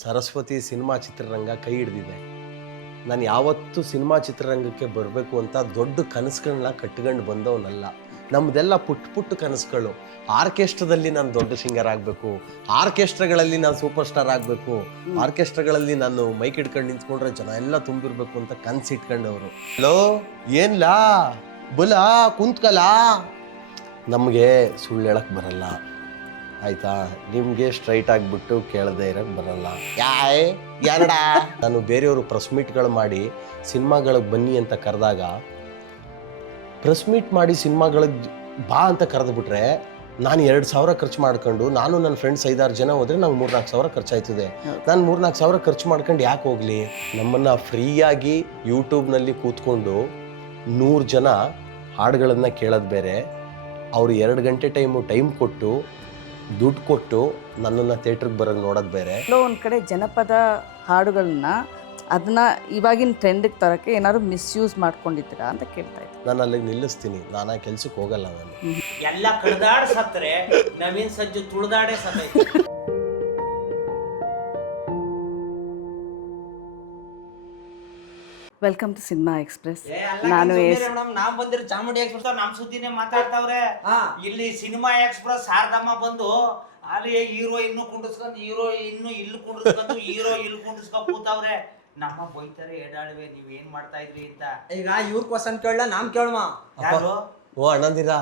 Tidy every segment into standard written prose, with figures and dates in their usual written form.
Saraswati cinema ಚಿತ್ರರಂಗ ಕೈ ಹಿಡ್ದಿದೆ. ನಾನು ಯಾವತ್ತೂ ಸಿನಿಮಾ ಚಿತ್ರರಂಗಕ್ಕೆ ಬರಬೇಕು ಅಂತ ದೊಡ್ಡ ಕನಸುಗಳನ್ನ ಕಟ್ಕೊಂಡು ಬಂದವನಲ್ಲ. ನಮ್ಮದೆಲ್ಲ ಪುಟ್ಟ ಕನಸುಗಳು. ಆರ್ಕೆಸ್ಟ್ರಾದಲ್ಲಿ ನಾನು ದೊಡ್ಡ ಸಿಂಗರ್ ಆಗಬೇಕು, ಆರ್ಕೆಸ್ಟ್ರಾಗಳಲ್ಲಿ ನಾನು ಸೂಪರ್ ಸ್ಟಾರ್ ಆಗಬೇಕು, ಆರ್ಕೆಸ್ಟ್ರಾಗಳಲ್ಲಿ ನಾನು ಮೈಕ್ ಹಿಡ್ಕೊಂಡು ನಿಂತ್ಕೊಂಡ್ರೆ ಜನ ಎಲ್ಲ ತುಂಬಿರ್ಬೇಕು ಅಂತ ಕನಸು ಇಟ್ಕೊಂಡವರು. ಹಲೋ ಏನ್ಲಾ ಬುಲಾ ಕುಂತ್ಕಲಾ. ನಮಗೆ ಸುಳ್ಳು ಹೇಳಕ್ಕೆ ಬರಲ್ಲ ಆಯ್ತಾ, ನಿಮಗೆ ಸ್ಟ್ರೈಟ್ ಆಗಿಬಿಟ್ಟು ಕೇಳದೆ ಇರಕ್ಕೆ ಬರಲ್ಲ. ಯಾರಡ ನಾನು ಬೇರೆಯವರು ಪ್ರೆಸ್ ಮೀಟ್ಗಳು ಮಾಡಿ ಸಿನಿಮಾಗಳಿಗೆ ಬನ್ನಿ ಅಂತ ಕರೆದಾಗ ಪ್ರೆಸ್ ಮೀಟ್ ಮಾಡಿ ಸಿನಿಮಾಗಳಿಗೆ ಬಾ ಅಂತ ಕರೆದುಬಿಟ್ರೆ ನಾನು 2,000 ಖರ್ಚು ಮಾಡ್ಕೊಂಡು, ನಾನು ನನ್ನ ಫ್ರೆಂಡ್ಸ್ 5-6 ಜನ ಹೋದರೆ ನಂಗೆ 3-4 ಸಾವಿರ ಖರ್ಚಾಯ್ತದೆ. ನಾನು 3-4 ಸಾವಿರ ಖರ್ಚು ಮಾಡ್ಕೊಂಡು ಯಾಕೆ ಹೋಗಲಿ? ನಮ್ಮನ್ನು ಫ್ರೀಯಾಗಿ ಯೂಟ್ಯೂಬ್ನಲ್ಲಿ ಕೂತ್ಕೊಂಡು 100 ಜನ ಹಾಡುಗಳನ್ನು ಕೇಳೋದು ಬೇರೆ, ಅವರು 2 ಗಂಟೆ ಟೈಮ್ ಕೊಟ್ಟು ದುಡ್ಡು ಕೊಟ್ಟು ನನ್ನನ್ನು ಥಿಯೇಟ್ರಿಗೆ ಬರೋದು ನೋಡೋದು ಬೇರೆ. ಎಲ್ಲೋ ಒಂದು ಕಡೆ ಜನಪದ ಹಾಡುಗಳನ್ನ ಅದನ್ನ ಇವಾಗಿನ ಟ್ರೆಂಡಿಗೆ ತರಕ್ಕೆ ಏನಾದ್ರು ಮಿಸ್ಯೂಸ್ ಮಾಡ್ಕೊಂಡಿದ್ದೀರಾ ಅಂತ ಕೇಳ್ತಾ ಇದ್ದೀನಿ. ನಾನು ಅಲ್ಲಿಗೆ ನಿಲ್ಲಿಸ್ತೀನಿ, ನಾನು ಆ ಕೆಲ್ಸಕ್ಕೆ ಹೋಗಲ್ಲ. ನಾನು ಎಲ್ಲ ಕಡ್ದಾಡ್ ಸತ್ರೆ ನವೀನ್ ಸಜ್ಜು ತುಳ್ದಾಡೆ ಸತ್ತೈತೆ. Welcome to cinema express. ನಾನು ನಾವ್ ಬಂದಿರೋ ಚಾಮುಂಡಿ ಎಕ್ಸ್ಪ್ರೆಸ್ ನಮ್ ಸುದ್ದಿನೇ ಮಾತಾಡ್ತಾವ್ರೆ. ಇಲ್ಲಿ ಸಿನಿಮಾ ಎಕ್ಸ್ಪ್ರೆಸ್ ಶಾರದಮ್ಮ ಬಂದು ಅಲ್ಲಿ ಹೀರೋ ಇನ್ನು ಕುಂಡಿಸ್ಕೊಂಡು ಹೀರೋ ಇನ್ನು ಇಲ್ಲಿ ಕುಂಡಿಸ್ಕೊಂಡು ಹೀರೋ ಇಲ್ಲಿ ಕುಂಡಿಸ್ಕೊಂಡು ಕೂತಾವ್ರೆ. ನಮ್ಮ ಬೈತಾರೆ ಎಡಾಳುವೆ ನೀವೇನ್ ಮಾಡ್ತಾ ಇದ್ರಿ ಅಂತ. ಈಗ ಇವ್ರ ಕ್ವಶನ್ ಕೇಳಲ್ಲ ನಾಮ್ ಕೇಳಮ್ಮ. ಯಾರು ಓ ಅಣ್ಣಂದಿರಾ,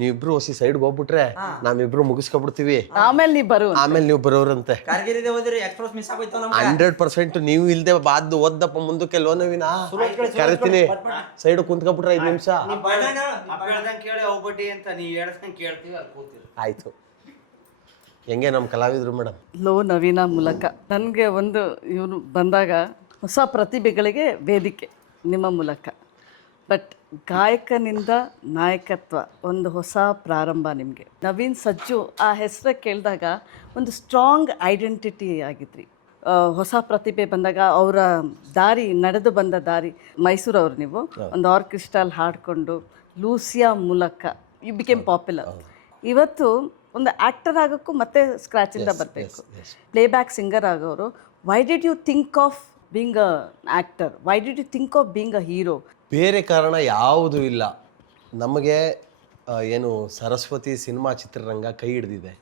ನೀವಿಬ್ರು ಹೊಸಿ ಸೈಡ್ಗೆ ಹೋಗ್ಬಿಟ್ರೆ ನಾವಿಬ್ರು ಮುಗಿಸ್ಕೊಬಿಡ್ತೀವಿ, ಆಮೇಲೆ ನೀವು ಬರು, ಆಮೇಲೆ ನೀವು ಬರೋರಂತೆ. ಕಾರ್ಗಿರಿದೆ ಹೋದ್ರಿ ಎಕ್ಸ್ಪ್ರೆಸ್ ಮಿಸ್ ಆಗೋಯ್ತು ನಮ್ಗೆ. 100% ನೀವು ಇಲ್ದೆ ಬಾದ್ದು ಓದ್ದಪ್ಪ ಮುಂದಕ್ಕೆ ಲೋನವಿನ ಕರಿತೀನಿ. ಸೈಡ್ ಕುಂತ್ಕೊಬಿಟ್ರೆ 5 ನಿಮಿಷ ಹೇಳ್ದಂಗೆ ಕೇಳಿ ಹೋಗ್ಬಿಟ್ಟಿ ಅಂತ ನೀವು ಹೇಳ್ದಂಗೆ ಕೇಳ್ತೀವಿ, ಅಲ್ಲಿ ಕೂತೀವಿ. ಆಯ್ತು. ಹೆಂಗೆ ನಮ್ಮ ಕಲಾವಿದರು ಮೇಡಮ್? ಲೋ ನವೀನ ಮೂಲಕ ನನಗೆ ಒಂದು ಇವನು ಬಂದಾಗ ಹೊಸ ಪ್ರತಿಭೆಗಳಿಗೆ ವೇದಿಕೆ ನಿಮ್ಮ ಮೂಲಕ. ಬಟ್ ಗಾಯಕನಿಂದ ನಾಯಕತ್ವ ಒಂದು ಹೊಸ ಪ್ರಾರಂಭ ನಿಮಗೆ. ನವೀನ್ ಸಜ್ಜು ಆ ಹೆಸರು ಕೇಳಿದಾಗ ಒಂದು ಸ್ಟ್ರಾಂಗ್ ಐಡೆಂಟಿಟಿ ಆಗಿದ್ರಿ. ಹೊಸ ಪ್ರತಿಭೆ ಬಂದಾಗ ಅವರ ದಾರಿ ನಡೆದು ಬಂದ ದಾರಿ ಮೈಸೂರವ್ರು. ನೀವು ಒಂದು ಆರ್ಕೆಸ್ಟ್ರಾಲ್ ಹಾಡಿಕೊಂಡು ಲೂಸಿಯಾ ಮೂಲಕ ಯು ಬಿಕೇಮ್ ಪಾಪ್ಯುಲರ್. ಇವತ್ತು ಒಂದು ಆ್ಯಕ್ಟರ್ ಆಗೋಕ್ಕೂ ಮತ್ತೆ ಸ್ಕ್ರ್ಯಾಚಿಂದ ಬರಬೇಕು. ಪ್ಲೇಬ್ಯಾಕ್ ಸಿಂಗರ್ ಆಗೋರು. Why did you think of being a actor? Why did you think of being a hero? ಬೇರೆ ಕಾರಣ ಯಾವುದೂ ಇಲ್ಲ. ನಮಗೆ ಏನು ಸರಸ್ವತಿ ಸಿನಿಮಾ ಚಿತ್ರರಂಗ ಕೈ ಹಿಡ್ದಿದೆ.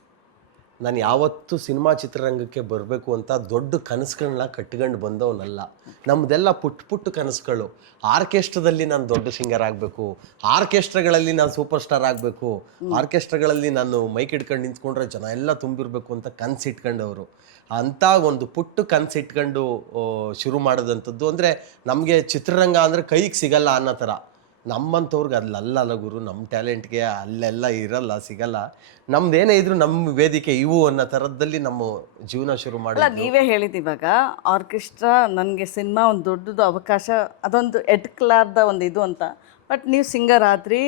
ನಾನು ಯಾವತ್ತೂ ಸಿನಿಮಾ ಚಿತ್ರರಂಗಕ್ಕೆ ಬರಬೇಕು ಅಂತ ದೊಡ್ಡ ಕನಸುಗಳನ್ನ ಕಟ್ಕೊಂಡು ಬಂದವನಲ್ಲ. ನಮ್ಮದೆಲ್ಲ ಪುಟ್ಟ ಕನಸುಗಳು. ಆರ್ಕೆಸ್ಟ್ರಾದಲ್ಲಿ ನಾನು ದೊಡ್ಡ ಸಿಂಗರ್ ಆಗಬೇಕು, ಆರ್ಕೆಸ್ಟ್ರಾಗಳಲ್ಲಿ ನಾನು ಸೂಪರ್ ಸ್ಟಾರ್ ಆಗಬೇಕು, ಆರ್ಕೆಸ್ಟ್ರಾಗಳಲ್ಲಿ ನಾನು ಮೈಕ್ ಹಿಡ್ಕೊಂಡು ನಿಂತ್ಕೊಂಡ್ರೆ ಜನ ಎಲ್ಲ ತುಂಬಿರಬೇಕು ಅಂತ ಕನಸು ಇಟ್ಕೊಂಡವರು. ಅಂಥ ಒಂದು ಪುಟ್ಟ ಕನಸು ಇಟ್ಕೊಂಡು ಶುರು ಮಾಡೋದಂಥದ್ದು. ಅಂದರೆ ನಮಗೆ ಚಿತ್ರರಂಗ ಅಂದರೆ ಕೈಗೆ ಸಿಗಲ್ಲ ಅನ್ನೋ ಥರ. ನಮ್ಮಂಥವ್ರಿಗೆ ಅಲ್ಲಲ್ಲ ಗುರು, ನಮ್ಮ ಟ್ಯಾಲೆಂಟ್ಗೆ ಅಲ್ಲೆಲ್ಲ ಇರಲ್ಲ, ಸಿಗಲ್ಲ. ನಮ್ದೇನೇ ಇದ್ರು ನಮ್ಮ ವೇದಿಕೆ ಇವು ಅನ್ನೋ ಥರದಲ್ಲಿ ನಮ್ಮ ಜೀವನ ಶುರು ಮಾಡಿ. ನೀವೇ ಹೇಳಿದ್ದು ಇವಾಗ ಆರ್ಕೆಸ್ಟ್ರಾ ನನಗೆ ಸಿನಿಮಾ ಒಂದು ದೊಡ್ಡದು ಅವಕಾಶ, ಅದೊಂದು ಎಟ್ಕಲಾರ್ದ ಒಂದು ಇದು ಅಂತ. ಬಟ್ ನೀವು ಸಿಂಗರ್ ಆದ್ರಿ.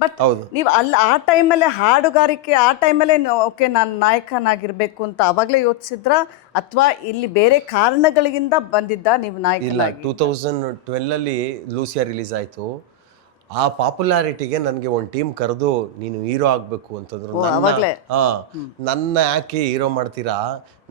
ಬಟ್ ನೀವು ಅಲ್ಲಿ ಆ ಟೈಮಲ್ಲೇ ಹಾಡುಗಾರಿಕೆ ಆ ಟೈಮಲ್ಲೇ ಓಕೆ ನಾನು ನಾಯಕನಾಗಿರ್ಬೇಕು ಅಂತ ಅವಾಗಲೇ ಯೋಚಿಸಿದ್ರ, ಅಥವಾ ಇಲ್ಲಿ ಬೇರೆ ಕಾರಣಗಳಿಂದ ಬಂದಿದ್ದ ನೀವು ನಾಯಕ? ಇಲ್ಲ, 2012 ಲೂಸಿಯಾ ರಿಲೀಸ್ ಆಯಿತು. ಆ ಪಾಪ್ಯುಲಾರಿಟಿಗೆ ನನಗೆ ಒಂದು ಟೀಮ್ ಕರೆದು ನೀನು ಹೀರೋ ಆಗಬೇಕು ಅಂತಂದ್ರು. ನನ್ನ ಯಾಕೆ ಹೀರೋ ಮಾಡ್ತೀರಾ?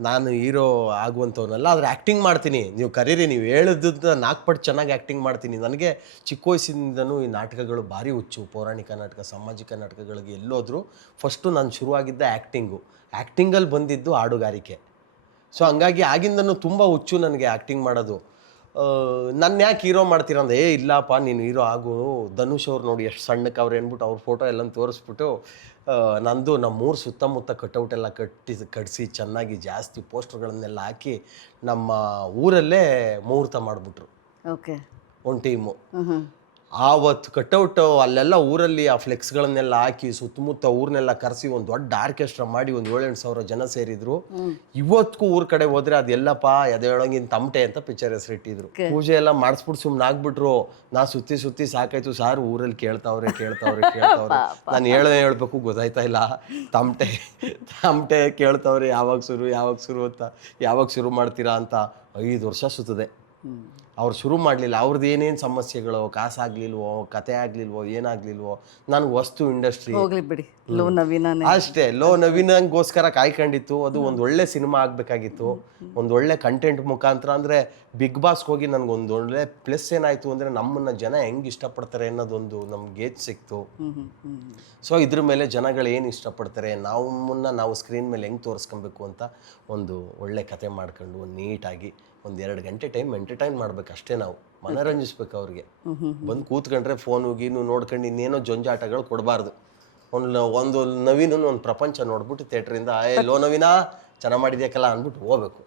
ನಾನು ಹೀರೋ ಆಗುವಂಥವನಲ್ಲ, ಆದರೆ ಆ್ಯಕ್ಟಿಂಗ್ ಮಾಡ್ತೀನಿ, ನೀವು ಕರೀರಿ, ನೀವು ಹೇಳಿದ್ದು 4 ಪಟ್ಟು ಚೆನ್ನಾಗಿ ಆ್ಯಕ್ಟಿಂಗ್ ಮಾಡ್ತೀನಿ. ನನಗೆ ಚಿಕ್ಕ ವಯಸ್ಸಿನಿಂದನೂ ಈ ನಾಟಕಗಳು ಭಾರಿ ಹುಚ್ಚು. ಪೌರಾಣಿಕ ನಾಟಕ, ಸಾಮಾಜಿಕ ನಾಟಕಗಳಿಗೆ ಎಲ್ಲೋದ್ರು ಫಸ್ಟು ನಾನು ಶುರುವಾಗಿದ್ದ ಆ್ಯಕ್ಟಿಂಗಲ್ಲಿ ಬಂದಿದ್ದು ಹಾಡುಗಾರಿಕೆ. ಸೊ ಹಂಗಾಗಿ ಆಗಿಂದನೂ ತುಂಬ ಹುಚ್ಚು ನನಗೆ ಆ್ಯಕ್ಟಿಂಗ್ ಮಾಡೋದು. ನನ್ನ ಯಾಕೆ ಹೀರೋ ಮಾಡ್ತೀರಾ ಅಂದ್ರೆ, ಇಲ್ಲಪ್ಪ ನೀನು ಹೀರೋ ಆಗು. ಧನುಷ್ ಅವ್ರು ನೋಡಿ ಎಷ್ಟು ಸಣ್ಣಕ್ಕೆ ಅವ್ರು ಏನ್ಬಿಟ್ಟು ಅವ್ರ ಫೋಟೋ ಎಲ್ಲ ತೋರಿಸ್ಬಿಟ್ಟು ನಂದು ನಮ್ಮೂರು ಸುತ್ತಮುತ್ತ ಕಟೌಟ್ ಎಲ್ಲ ಕಟ್ಟಿಸಿ ಚೆನ್ನಾಗಿ ಜಾಸ್ತಿ ಪೋಸ್ಟರ್ಗಳನ್ನೆಲ್ಲ ಹಾಕಿ ನಮ್ಮ ಊರಲ್ಲೇ ಮುಹೂರ್ತ ಮಾಡಿಬಿಟ್ರು. ಓಕೆ, ಒಂದು ಟೀಮು. ಆವತ್ತು ಕಟೌಟ್ ಅಲ್ಲೆಲ್ಲ ಊರಲ್ಲಿ ಆ ಫ್ಲೆಕ್ಸ್ಗಳನ್ನೆಲ್ಲ ಹಾಕಿ ಸುತ್ತಮುತ್ತ ಊರನ್ನೆಲ್ಲ ಕರೆಸಿ ಒಂದು ದೊಡ್ಡ ಆರ್ಕೆಸ್ಟ್ರಾ ಮಾಡಿ ಒಂದು 7-8 ಸಾವಿರ ಜನ ಸೇರಿದ್ರು. ಇವತ್ತಿಗೂ ಊರ ಕಡೆ ಹೋದ್ರೆ ಅದೆಲ್ಲಪ್ಪ ಎದೆಯೊಳಗಿನ ತಮಟೆ ಅಂತ ಪಿಕ್ಚರ್ ಹೆಸರಿಟ್ಟಿದ್ರು. ಪೂಜೆ ಎಲ್ಲ ಮಾಡಿಸ್ಬಿಟ್ಟು ಸುಮ್ಮನೆ ಆಗ್ಬಿಟ್ರು. ನಾ ಸುತ್ತಿ ಸಾಕಾಯ್ತು ಸಾರ್, ಊರಲ್ಲಿ ಕೇಳ್ತಾವ್ರೆ ನಾನು ಹೇಳ್ಬೇಕು ಗೊತ್ತಾಯ್ತಾ ಇಲ್ಲ. ತಮಟೆ ಕೇಳ್ತಾವ್ರೆ, ಯಾವಾಗ ಶುರು ಅಂತ, ಯಾವಾಗ ಶುರು ಮಾಡ್ತೀರಾ ಅಂತ 5 ವರ್ಷ ಸುತ್ತದೆ. ಅವ್ರು ಶುರು ಮಾಡಲಿಲ್ಲ. ಅವ್ರದ್ದು ಏನೇನು ಸಮಸ್ಯೆಗಳು, ಕಾಸಾಗ್ಲಿಲ್ವೋ, ಕತೆ ಆಗಲಿಲ್ವೋ, ಏನಾಗಲಿಲ್ವೋ, ನನಗೆ ವಸ್ತು ಇಂಡಸ್ಟ್ರಿ ಹೋಗ್ಲಿ ಬಿಡಿ, ಲೋ ನವೀನನೇ ಅಷ್ಟೇ. ಲೋ ನವೀನಂಗೋಸ್ಕರ ಕಾಯ್ಕೊಂಡಿತ್ತು. ಅದು ಒಂದು ಒಳ್ಳೆ ಸಿನಿಮಾ ಆಗಬೇಕಾಗಿತ್ತು, ಒಂದು ಒಳ್ಳೆ ಕಂಟೆಂಟ್ ಮುಖಾಂತರ. ಅಂದರೆ ಬಿಗ್ ಬಾಸ್ಗೆ ಹೋಗಿ ನನಗೊಂದು ಒಳ್ಳೆ ಪ್ಲಸ್ ಏನಾಯಿತು ಅಂದರೆ ನಮ್ಮನ್ನು ಜನ ಹೆಂಗೆ ಇಷ್ಟಪಡ್ತಾರೆ ಅನ್ನೋದೊಂದು ನಮ್ಗೆ ಗೇಜ್ ಸಿಕ್ತು. ಸೊ ಇದ್ರ ಮೇಲೆ ಜನಗಳು ಏನು ಇಷ್ಟಪಡ್ತಾರೆ, ನಾವು ಸ್ಕ್ರೀನ್ ಮೇಲೆ ಹೆಂಗೆ ತೋರಿಸ್ಕೊಬೇಕು ಅಂತ ಒಂದು ಒಳ್ಳೆ ಕತೆ ಮಾಡ್ಕೊಂಡು ಒಂದು ನೀಟಾಗಿ ಒಂದು 2 ಗಂಟೆ ಟೈಮ್ ಎಂಟರ್ಟೈನ್ ಮಾಡ್ಬೇಕು ಅಷ್ಟೇ. ನಾವು ಮನರಂಜಿಸ್ಬೇಕು ಅವ್ರಿಗೆ. ಬಂದು ಕೂತ್ಕೊಂಡ್ರೆ ಫೋನು ಗೀನು ನೋಡ್ಕೊಂಡು ಇನ್ನೇನೋ ಜಂಜಾಟಗಳು ಕೊಡಬಾರ್ದು. ಒಂದು ನವೀನ ಒಂದು ಪ್ರಪಂಚ ನೋಡ್ಬಿಟ್ಟು ಥಿಯೇಟ್ರಿಂದ ಲೋ ನವೀನ ಚೆನ್ನಾಗಿ ಮಾಡಿದ್ಯಾಕಲ್ಲ ಅಂದ್ಬಿಟ್ಟು ಹೋಗ್ಬೇಕು.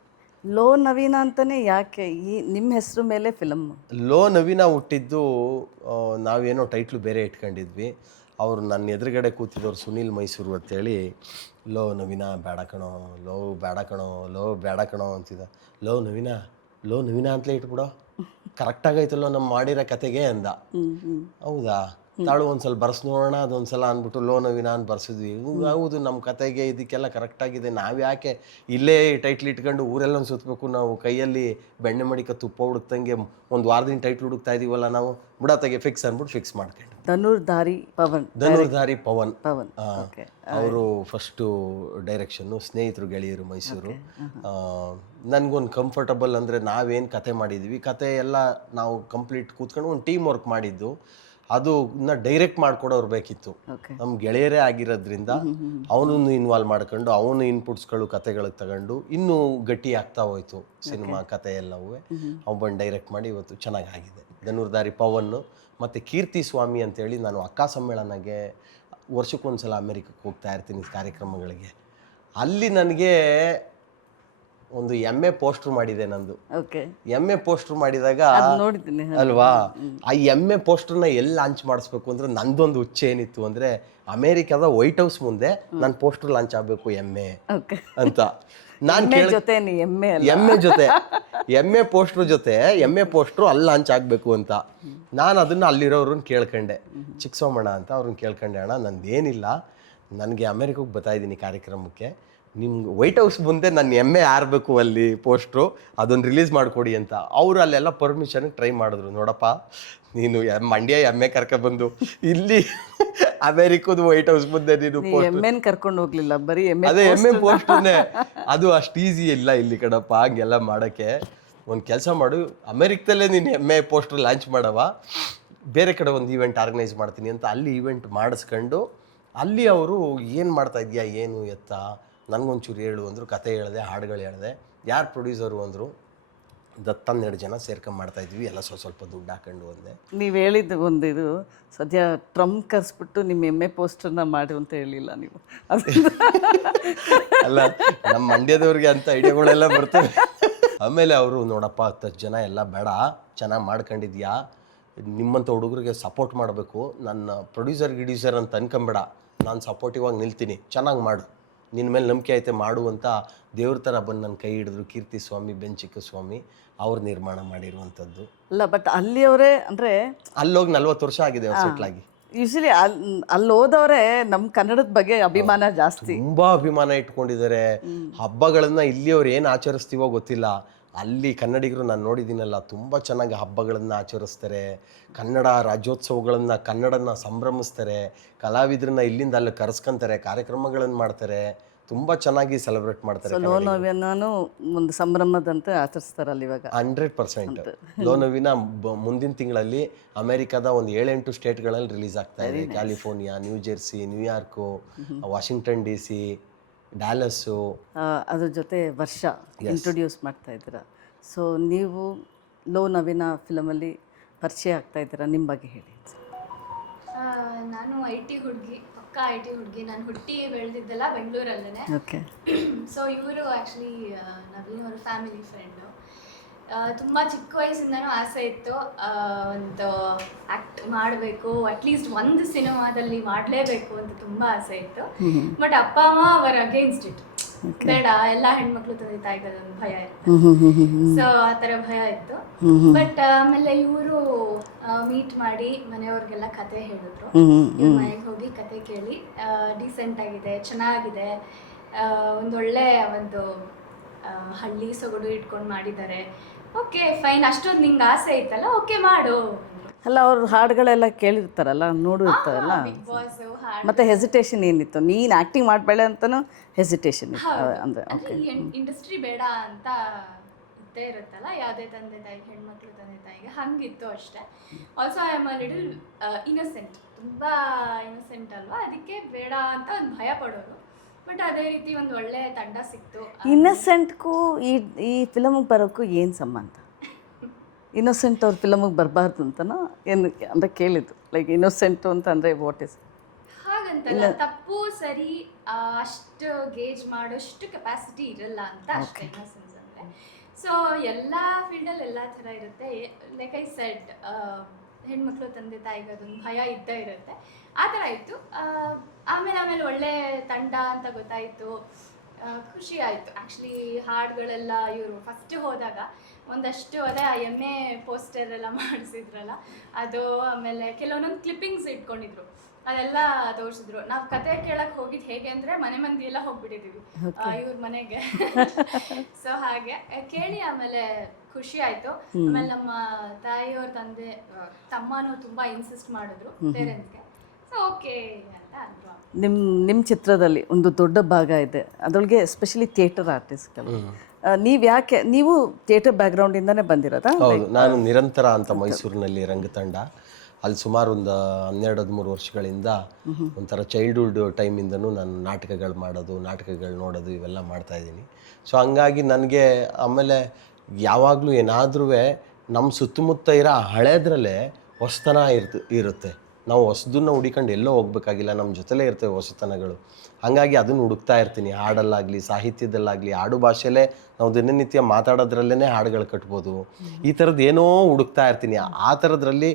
ಲೋ ನವೀನ ಅಂತಾನೆ ಯಾಕೆ ಈ ನಿಮ್ಮ ಹೆಸರು ಮೇಲೆ ಫಿಲಮ್? ಲೋ ನವೀನ ಹುಟ್ಟಿದ್ದು ನಾವೇನೋ ಟೈಟ್ಲು ಬೇರೆ ಇಟ್ಕೊಂಡಿದ್ವಿ. ಅವರು ನನ್ನ ಎದುರುಗಡೆ ಕೂತಿದ್ದವ್ರು ಸುನೀಲ್ ಮೈಸೂರು ಅಂತೇಳಿ, ಲೋ ನವೀನ ಬೇಡ ಕಣೋ, ಲೋ ಬೇಡ ಕಣೋ, ಲೋ ಬೇಡ ಕಣೋ ಅಂತಿದ್ದ. ಲೋ ನವೀನ ಅಂತಲೇ ಇಟ್ಬಿಡೋ, ಕರೆಕ್ಟಾಗೈತಲ್ಲೋ ನಮ್ಮ ಮಾಡಿರೋ ಕತೆಗೆ ಅಂದ. ಹೌದಾ, ತಾಳು ಒಂದ್ಸಲ ಬರ್ಸ್ ನೋಡೋಣ ಅದೊಂದ್ಸಲ ಅಂದ್ಬಿಟ್ಟು ಲೋ ನವೀನ ಅಂತ ಬರ್ಸಿದ್ವಿ. ಹೌದು, ನಮ್ಮ ಕತೆಗೆ ಇದಕ್ಕೆಲ್ಲ ಕರೆಕ್ಟಾಗಿದೆ. ನಾವು ಯಾಕೆ ಇಲ್ಲೇ ಟೈಟ್ಲ್ ಇಟ್ಕೊಂಡು ಊರೆಲ್ಲ ಸುತ್ತಬೇಕು? ನಾವು ಕೈಯಲ್ಲಿ ಬೆಣ್ಣೆ ಮಡಿಕ ತುಪ್ಪ ಹುಡುಕ್ತಂಗೆ ಒಂದು ವಾರದಿಂದ ಟೈಟ್ಲ್ ಹುಡುಕ್ತಾ ಇದೀವಲ್ಲ ನಾವು, ಬಿಡತ್ತಾಗೆ ಫಿಕ್ಸ್ ಅಂದ್ಬಿಟ್ಟು ಫಿಕ್ಸ್ ಮಾಡ್ಕೊಂಡು. ಧನುರ್ಧಾರಿ ಪವನ್ ಅವರು ಫಸ್ಟು ಡೈರೆಕ್ಷನ್ನು, ಸ್ನೇಹಿತರು ಗೆಳೆಯರು ಮೈಸೂರು. ನನಗೊಂದು ಕಂಫರ್ಟಬಲ್ ಅಂದರೆ ನಾವೇನು ಕತೆ ಮಾಡಿದ್ವಿ, ಕತೆ ಎಲ್ಲ ನಾವು ಕಂಪ್ಲೀಟ್ ಕೂತ್ಕೊಂಡು ಒಂದು ಟೀಮ್ ವರ್ಕ್ ಮಾಡಿದ್ದು. ಅದು ಡೈರೆಕ್ಟ್ ಮಾಡ್ಕೊಡೋರು ಬೇಕಿತ್ತು. ನಮ್ಮ ಗೆಳೆಯರೇ ಆಗಿರೋದ್ರಿಂದ ಅವನನ್ನು ಇನ್ವಾಲ್ವ್ ಮಾಡ್ಕೊಂಡು ಅವನು ಇನ್ಪುಟ್ಸ್ಗಳು ಕತೆಗಳಿಗೆ ತಗೊಂಡು ಇನ್ನೂ ಗಟ್ಟಿ ಆಗ್ತಾ ಹೋಯ್ತು ಸಿನಿಮಾ ಕತೆ ಎಲ್ಲವೂ. ಅವು ಬಂದು ಡೈರೆಕ್ಟ್ ಮಾಡಿ ಇವತ್ತು ಚೆನ್ನಾಗಾಗಿದೆ. ಧನುರ್ಧಾರಿ ಪವನ್ನು ಮತ್ತು ಕೀರ್ತಿ ಸ್ವಾಮಿ ಅಂತೇಳಿ, ನಾನು ಅಕ್ಕ ಸಮ್ಮೇಳನಗೆ ವರ್ಷಕ್ಕೊಂದ್ಸಲ ಅಮೇರಿಕಕ್ಕೆ ಹೋಗ್ತಾ ಇರ್ತೀನಿ ಕಾರ್ಯಕ್ರಮಗಳಿಗೆ. ಅಲ್ಲಿ ನನಗೆ ಒಂದು ಎಮ್ಮೆ ಪೋಸ್ಟ್ರು ಮಾಡಿದೆ ನಂದು. ಎಮ್ಮೆ ಪೋಸ್ಟ್ರು ಮಾಡಿದಾಗ ಅಲ್ವಾ, ಆ ಎಮ್ಮೆ ಪೋಸ್ಟರ್ನ ಎಲ್ಲಿ ಲಾಂಚ್ ಮಾಡಿಸ್ಬೇಕು ಅಂದ್ರೆ ನಂದೊಂದು ಹುಚ್ಚೆ ಏನಿತ್ತು ಅಂದ್ರೆ, ಅಮೇರಿಕಾದ ವೈಟ್ ಹೌಸ್ ಮುಂದೆ ನನ್ನ ಪೋಸ್ಟರ್ ಲಾಂಚ್ ಆಗಬೇಕು ಎಮ್ಮೆ ಅಂತ. ನಾನು ಎಮ್ಮೆ ಪೋಸ್ಟ್ರ್ ಜೊತೆ ಎಮ್ಮೆ ಪೋಸ್ಟ್ರು ಅಲ್ಲಿ ಲಾಂಚ್ ಆಗಬೇಕು ಅಂತ ನಾನು ಅದನ್ನು ಅಲ್ಲಿರೋರನ್ನ ಕೇಳ್ಕೊಂಡೆ. ಚಿಕ್ಕಸೋಮಣ್ಣ ಅಂತ ಅವ್ರನ್ನ ಕೇಳ್ಕೊಂಡೆ, ಅಣ್ಣ ನಂದೇನಿಲ್ಲ, ನನಗೆ ಅಮೇರಿಕಕ್ಕೆ ಬರ್ತಾ ಇದ್ದೀನಿ ಕಾರ್ಯಕ್ರಮಕ್ಕೆ, ನಿಮ್ಗೆ ವೈಟ್ ಹೌಸ್ ಮುಂದೆ ನನ್ನ ಎಮ್ಮೆ ಆರಬೇಕು ಅಲ್ಲಿ ಪೋಸ್ಟ್ರು, ಅದನ್ನು ರಿಲೀಸ್ ಮಾಡಿಕೊಡಿ ಅಂತ. ಅವರು ಅಲ್ಲೆಲ್ಲ ಪರ್ಮಿಷನ್ಗೆ ಟ್ರೈ ಮಾಡಿದ್ರು. ನೋಡಪ್ಪ, ನೀನು ಮಂಡ್ಯ ಎಮ್ಮೆ ಕರ್ಕೊಬಂದು ಇಲ್ಲಿ ಅಮೇರಿಕದ ವೈಟ್ ಹೌಸ್ ಮುಂದೆ ನೀನು ಎಮ್ಮೆನ್ ಕರ್ಕೊಂಡು ಹೋಗ್ಲಿಲ್ಲ, ಬರೀ ಅದೇ ಎಮ್ಮೆ ಪೋಸ್ಟ್ನೇ. ಅದು ಅಷ್ಟು ಈಸಿ ಇಲ್ಲ ಇಲ್ಲಿ ಕಣಪ್ಪ ಹಂಗೆಲ್ಲ ಮಾಡೋಕ್ಕೆ. ಒಂದು ಕೆಲಸ ಮಾಡು, ಅಮೇರಿಕದಲ್ಲೇ ನೀನು ಎಮ್ಮೆ ಪೋಸ್ಟ್ರ್ ಲಾಂಚ್ ಮಾಡವ, ಬೇರೆ ಕಡೆ ಒಂದು ಈವೆಂಟ್ ಆರ್ಗನೈಸ್ ಮಾಡ್ತೀನಿ ಅಂತ ಅಲ್ಲಿ ಈವೆಂಟ್ ಮಾಡಿಸ್ಕೊಂಡು, ಅಲ್ಲಿ ಅವರು ಏನು ಮಾಡ್ತಾ ಇದೆಯಾ ಏನು ಎತ್ತ ನನಗೊಂಚೂರು ಹೇಳು ಅಂದರು. ಕತೆ ಹೇಳಿದೆ, ಹಾಡುಗಳು ಹೇಳಿದೆ. ಯಾರು ಪ್ರೊಡ್ಯೂಸರು ಅಂದರು, 12 ಜನ ಸೇರ್ಕೊಂಡು ಮಾಡ್ತಾಯಿದ್ವಿ, ಎಲ್ಲ ಸ್ವಲ್ಪ ದುಡ್ಡು ಹಾಕೊಂಡು ಒಂದೆ. ನೀವು ಹೇಳಿದ್ದು ಒಂದು ಇದು ಸದ್ಯ ಟ್ರಂಪ್ ಕರೆಸ್ಬಿಟ್ಟು ನಿಮ್ಮ ಎಮ್ಮೆ ಪೋಸ್ಟರ್ನ ಮಾಡಿ ಅಂತ ಹೇಳಿಲ್ಲ ನೀವು. ಅಲ್ಲ, ನಮ್ಮ ಮಂಡ್ಯದವ್ರಿಗೆ ಅಂತ ಐಡಿಯಾಗಳೆಲ್ಲ ಬರ್ತವೆ. ಆಮೇಲೆ ಅವರು, ನೋಡಪ್ಪ 10 ಜನ ಎಲ್ಲ ಬೇಡ, ಚೆನ್ನಾಗಿ ಮಾಡ್ಕೊಂಡಿದ್ಯಾ, ನಿಮ್ಮಂಥ ಹುಡುಗರಿಗೆ ಸಪೋರ್ಟ್ ಮಾಡಬೇಕು, ನನ್ನ ಪ್ರೊಡ್ಯೂಸರ್ ಅಂತ ಅನ್ಕೊಂಬೇಡ, ನಾನು ಸಪೋರ್ಟಿವ್ ಆಗಿ ನಿಲ್ತೀನಿ, ಚೆನ್ನಾಗಿ ಮಾಡು, ನಿನ್ನ ಮೇಲೆ ನಂಬಿಕೆ ಐತೆ ಮಾಡು ಅಂತ ದೇವ್ರ ಥರ ಬಂದು ನನ್ನ ಕೈ ಹಿಡಿದ್ರು. ಕೀರ್ತಿ ಸ್ವಾಮಿ, ಬೆಂಚಿಕ್ಕಸ್ವಾಮಿ ಅವ್ರು ನಿರ್ಮಾಣ ಮಾಡಿರುವಂಥದ್ದು. ಅಲ್ಲ, ಬಟ್ ಅಲ್ಲಿಯವರೇ ಅಂದರೆ ಅಲ್ಲೋಗಿ 40 ವರ್ಷ ಆಗಿದೆ ಅವ್ರು ಸೆಟ್ಲಾಗಿ. ಯೂಶಲಿ ಅಲ್ಲಿ ಹೋದವರೇ ನಮ್ಮ ಕನ್ನಡದ ಬಗ್ಗೆ ಅಭಿಮಾನ ಜಾಸ್ತಿ, ತುಂಬ ಅಭಿಮಾನ ಇಟ್ಕೊಂಡಿದ್ದಾರೆ. ಹಬ್ಬಗಳನ್ನ ಇಲ್ಲಿಯವ್ರು ಏನು ಆಚರಿಸ್ತೀವೋ ಗೊತ್ತಿಲ್ಲ, ಅಲ್ಲಿ ಕನ್ನಡಿಗರು ನಾನು ನೋಡಿದ್ದೀನಲ್ಲ ತುಂಬ ಚೆನ್ನಾಗಿ ಹಬ್ಬಗಳನ್ನು ಆಚರಿಸ್ತಾರೆ. ಕನ್ನಡ ರಾಜ್ಯೋತ್ಸವಗಳನ್ನು, ಕನ್ನಡನ ಸಂಭ್ರಮಿಸ್ತಾರೆ. ಕಲಾವಿದ್ರನ್ನ ಇಲ್ಲಿಂದ ಅಲ್ಲಿ ಕರೆಸ್ಕೊಂತಾರೆ, ಕಾರ್ಯಕ್ರಮಗಳನ್ನು ಮಾಡ್ತಾರೆ, ತುಂಬ ಚೆನ್ನಾಗಿ ಸೆಲೆಬ್ರೇಟ್ ಮಾಡ್ತಾರೆ. ಲೋನವಿನೂ ಒಂದು ಸಂಭ್ರಮದಂತೆ ಆಚರಿಸ್ತಾರಲ್ಲ ಇವಾಗ. 100% ಲೋನವಿನ ಮುಂದಿನ ತಿಂಗಳಲ್ಲಿ ಅಮೆರಿಕದ ಒಂದು 7-8 ಸ್ಟೇಟ್ಗಳಲ್ಲಿ ರಿಲೀಸ್ ಆಗ್ತಾ ಇದೆ. California, new Jersey, New York, Washington DC, ಡ್ಯಾಲಸ್ಸು. ಅದ್ರ ಜೊತೆ ವರ್ಷ ಇಂಟ್ರೊಡ್ಯೂಸ್ ಮಾಡ್ತಾ ಇದ್ದೀರಾ. ಸೊ ನೀವು ಲೋ ನವೀನ ಫಿಲಮಲ್ಲಿ ಪರಿಚಯ ಆಗ್ತಾ ಇದ್ದೀರಾ, ನಿಮ್ಮ ಬಗ್ಗೆ ಹೇಳಿ. ನಾನು IT ಹುಡುಗಿ, ಪಕ್ಕ IT ಹುಡುಗಿ. ನಾನು ಹುಟ್ಟಿ ಬೆಳೆದಿದ್ದೆಲ್ಲ ಬೆಂಗಳೂರಲ್ಲೇ. ಓಕೆ. ಸೊ ಇವರು ಆ್ಯಕ್ಚುಲಿ ನವೀನ್ ಅವರ ಫ್ಯಾಮಿಲಿ ಫ್ರೆಂಡು. ತುಂಬ ಚಿಕ್ಕ ವಯಸ್ಸಿಂದನೂ ಆಸೆ ಇತ್ತು ಒಂದು ಆ್ಯಕ್ಟ್ ಮಾಡಬೇಕು, ಅಟ್ಲೀಸ್ಟ್ ಒಂದು ಸಿನಿಮಾದಲ್ಲಿ ಮಾಡಲೇಬೇಕು ಅಂತ ತುಂಬ ಆಸೆ ಇತ್ತು. ಬಟ್ ಅಪ್ಪ ಅಮ್ಮ ಅವರ ಅಗೇನ್ಸ್ಟ್ ಇಟ್, ಬೇಡ ಎಲ್ಲ ಹೆಣ್ಮಕ್ಳು ತಂದೆ ತಾಯಿಗೆ ಒಂದು ಭಯ ಇರುತ್ತೆ. ಸೊ ಆ ಥರ ಭಯ ಇತ್ತು. ಬಟ್ ಆಮೇಲೆ ಇವರು ಮೀಟ್ ಮಾಡಿ ಮನೆಯವ್ರಿಗೆಲ್ಲ ಕತೆ ಹೇಳಿದ್ರು. ಇವ್ರ ಮನೆಗೆ ಹೋಗಿ ಕತೆ ಕೇಳಿ, ಡೀಸೆಂಟ್ ಆಗಿದೆ, ಚೆನ್ನಾಗಿದೆ, ಒಂದೊಳ್ಳೆ ಒಂದು ಹಳ್ಳಿ ಸೊಗಡು ಇಟ್ಕೊಂಡು ಮಾಡಿದ್ದಾರೆ. ಓಕೆ ಫೈನ್, ಅಷ್ಟೊಂದು ನಿಂಗೆ ಆಸೆ ಐತಲ್ಲ, ಓಕೆ ಮಾಡು. ಅಲ್ಲ ಅವ್ರ ಹಾಡುಗಳೆಲ್ಲ ಕೇಳಿರ್ತಾರಲ್ಲ, ನೋಡಿರ್ತಾರಲ್ಲ, ಬಿಗ್ ಬಾಸ್ ಹಾಡು ಮತ್ತೆ ಹೆಸಿಟೇಷನ್ ಏನಿತ್ತು? ನೀನು ಆ್ಯಕ್ಟಿಂಗ್ ಮಾಡಬೇಡ ಅಂತಲೂ ಹೆಸಿಟೇಷನ್ ಇತ್ತು ಅಂದರೆ? ಅಂದ್ರೆ ಈ ಇಂಡಸ್ಟ್ರಿ ಬೇಡ ಅಂತ ಇದ್ದೇ ಇರುತ್ತಲ್ಲ ಯಾವುದೇ ತಂದೆ ತಾಯಿಗೆ, ಹೆಣ್ಮಕ್ಳು ತಂದೆ ತಾಯಿಗೆ ಹಂಗಿತ್ತು ಅಷ್ಟೇ. Also I am a little innocent, ತುಂಬ ಇನ್ನಸೆಂಟ್ ಅಲ್ವಾ, ಅದಕ್ಕೆ ಬೇಡ ಅಂತ ಒಂದು ಭಯ ಪಡೋರು. ಬಟ್ ಅದೇ ರೀತಿ ಒಂದು ಒಳ್ಳೆ ತಂಡ ಸಿಕ್ತು. ಇನ್ನಸೆಂಟ್ಗೂ ಈ ಫಿಲಮಿಗೆ ಬರೋಕ್ಕೂ ಏನು ಸಂಬಂಧ? ಇನ್ನೋಸೆಂಟ್ ಅವ್ರ ಫಿಲಮಿಗೆ ಬರಬಾರ್ದು ಅಂತನೋ ಏನು ಅಂತ ಕೇಳಿದ್ದು. ಲೈಕ್ ಇನ್ನೋಸೆಂಟು ಅಂತಂದರೆ ವಾಟ್ ಇಸ್? ಹಾಗಂತಲ್ಲ, ತಪ್ಪು ಸರಿ ಅಷ್ಟು ಗೇಜ್ ಮಾಡೋಷ್ಟು ಕೆಪಾಸಿಟಿ ಇರಲ್ಲ ಅಂತ ಅಷ್ಟೇ ಇನ್ನೋಸೆನ್ಸ್ ಅಂದರೆ. ಸೊ ಎಲ್ಲ ಫೀಲ್ಡಲ್ಲಿ ಎಲ್ಲ ಥರ ಇರುತ್ತೆ. ಲೈಕ್ ಐ ಸೆಡ್, ಹೆಣ್ಮಕ್ಳು ತಂದೆ ತಾಯಿಗೆ ಅದೊಂದು ಭಯ ಇದ್ದೇ ಇರುತ್ತೆ. ಆ ಥರ ಇತ್ತು. ಆಮೇಲೆ ಒಳ್ಳೆ ತಂಡ ಅಂತ ಗೊತ್ತಾಯಿತು, ಖುಷಿ ಆಯಿತು. ಆ್ಯಕ್ಚುಲಿ ಹಾಡುಗಳೆಲ್ಲ ಇವರು ಫಸ್ಟ್ ಹೋದಾಗ ಒಂದಷ್ಟು ಅದೇ ಎಮ್ಮೆ ಪೋಸ್ಟರ್ ಎಲ್ಲ ಮಾಡಿಸಿದ್ರಲ್ಲ ಅದು, ಆಮೇಲೆ ಕೆಲವೊಂದೊಂದು ಕ್ಲಿಪ್ಪಿಂಗ್ಸ್ ಇಟ್ಕೊಂಡಿದ್ರು, ಅದೆಲ್ಲ ತೋರಿಸಿದ್ರು. ನಾವು ಕತೆ ಕೇಳಕ್ಕೆ ಹೋಗಿದ್ದು ಹೇಗೆ ಅಂದರೆ ಮನೆ ಮಂದಿ ಎಲ್ಲ ಹೋಗ್ಬಿಟ್ಟಿದ್ದೀವಿ ಇವ್ರ ಮನೆಗೆ. ಸೊ ಹಾಗೆ ಕೇಳಿ ಆಮೇಲೆ ಖುಷಿ ಆಯಿತು. ಆಮೇಲೆ ನಮ್ಮ ತಾಯಿಯವ್ರ ತಮ್ಮನೂ ತುಂಬ ಇನ್ಸಿಸ್ಟ್ ಮಾಡಿದ್ರು ಪೇರೆಂಟ್ಸ್ಗೆ. ಸೊ ಓಕೆ ಅಂತ ಅಂದರು. ನಿಮ್ಮ ಚಿತ್ರದಲ್ಲಿ ಒಂದು ದೊಡ್ಡ ಭಾಗ ಇದೆ, ಅದರೊಳಗೆ ಎಸ್ಪೆಷಲಿ ಥಿಯೇಟರ್ ಆರ್ಟಿಸ್ಟ್ಗಳು. ನೀವು ಥಿಯೇಟರ್ ಬ್ಯಾಕ್ಗ್ರೌಂಡಿಂದನೇ ಬಂದಿರೋದಾ? ಹೌದು, ನಾನು ನಿರಂತರ ಅಂತ ಮೈಸೂರಿನಲ್ಲಿ ರಂಗತಂಡ, ಅಲ್ಲಿ ಸುಮಾರು ಒಂದು 12-13 ವರ್ಷಗಳಿಂದ ಒಂಥರ ಚೈಲ್ಡ್ಹುಡ್ ಟೈಮಿಂದನೂ ನಾನು ನಾಟಕಗಳು ಮಾಡೋದು, ನಾಟಕಗಳು ನೋಡೋದು ಇವೆಲ್ಲ ಮಾಡ್ತಾಯಿದ್ದೀನಿ. ಸೊ ಹಂಗಾಗಿ ನನಗೆ ಆಮೇಲೆ ಯಾವಾಗಲೂ ಏನಾದ್ರೂ ನಮ್ಮ ಸುತ್ತಮುತ್ತ ಇರೋ ಹಳೇದ್ರಲ್ಲೇ ಹೊಸತನ ಇರುತ್ತೆ. ನಾವು ಹೊಸದನ್ನ ಹುಡಿಕೊಂಡು ಎಲ್ಲೋ ಹೋಗ್ಬೇಕಾಗಿಲ್ಲ, ನಮ್ಮ ಜೊತೆಲೇ ಇರ್ತವೆ ಹೊಸತನಗಳು. ಹಾಗಾಗಿ ಅದನ್ನು ಹುಡುಕ್ತಾ ಇರ್ತೀನಿ. ಹಾಡಲ್ಲಾಗಲಿ, ಸಾಹಿತ್ಯದಲ್ಲಾಗಲಿ, ಆಡು ಭಾಷೆಲೇ ನಾವು ದಿನನಿತ್ಯ ಮಾತಾಡೋದ್ರಲ್ಲೇ ಹಾಡುಗಳು ಕಟ್ಬೋದು. ಈ ಥರದ್ದು ಏನೋ ಹುಡುಕ್ತಾ ಇರ್ತೀನಿ. ಆ ಥರದ್ರಲ್ಲಿ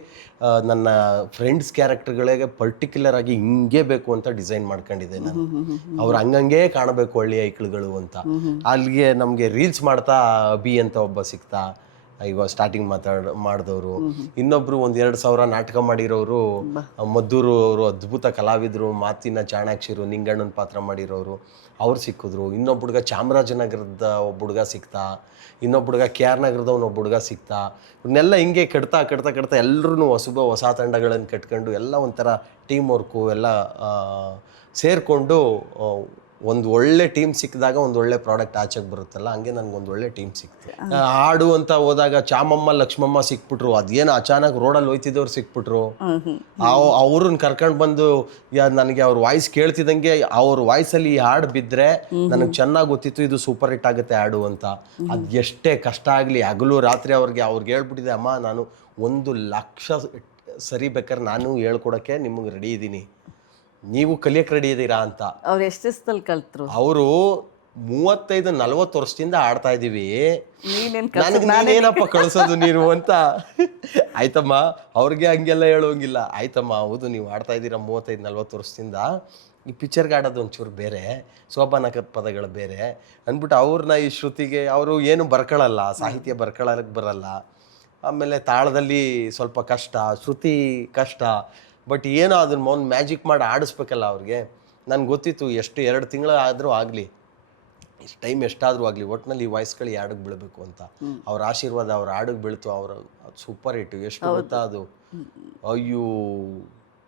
ನನ್ನ ಫ್ರೆಂಡ್ಸ್ ಕ್ಯಾರೆಕ್ಟರ್ಗಳಿಗೆ ಪರ್ಟಿಕ್ಯುಲರ್ ಆಗಿ ಹಿಂಗೇ ಬೇಕು ಅಂತ ಡಿಸೈನ್ ಮಾಡ್ಕೊಂಡಿದ್ದೆ ನಾನು. ಅವ್ರು ಹಂಗಂಗೇ ಕಾಣಬೇಕು ಹಳ್ಳಿ ಐಕ್ಳುಗಳು ಅಂತ. ಅಲ್ಲಿಗೆ ನಮಗೆ ರೀಲ್ಸ್ ಮಾಡ್ತಾ ಬಿ ಅಂತ ಒಬ್ಬ ಸಿಗ್ತಾ, ಇವಾಗ ಸ್ಟಾರ್ಟಿಂಗ್ ಮಾಡಿದವರು. ಇನ್ನೊಬ್ರು 1-2 ಸಾವಿರ ನಾಟಕ ಮಾಡಿರೋರು, ಮದ್ದೂರು ಅವರು ಅದ್ಭುತ ಕಲಾವಿದರು, ಮಾತಿನ ಚಾಣಾಕ್ಷರು, ನಿಂಗಣ್ಣನ ಪಾತ್ರ ಮಾಡಿರೋರು, ಅವ್ರು ಸಿಕ್ಕಿದ್ರು. ಇನ್ನೊಬ್ಬ ಹುಡುಗ ಚಾಮರಾಜನಗರದ ಒಬ್ಬ ಹುಡುಗ ಸಿಕ್ತಾ, ಇನ್ನೊಬ್ಬ ಹುಡುಗ KR ನಗರದವನು ಒಬ್ಬ ಹುಡುಗ ಸಿಕ್ತಾ. ಇವನ್ನೆಲ್ಲ ಹಿಂಗೆ ಕಟ್ತಾ ಎಲ್ಲರೂ ಹೊಸ ತಂಡಗಳನ್ನು ಕಟ್ಕೊಂಡು ಎಲ್ಲ ಒಂಥರ ಟೀಮ್ ವರ್ಕು ಎಲ್ಲ ಸೇರಿಕೊಂಡು ಒಂದು ಒಳ್ಳೆ ಟೀಮ್ ಸಿಕ್ಕಿದಾಗ ಒಂದು ಒಳ್ಳೆ ಪ್ರಾಡಕ್ಟ್ ಆಚೆಗೆ ಬರುತ್ತಲ್ಲ, ಹಂಗೆ ನನಗೊಂದು ಒಳ್ಳೆ ಟೀಮ್ ಸಿಕ್ತು. ಹಾಡು ಅಂತ ಹೋದಾಗ ಚಾಮಮ್ಮ ಲಕ್ಷ್ಮಮ್ಮ ಸಿಕ್ಬಿಟ್ರು. ಅದೇನು ಅಚಾನಕ್ ರೋಡಲ್ಲಿ ಹೋಯ್ತಿದ್ದವ್ರು ಸಿಕ್ಬಿಟ್ರು. ಅವ್ರನ್ನ ಕರ್ಕೊಂಡು ಬಂದು ನನಗೆ ಅವ್ರ ವಾಯ್ಸ್ ಕೇಳ್ತಿದ್ದಂಗೆ ಅವ್ರ ವಾಯ್ಸಲ್ಲಿ ಈ ಹಾಡು ಬಿದ್ದರೆ ನನಗೆ ಚೆನ್ನಾಗಿ ಗೊತ್ತಿತ್ತು ಇದು ಸೂಪರ್ ಹಿಟ್ ಆಗುತ್ತೆ ಹಾಡು ಅಂತ. ಅದು ಎಷ್ಟೇ ಕಷ್ಟ ಆಗಲಿ ಹಗಲು ರಾತ್ರಿ ಅವ್ರಿಗೆ ಹೇಳ್ಬಿಟ್ಟಿದೆ, ಅಮ್ಮ ನಾನು 1,00,000 ಸರಿ ಬೇಕಾದ್ರೆ ನಾನು ಹೇಳ್ಕೊಡೋಕ್ಕೆ ನಿಮಗೆ ರೆಡಿ ಇದ್ದೀನಿ, ನೀವು ಕಲಿಯಕ್ಕೆ ರೆಡಿ ಇದ್ದೀರಾ ಅಂತ. ಅವ್ರು ಎಷ್ಟು ದಿವಸದಲ್ಲಿ ಕಲ್ತರು? ಅವರು 35-40 ವರ್ಷದಿಂದ ಆಡ್ತಾ ಇದ್ದೀವಿ, ನನಗೆ ನಾನೇನಪ್ಪ ಕಳಿಸೋದು ನೀನು ಅಂತ. ಆಯ್ತಮ್ಮ, ಅವ್ರಿಗೆ ಹಂಗೆಲ್ಲ ಹೇಳೋಂಗಿಲ್ಲ. ಆಯ್ತಮ್ಮ, ಹೌದು ನೀವು ಆಡ್ತಾ ಇದ್ದೀರಾ 35-40 ವರ್ಷದಿಂದ, ಈ ಪಿಕ್ಚರ್ಗೆ ಆಡೋದು ಒಂಚೂರು ಬೇರೆ, ಸೋಪಾನಕ ಪದಗಳು ಬೇರೆ ಅಂದ್ಬಿಟ್ಟು ಅವ್ರನ್ನ ಈ ಶ್ರುತಿಗೆ ಅವರು ಏನು ಬರ್ಕೊಳ್ಳಲ್ಲ, ಸಾಹಿತ್ಯ ಬರ್ಕೊಳ್ಳೋಕ್ಕೆ ಬರಲ್ಲ. ಆಮೇಲೆ ತಾಳದಲ್ಲಿ ಸ್ವಲ್ಪ ಕಷ್ಟ, ಶ್ರುತಿ ಕಷ್ಟ. ಬಟ್ ಏನೋ ಅದನ್ನ ಒಂದು ಮ್ಯಾಜಿಕ್ ಮಾಡಿ ಆಡಿಸ್ಬೇಕಲ್ಲ ಅವ್ರಿಗೆ. ನನಗೆ ಗೊತ್ತಿತ್ತು ಎಷ್ಟು 2 ತಿಂಗಳು ಆದರೂ ಆಗಲಿ, ಇಷ್ಟು ಟೈಮ್ ಎಷ್ಟಾದರೂ ಆಗಲಿ, ಒಟ್ಟಿನಲ್ಲಿ ಈ ವಾಯ್ಸ್ಗಳು ಹಾಡಿಗೆ ಬೀಳಬೇಕು ಅಂತ. ಅವ್ರ ಆಶೀರ್ವಾದ ಅವ್ರ ಹಾಡಿಗೆ ಬೀಳ್ತು. ಅವ್ರ ಸೂಪರ್ ಹಿಟ್ಟು. ಎಷ್ಟು ಗೊತ್ತಾ ಅದು? ಅಯ್ಯೋ,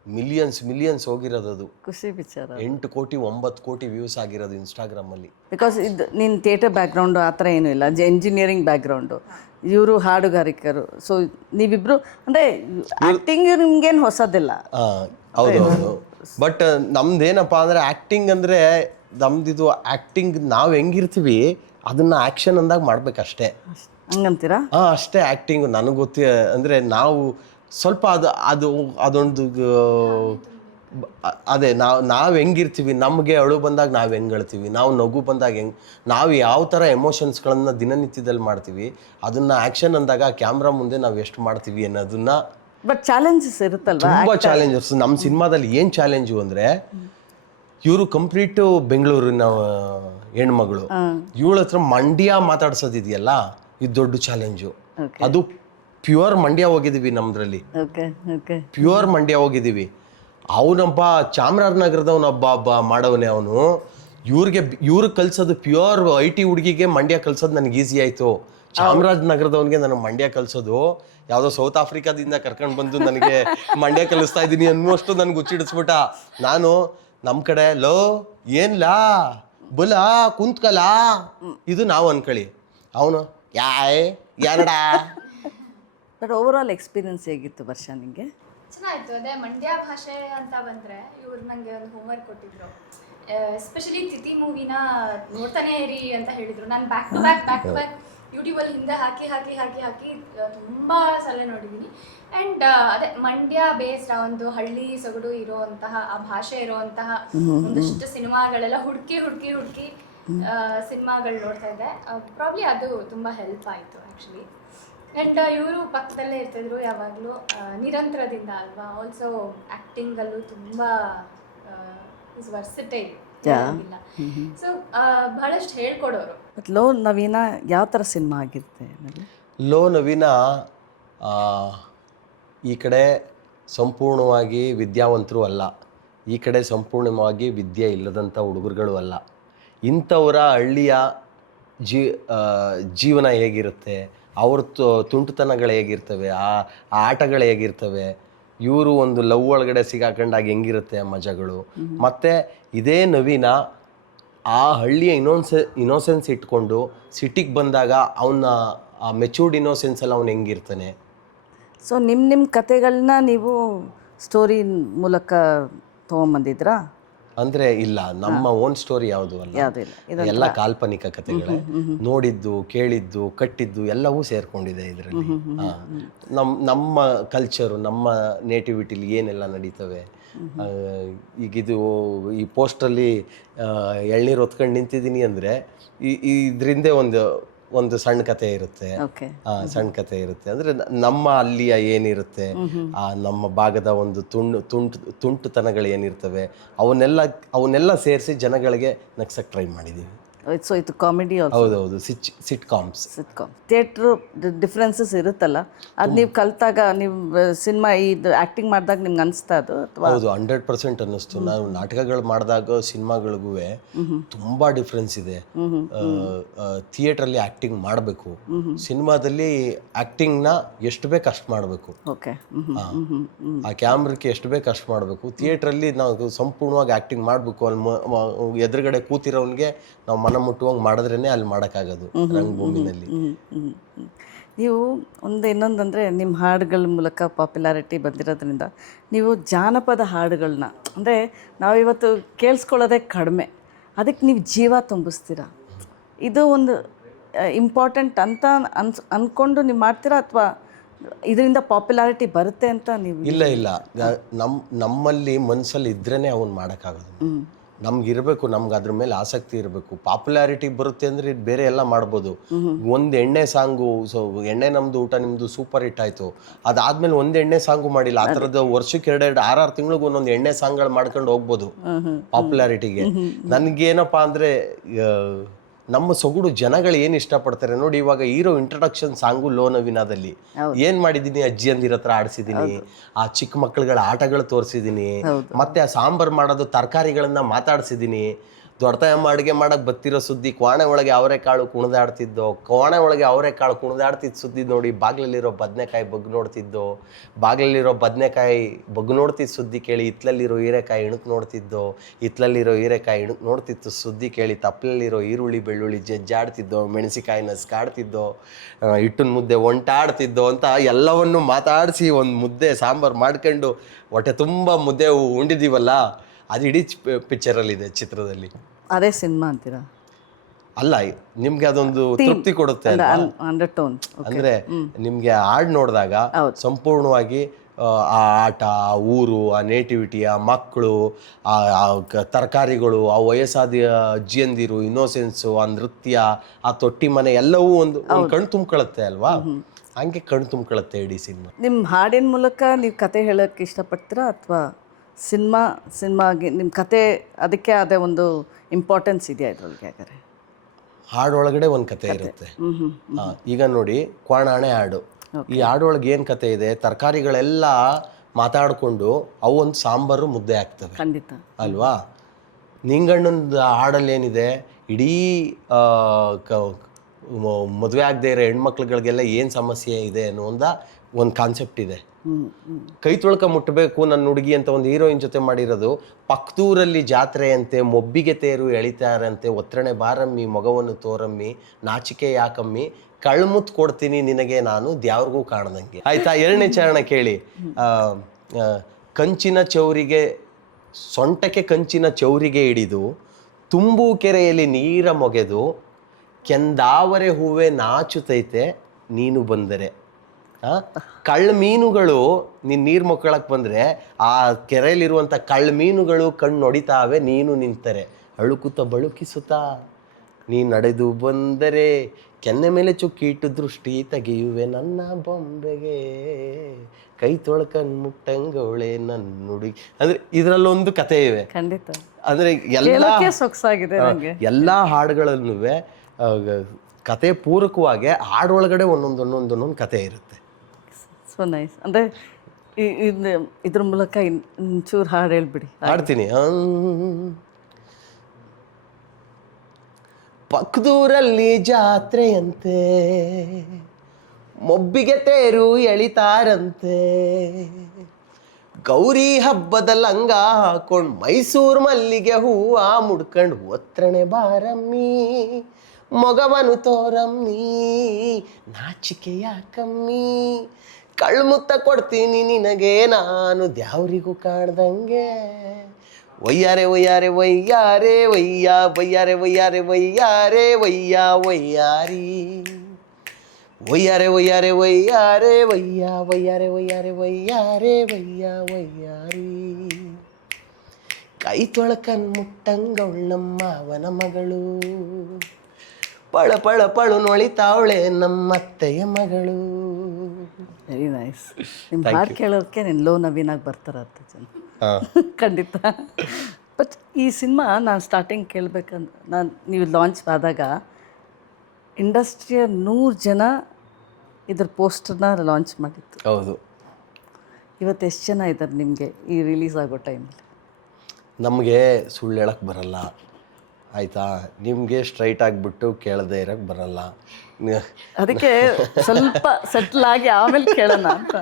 ಮಿಲಿಯನ್ಸ್ ಹೋಗಿರೋದು ಅದು. ಖುಷಿ ವಿಚಾರ. 8 ಕೋಟಿ 9 ಕೋಟಿ ವ್ಯೂಸ್ ಆಗಿರೋದು ಇನ್ಸ್ಟಾಗ್ರಾಮಲ್ಲಿ. ಬಿಕಾಸ್ ಇದು ನಿನ್ನ ಥಿಯೇಟರ್ ಬ್ಯಾಕ್ಗ್ರೌಂಡು ಆ ಥರ ಏನೂ ಇಲ್ಲ, ಎಂಜಿನಿಯರಿಂಗ್ ಬ್ಯಾಕ್ಗ್ರೌಂಡು, ಇವರು ಹಾಡುಗಾರಿಕರು. ಸೊ ನೀವಿಬ್ರು ಅಂದರೆ ಆ್ಯಕ್ಟಿಂಗ್ ನಿಮ್ಗೇನು ಹೊಸದಿಲ್ಲ. ಹೌದು. ಬಟ್ ನಮ್ದೇನಪ್ಪ ಅಂದರೆ ಆ್ಯಕ್ಟಿಂಗ್ ಅಂದರೆ ನಮ್ದಿದು ಆ್ಯಕ್ಟಿಂಗ್ ನಾವು ಹೆಂಗಿರ್ತೀವಿ ಅದನ್ನು ಆ್ಯಕ್ಷನ್ ಅಂದಾಗ ಮಾಡ್ಬೇಕಷ್ಟೇ. ಹಂಗಂತೀರಾ? ಅಷ್ಟೇ ಆ್ಯಕ್ಟಿಂಗು. ನನಗೆ ಗೊತ್ತಿ ಅಂದರೆ ನಾವು ಸ್ವಲ್ಪ ಅದೊಂದು ಅದೇ ನಾವು ಹೆಂಗಿರ್ತೀವಿ, ನಮಗೆ ಅಳು ಬಂದಾಗ ನಾವು ಹೆಂಗೆ ಅಳ್ತೀವಿ, ನಾವು ನಗು ಬಂದಾಗ ನಾವು ಯಾವ ಥರ ಎಮೋಷನ್ಸ್ಗಳನ್ನು ದಿನನಿತ್ಯದಲ್ಲಿ ಮಾಡ್ತೀವಿ, ಅದನ್ನು ಆ್ಯಕ್ಷನ್ ಅಂದಾಗ ಕ್ಯಾಮ್ರಾ ಮುಂದೆ ನಾವು ಎಷ್ಟು ಮಾಡ್ತೀವಿ ಅನ್ನೋದನ್ನ. ಬಟ್ ಚಾಲೆಂಜಸ್ ಇರುತ್ತಲ್ವಾ? ತುಂಬ ಚಾಲೆಂಜಸ್. ನಮ್ಮ ಸಿನಿಮಾದಲ್ಲಿ ಏನು ಚಾಲೆಂಜು ಅಂದರೆ, ಇವರು ಕಂಪ್ಲೀಟು ಬೆಂಗಳೂರಿನ ಹೆಣ್ಮಗಳು, ಇವಳ ಹತ್ರ ಮಂಡ್ಯ ಮಾತಾಡ್ಸೋದಿದೆಯಲ್ಲ, ಇದು ದೊಡ್ಡ ಚಾಲೆಂಜು. ಅದು ಪ್ಯೂರ್ ಮಂಡ್ಯ ಹೋಗಿದ್ದೀವಿ ನಮ್ಮದ್ರಲ್ಲಿ, ಪ್ಯೂರ್ ಮಂಡ್ಯ ಹೋಗಿದ್ದೀವಿ. ಅವನೊಬ್ಬ ಚಾಮರಾಜನಗರದವನೊಬ್ಬ ಮಾಡವನೇ ಅವನು. ಇವ್ರಿಗೆ ಕಲ್ಸೋದು ಪ್ಯೂರ್ IT ಹುಡುಗಿಗೆ ಮಂಡ್ಯ ಕಲ್ಸೋದು ನನಗೆ ಈಸಿ ಆಯಿತು. ಚಾಮರಾಜನಗರದವನಿಗೆ ನನಗೆ ಮಂಡ್ಯ ಕಲಿಸೋದು ಯಾವುದೋ ಸೌತ್ ಆಫ್ರಿಕಾದಿಂದ ಕರ್ಕೊಂಡು ಬಂದು ನನಗೆ ಮಂಡ್ಯ ಕಲಿಸ್ತಾ ಇದ್ದೀನಿ ಅನ್ನುವಷ್ಟು ನನಗೆ ಹುಚ್ಚಿಡಿಸ್ಬಿಟ್ಟ. ನಾನು ನಮ್ಮ ಕಡೆ ಲೋ ಏನ್ಲಾ ಬುಲ ಕುಂತ್ಕಲ ಇದು ನಾವು ಅನ್ಕೊಳ್ಳಿ, ಅವನು ಯಾರಡ. ಬಟ್ ಓವರ್ ಆಲ್ ಎಕ್ಸ್ಪೀರಿಯನ್ಸ್ ಹೇಗಿತ್ತು ವರ್ಷ ನಿಮಗೆ? ಚೆನ್ನಾಗಿತ್ತು. ಅದೇ ಮಂಡ್ಯ ಭಾಷೆ ಅಂತ ಬಂದರೆ ಇವ್ರು ನನಗೆ ಒಂದು ಹೋಮ್ವರ್ಕ್ ಕೊಟ್ಟಿದ್ರು. ಎಸ್ಪೆಷಲಿ ತಿಥಿ ಮೂವಿನ ನೋಡ್ತಾನೆ ಇರಿ ಅಂತ ಹೇಳಿದರು. ನಾನು ಬ್ಯಾಕ್ ಟು ಬ್ಯಾಕ್ ಯೂಟ್ಯೂಬಲ್ಲಿ ಹಿಂದೆ ಹಾಕಿ ತುಂಬ ಸಲ ನೋಡಿದ್ದೀನಿ. ಆ್ಯಂಡ್ ಅದೇ ಮಂಡ್ಯ ಬೇಸ್ಡ್ ಒಂದು ಹಳ್ಳಿ ಸೊಗಡು ಇರೋವಂತಹ ಆ ಭಾಷೆ ಇರೋವಂತಹ ಒಂದಷ್ಟು ಸಿನಿಮಾಗಳೆಲ್ಲ ಹುಡುಕಿ ಸಿನಿಮಾಗಳು ನೋಡ್ತಾ ಇದ್ದೆ. ಪ್ರಾಬ್ಲಿ ಅದು ತುಂಬ ಹೆಲ್ಪ್ ಆಯಿತು ಆ್ಯಕ್ಚುಲಿ. ಆ್ಯಂಡ್ ಇವರು ಪಕ್ಕದಲ್ಲೇ ಇರ್ತಿದ್ರು ಯಾವಾಗಲೂ, ನಿರಂತರದಿಂದ ಅಲ್ವಾ. ಆಲ್ಸೋ ಆ್ಯಕ್ಟಿಂಗಲ್ಲೂ ತುಂಬ ಇಸ್ ವರ್ಸಿಟೈಲ್ ಇಲ್ಲ. ಸೊ ಬಹಳಷ್ಟು ಹೇಳ್ಕೊಡೋರು. ಬಟ್ ಲೋ ನವೀನ ಯಾವ ಥರ ಸಿನಿಮಾ ಆಗಿರುತ್ತೆ? ಲೋ ನವೀನ ಈ ಕಡೆ ಸಂಪೂರ್ಣವಾಗಿ ವಿದ್ಯಾವಂತರು ಅಲ್ಲ, ಈ ಕಡೆ ಸಂಪೂರ್ಣವಾಗಿ ವಿದ್ಯೆ ಇಲ್ಲದಂಥ ಹುಡುಗರುಗಳು ಅಲ್ಲ. ಇಂಥವರ ಹಳ್ಳಿಯ ಜೀವನ ಹೇಗಿರುತ್ತೆ, ಅವ್ರ ತುಂಟುತನಗಳು ಹೇಗಿರ್ತವೆ, ಆ ಆಟಗಳು ಹೇಗಿರ್ತವೆ, ಇವರು ಒಂದು ಲವ್ ಒಳಗಡೆ ಸಿಗಾಕೊಂಡಾಗ ಹೆಂಗಿರುತ್ತೆ ಆ ಮಜಗಳು. ಮತ್ತು ಇದೇ ನವೀನ ಆ ಹಳ್ಳಿಯ ಇನೋಸೆನ್ಸ್ ಇಟ್ಕೊಂಡು ಸಿಟಿಗೆ ಬಂದಾಗ ಅವನ ಆ ಮೆಚೂರ್ಡ್ ಇನ್ನೋಸೆನ್ಸ್ ಎಲ್ಲ ಅವ್ನು ಹೆಂಗಿರ್ತಾನೆ. ಸೊ ನಿಮ್ಮ ಕತೆಗಳನ್ನ ನೀವು ಸ್ಟೋರಿ ಮೂಲಕ ತೊಗೊಂಬಂದಿದ್ರಾ? ಅಂದರೆ ಇಲ್ಲ, ನಮ್ಮ ಓನ್ ಸ್ಟೋರಿ ಯಾವುದು ಅಲ್ಲ, ಎಲ್ಲ ಕಾಲ್ಪನಿಕ ಕಥೆಗಳೇ. ನೋಡಿದ್ದು, ಕೇಳಿದ್ದು, ಕಟ್ಟಿದ್ದು ಎಲ್ಲವೂ ಸೇರ್ಕೊಂಡಿದೆ ಇದರಲ್ಲಿ. ನಮ್ಮ ಕಲ್ಚರು, ನಮ್ಮ ನೇಟಿವಿಟಿಲಿ ಏನೆಲ್ಲ ನಡೀತವೆ. ಈಗಿದು ಈ ಪೋಸ್ಟಲ್ಲಿ ಎಳ್ನೀರು ಹೊತ್ಕೊಂಡು ನಿಂತಿದ್ದೀನಿ ಅಂದರೆ ಇದರಿಂದ ಒಂದು ಸಣ್ಣ ಕತೆ ಇರುತ್ತೆ. ಸಣ್ಣ ಕತೆ ಇರುತ್ತೆ ಅಂದರೆ ನಮ್ಮ ಅಲ್ಲಿಯ ಏನಿರುತ್ತೆ, ಆ ನಮ್ಮ ಭಾಗದ ಒಂದು ತುಂಟುತನಗಳು ಏನಿರ್ತವೆ ಅವನ್ನೆಲ್ಲ ಸೇರಿಸಿ ಜನಗಳಿಗೆ ನಗ್ಸಕ್ಕೆ ಟ್ರೈ ಮಾಡಿದ್ದೀವಿ. ಸೊ ಇದು ಕಾಮಿಡಿ? ಹೌದೌದು, ಸಿಟ್ಕಾಮ್ಸ್. ಥಿಯೇಟ್ರು ಡಿಫ್ರೆನ್ಸಸ್ ಇರುತ್ತಲ್ಲ, ಅದು ನೀವು ಕಲಿತಾಗ, ನೀವು ಸಿನಿಮಾ ಇದು ಆ್ಯಕ್ಟಿಂಗ್ ಮಾಡಿದಾಗ ನಿಮ್ಗೆ ಅನಿಸ್ತಾ ಅದು? ಹೌದು, 100% ಅನ್ನಿಸ್ತು. ನಾವು ನಾಟಕಗಳು ಮಾಡಿದಾಗ ಸಿನಿಮಾಗಳಿಗೂ ತುಂಬ ಡಿಫ್ರೆನ್ಸ್ ಇದೆ. ಥಿಯೇಟ್ರಲ್ಲಿ ಆ್ಯಕ್ಟಿಂಗ್ ಮಾಡಬೇಕು, ಸಿನಿಮಾದಲ್ಲಿ ಆ್ಯಕ್ಟಿಂಗ್ನ ಎಷ್ಟು ಬೇಕು ಅಷ್ಟು ಮಾಡಬೇಕು. ಓಕೆ, ಆ ಕ್ಯಾಮ್ರಕ್ಕೆ ಎಷ್ಟು ಬೇಕು ಅಷ್ಟು ಮಾಡಬೇಕು. ಥಿಯೇಟ್ರಲ್ಲಿ ನಾವು ಸಂಪೂರ್ಣವಾಗಿ ಆ್ಯಕ್ಟಿಂಗ್ ಮಾಡಬೇಕು. ಅಲ್ಲಿ ಎದುರುಗಡೆ ಕೂತಿರೋನಿಗೆ ನಾವು ಮನ ಮುಟ್ಟುವಂಗೆ ಮಾಡಿದ್ರೇ ಅಲ್ಲಿ ಮಾಡೋಕ್ಕಾಗೋದು ರಂಗಭೂಮಿನಲ್ಲಿ. ನೀವು ಇನ್ನೊಂದಂದರೆ ನಿಮ್ಮ ಹಾಡುಗಳ ಮೂಲಕ ಪಾಪ್ಯುಲಾರಿಟಿ ಬಂದಿರೋದ್ರಿಂದ ನೀವು ಜಾನಪದ ಹಾಡುಗಳನ್ನ, ಅಂದರೆ ನಾವಿವತ್ತು ಕೇಳಿಸ್ಕೊಳ್ಳೋದೇ ಕಡಿಮೆ, ಅದಕ್ಕೆ ನೀವು ಜೀವ ತುಂಬಿಸ್ತೀರ. ಇದು ಒಂದು ಇಂಪಾರ್ಟೆಂಟ್ ಅಂತ ಅಂದ್ಕೊಂಡು ನೀವು ಮಾಡ್ತೀರಾ, ಅಥವಾ ಇದರಿಂದ ಪಾಪ್ಯುಲಾರಿಟಿ ಬರುತ್ತೆ ಅಂತ ನೀವು? ಇಲ್ಲ, ನಮ್ಮಲ್ಲಿ ಮನಸ್ಸಲ್ಲಿ ಇದ್ರೇ ಅವನು ಮಾಡೋಕ್ಕಾಗೋದು. ನಮ್ಗಿರಬೇಕು, ನಮ್ಗೆ ಅದ್ರ ಮೇಲೆ ಆಸಕ್ತಿ ಇರಬೇಕು. ಪಾಪ್ಯುಲಾರಿಟಿ ಬರುತ್ತೆ ಅಂದರೆ ಬೇರೆ ಎಲ್ಲ ಮಾಡ್ಬೋದು. ಒಂದು ಎಣ್ಣೆ ಸಾಂಗು, ಎಣ್ಣೆ ನಮ್ಮದು ಊಟ ನಿಮ್ಮದು ಸೂಪರ್ ಹಿಟ್ ಆಯಿತು, ಅದಾದಮೇಲೆ ಒಂದು ಎಣ್ಣೆ ಸಾಂಗು ಮಾಡಿಲ್ಲ. ಆ ಥರದ್ದು ವರ್ಷಕ್ಕೆ 2-6 ತಿಂಗಳಿಗೆ ಒಂದೊಂದು ಎಣ್ಣೆ ಸಾಂಗ್ಗಳು ಮಾಡ್ಕೊಂಡು ಹೋಗ್ಬೋದು ಪಾಪ್ಯುಲಾರಿಟಿಗೆ. ನನಗೇನಪ್ಪ ಅಂದರೆ ನಮ್ಮ ಸೊಗಡು ಜನಗಳು ಏನು ಇಷ್ಟಪಡ್ತಾರೆ ನೋಡಿ. ಇವಾಗ ಹೀರೋ ಇಂಟ್ರಡಕ್ಷನ್ ಸಾಂಗು ಲೋ ನವೀನದಲ್ಲಿ ಏನು ಮಾಡಿದ್ದೀನಿ, ಅಜ್ಜಿಯಂದಿರ ಹತ್ರ ಆಡಿಸಿದ್ದೀನಿ, ಆ ಚಿಕ್ಕ ಮಕ್ಕಳುಗಳ ಆಟಗಳು ತೋರಿಸಿದ್ದೀನಿ, ಮತ್ತೆ ಆ ಸಾಂಬಾರು ಮಾಡೋದು ತರಕಾರಿಗಳನ್ನ ಮಾತಾಡ್ಸಿದ್ದೀನಿ. ದೊಡ್ಡತಮ್ಮ ಅಡುಗೆ ಮಾಡೋಕೆ ಬತ್ತಿರೋ ಸುದ್ದಿ, ಕೋಣೆ ಒಳಗೆ ಅವರೆಕಾಳು ಕುಣಿದಾಡ್ತಿದ್ದೋ, ಕೋಣೆ ಒಳಗೆ ಅವರೆಕಾಳು ಕುಣಿದಾಡ್ತಿದ್ದ ಸುದ್ದಿ ನೋಡಿ ಬಾಗಿಲಲ್ಲಿರೋ ಬದನೆಕಾಯಿ ಬಗ್ಗಿ ನೋಡ್ತಿದ್ದೋ, ಬಾಗಿಲಲ್ಲಿರೋ ಬದನೆಕಾಯಿ ಬಗ್ಗಿ ನೋಡ್ತಿದ್ದ ಸುದ್ದಿ ಕೇಳಿ ಹಿತ್ತಲಲ್ಲಿರೋ ಹೀರೆಕಾಯಿ ಇಣುಕು ನೋಡ್ತಿದ್ದೋ, ಹಿತ್ತಲಲ್ಲಿರೋ ಹೀರೆಕಾಯಿ ಇಣುಕು ನೋಡ್ತಿತ್ತು ಸುದ್ದಿ ಕೇಳಿ ತಪ್ಪಲಲ್ಲಿರೋ ಈರುಳ್ಳಿ ಬೆಳ್ಳುಳ್ಳಿ ಜಜ್ಜಾಡ್ತಿದ್ದೋ, ಮೆಣಸಿಕಾಯಿ ನಸ್ಕಾಡ್ತಿದ್ದೋ, ಹಿಟ್ಟಿನ ಮುದ್ದೆ ಒಂಟಾಡ್ತಿದ್ದೋ ಅಂತ ಎಲ್ಲವನ್ನು ಮಾತಾಡಿಸಿ ಒಂದು ಮುದ್ದೆ ಸಾಂಬಾರು ಮಾಡ್ಕೊಂಡು ಹೊಟ್ಟೆ ತುಂಬ ಮುದ್ದೆ ಉಂಡಿದ್ದೀವಲ್ಲ, ಅದು ಇಡೀ ಪಿಕ್ಚರಲ್ಲಿದೆ, ಚಿತ್ರದಲ್ಲಿ. ಅದೇ ಸಿನಿಮಾ ಅಂತೀರಾ? ಅಲ್ಲ, ನಿಮ್ಗೆ ಅದೊಂದು ತೃಪ್ತಿ ಕೊಡುತ್ತೆ ಅಂಡರ್ಟೋನ್. ಅಂದ್ರೆ ನಿಮ್ಗೆ ಹಾಡು ನೋಡಿದಾಗ ಸಂಪೂರ್ಣವಾಗಿ ಆ ಆಟ, ಆ ಊರು, ಆ ನೇಟಿವಿಟಿ, ಆ ಮಕ್ಕಳು, ಆ ತರಕಾರಿಗಳು, ಆ ವಯಸ್ಸಾದ ಅಜ್ಜಿಯಂದಿರು, ಇನ್ನೋಸೆನ್ಸು, ಆ ನೃತ್ಯ, ಆ ತೊಟ್ಟಿ ಮನೆ ಎಲ್ಲವೂ ಒಂದು ಕಣ್ಣು ತುಂಬ್ಕೊಳ್ಳುತ್ತೆ ಅಲ್ವಾ. ಹಂಗೆ ಕಣ್ಣು ತುಂಬ್ಕೊಳ್ಳುತ್ತೆ ಇಡೀ ಸಿನಿಮಾ. ನಿಮ್ಮ ಹಾಡಿನ ಮೂಲಕ ನೀವು ಕತೆ ಹೇಳೋಕ್ಕೆ ಇಷ್ಟಪಡ್ತೀರಾ, ಅಥವಾ ಸಿನಿಮಾಗೆ ನಿಮ್ಮ ಕತೆ ಅದಕ್ಕೆ ಅದೇ ಒಂದು ಇಂಪಾರ್ಟೆನ್ಸ್ ಇದೆಯಾ ಇದ್ರೊಳಗೆ? ಹಾಗಾದ್ರೆ ಹಾಡೊಳಗಡೆ ಒಂದು ಕತೆ ಇರುತ್ತೆ. ಈಗ ನೋಡಿ, ಕ್ವಾಣಾಣೆ ಹಾಡು, ಈ ಹಾಡೊಳಗೆ ಏನು ಕತೆ ಇದೆ, ತರಕಾರಿಗಳೆಲ್ಲ ಮಾತಾಡಿಕೊಂಡು ಅವು ಒಂದು ಸಾಂಬಾರು ಮುದ್ದೆ ಆಗ್ತವೆ. ಖಂಡಿತ ಅಲ್ವಾ. ನಿಂಗಣ್ಣನ ಹಾಡಲ್ಲಿ ಏನಿದೆ, ಇಡೀ ಮದುವೆ ಆಗದೆ ಇರೋ ಹೆಣ್ಮಕ್ಳುಗಳಿಗೆಲ್ಲ ಏನು ಸಮಸ್ಯೆ ಇದೆ ಅನ್ನೋ ಒಂದು ಕಾನ್ಸೆಪ್ಟ್ ಇದೆ. ಕೈ ತೊಳ್ಕ ಮುಟ್ಟಬೇಕು ನನ್ನ ಹುಡುಗಿ ಅಂತ ಒಂದು ಹೀರೋಯಿನ್ ಜೊತೆ ಮಾಡಿರೋದು. ಪಕ್ಕದೂರಲ್ಲಿ ಜಾತ್ರೆಯಂತೆ ಮೊಬ್ಬಿಗೆ ತೇರು ಎಳಿತಾರಂತೆ, ಒತ್ತರಣೆ ಬಾರಮ್ಮಿ ಮೊಗವನ್ನು ತೋರಮ್ಮಿ, ನಾಚಿಕೆ ಯಾಕಮ್ಮಿ, ಕಳ್ಮುತ್ ಕೊಡ್ತೀನಿ ನಿನಗೆ ನಾನು ದ್ಯಾವ್ರಿಗೂ ಕಾಣ್ದಂಗೆ. ಆಯ್ತಾ? 2ನೇ ಚರಣ ಕೇಳಿ. ಕಂಚಿನ ಚೌರಿಗೆ ಸೊಂಟಕ್ಕೆ ಕಂಚಿನ ಚೌರಿಗೆ ಹಿಡಿದು, ತುಂಬು ಕೆರೆಯಲ್ಲಿ ನೀರ ಮೊಗೆದು, ಕೆಂದಾವರೆ ಹೂವೆ ನಾಚುತ್ತೈತೆ ನೀನು ಬಂದರೆ. ಕಳ್ಳ ಮೀನುಗಳು ನೀನು ನೀರು ಮೊಕ್ಕಳಕ್ಕೆ ಬಂದರೆ ಆ ಕೆರೆಯಲ್ಲಿರುವಂಥ ಕಳ್ಳ ಮೀನುಗಳು ಕಣ್ಣು ಹೊಡಿತಾವೆ ನೀನು ನಿಂತರೆ. ಅಳುಕುತ್ತ ಬಳುಕಿಸುತ್ತಾ ನೀ ನಡೆದು ಬಂದರೆ, ಕೆನ್ನೆ ಮೇಲೆ ಚುಕ್ಕಿಟ್ಟು ದೃಷ್ಟಿ ತೆಗೆಯುವೆ ನನ್ನ ಬೊಂಬೆಗೆ, ಕೈ ತೊಳ್ಕಂಡು ಮುಟ್ಟಂಗವಳೆ ನನ್ನ ಹುಡುಗಿ. ಅಂದರೆ ಇದರಲ್ಲೊಂದು ಕಥೆ ಇವೆ. ಖಂಡಿತ. ಅಂದರೆ ಸೊಗಸಾಗಿದೆ ನನಗೆ. ಎಲ್ಲ ಹಾಡುಗಳಲ್ಲೂ ಕತೆ ಪೂರಕವಾಗಿ ಹಾಡೊಳಗಡೆ ಒಂದೊಂದು ಕತೆ ಇರುತ್ತೆ. So nice. ಅಂದರೆ ಇದ್ರ ಮೂಲಕ ಒಂಚೂರು ಹಾಡು ಹೇಳ್ಬಿಡಿ. ಹಾಡ್ತೀನಿ. ಪಕ್ಕದೂರಲ್ಲಿ ಜಾತ್ರೆಯಂತೆ ಮೊಬ್ಬಿಗೆ ತೇರು ಎಳಿತಾರಂತೆ, ಗೌರಿ ಹಬ್ಬದ ಲಂಗ ಹಾಕೊಂಡು ಮೈಸೂರು ಮಲ್ಲಿಗೆ ಹೂವ ಮುಡ್ಕೊಂಡು, ಒತ್ತರಣೆ ಬಾರಮ್ಮಿ ಮೊಗವನು ತೋರಮ್ಮಿ, ನಾಚಿಕೆ ಯಾಕಮ್ಮಿ, ಕಳ್ಮುತ್ತ ಕೊಡ್ತೀನಿ ನಿನಗೆ ನಾನು ದ್ಯಾವ್ರಿಗೂ ಕಾಣ್ದಂಗೆ. ಒಯ್ಯಾರೆ ಒಯ್ಯಾರೆ ಒಯ್ಯಾರೆ ಒಯ್ಯ, ಒಯ್ಯಾರೆ ಒಯ್ಯಾರೆ ಒಯ್ಯಾರೆ ಒಯ್ಯ ಒಯ್ಯಾರಿ, ಒಯ್ಯಾರೆ ಒಯ್ಯಾರೆ ಒಯ್ಯಾರೆ ಒಯ್ಯ, ಒಯ್ಯಾರೆ ಒಯ್ಯಾರೆ ಒಯ್ಯಾರೆ ಒಯ್ಯ ಒಯ್ಯಾರಿ, ಕೈ ತೊಳಕನ್ ಮುಟ್ಟಂಗವಳು ಅವನ ಮಗಳು, ಪಳ ಪಳ ಪಳು ನೊಳಿತಾವಳೆ ನಮ್ಮತ್ತೆಯ ಮಗಳು. Very nice. ನಿಮ್ಮ ಹಾಡು ಕೇಳೋಕ್ಕೆ ನೀನು ಲೋ ನವೀನಾಗಿ ಬರ್ತಾರಂತ ಜನ. ಖಂಡಿತ. ಬಟ್ ಈ ಸಿನಿಮಾ ನಾನು ಸ್ಟಾರ್ಟಿಂಗ್ ಕೇಳಬೇಕಂದ್ರೆ ನೀವು ಲಾಂಚ್ ಆದಾಗ ಇಂಡಸ್ಟ್ರಿಯ 100 ಜನ ಇದ್ರ ಪೋಸ್ಟರ್ನ ಲಾಂಚ್ ಮಾಡಿತ್ತು. ಹೌದು. ಇವತ್ತು ಎಷ್ಟು ಜನ ಇದ್ದಾರೆ ನಿಮಗೆ ಈ ರಿಲೀಸ್ ಆಗೋ ಟೈಮಲ್ಲಿ? ನಮಗೆ ಸುಳ್ಳು ಹೇಳಕ್ಕೆ ಬರಲ್ಲ, ಆಯಿತಾ? ನಿಮಗೆ ಸ್ಟ್ರೈಟ್ ಆಗಿಬಿಟ್ಟು ಕೇಳದೆ ಇರೋಕ್ಕೆ ಬರಲ್ಲ. ಅದಕ್ಕೆ ಸ್ವಲ್ಪ ಸೆಟ್ಲ್ ಆಗಿ ಆಮೇಲೆ ಕೇಳೋಣ ಅಂತ.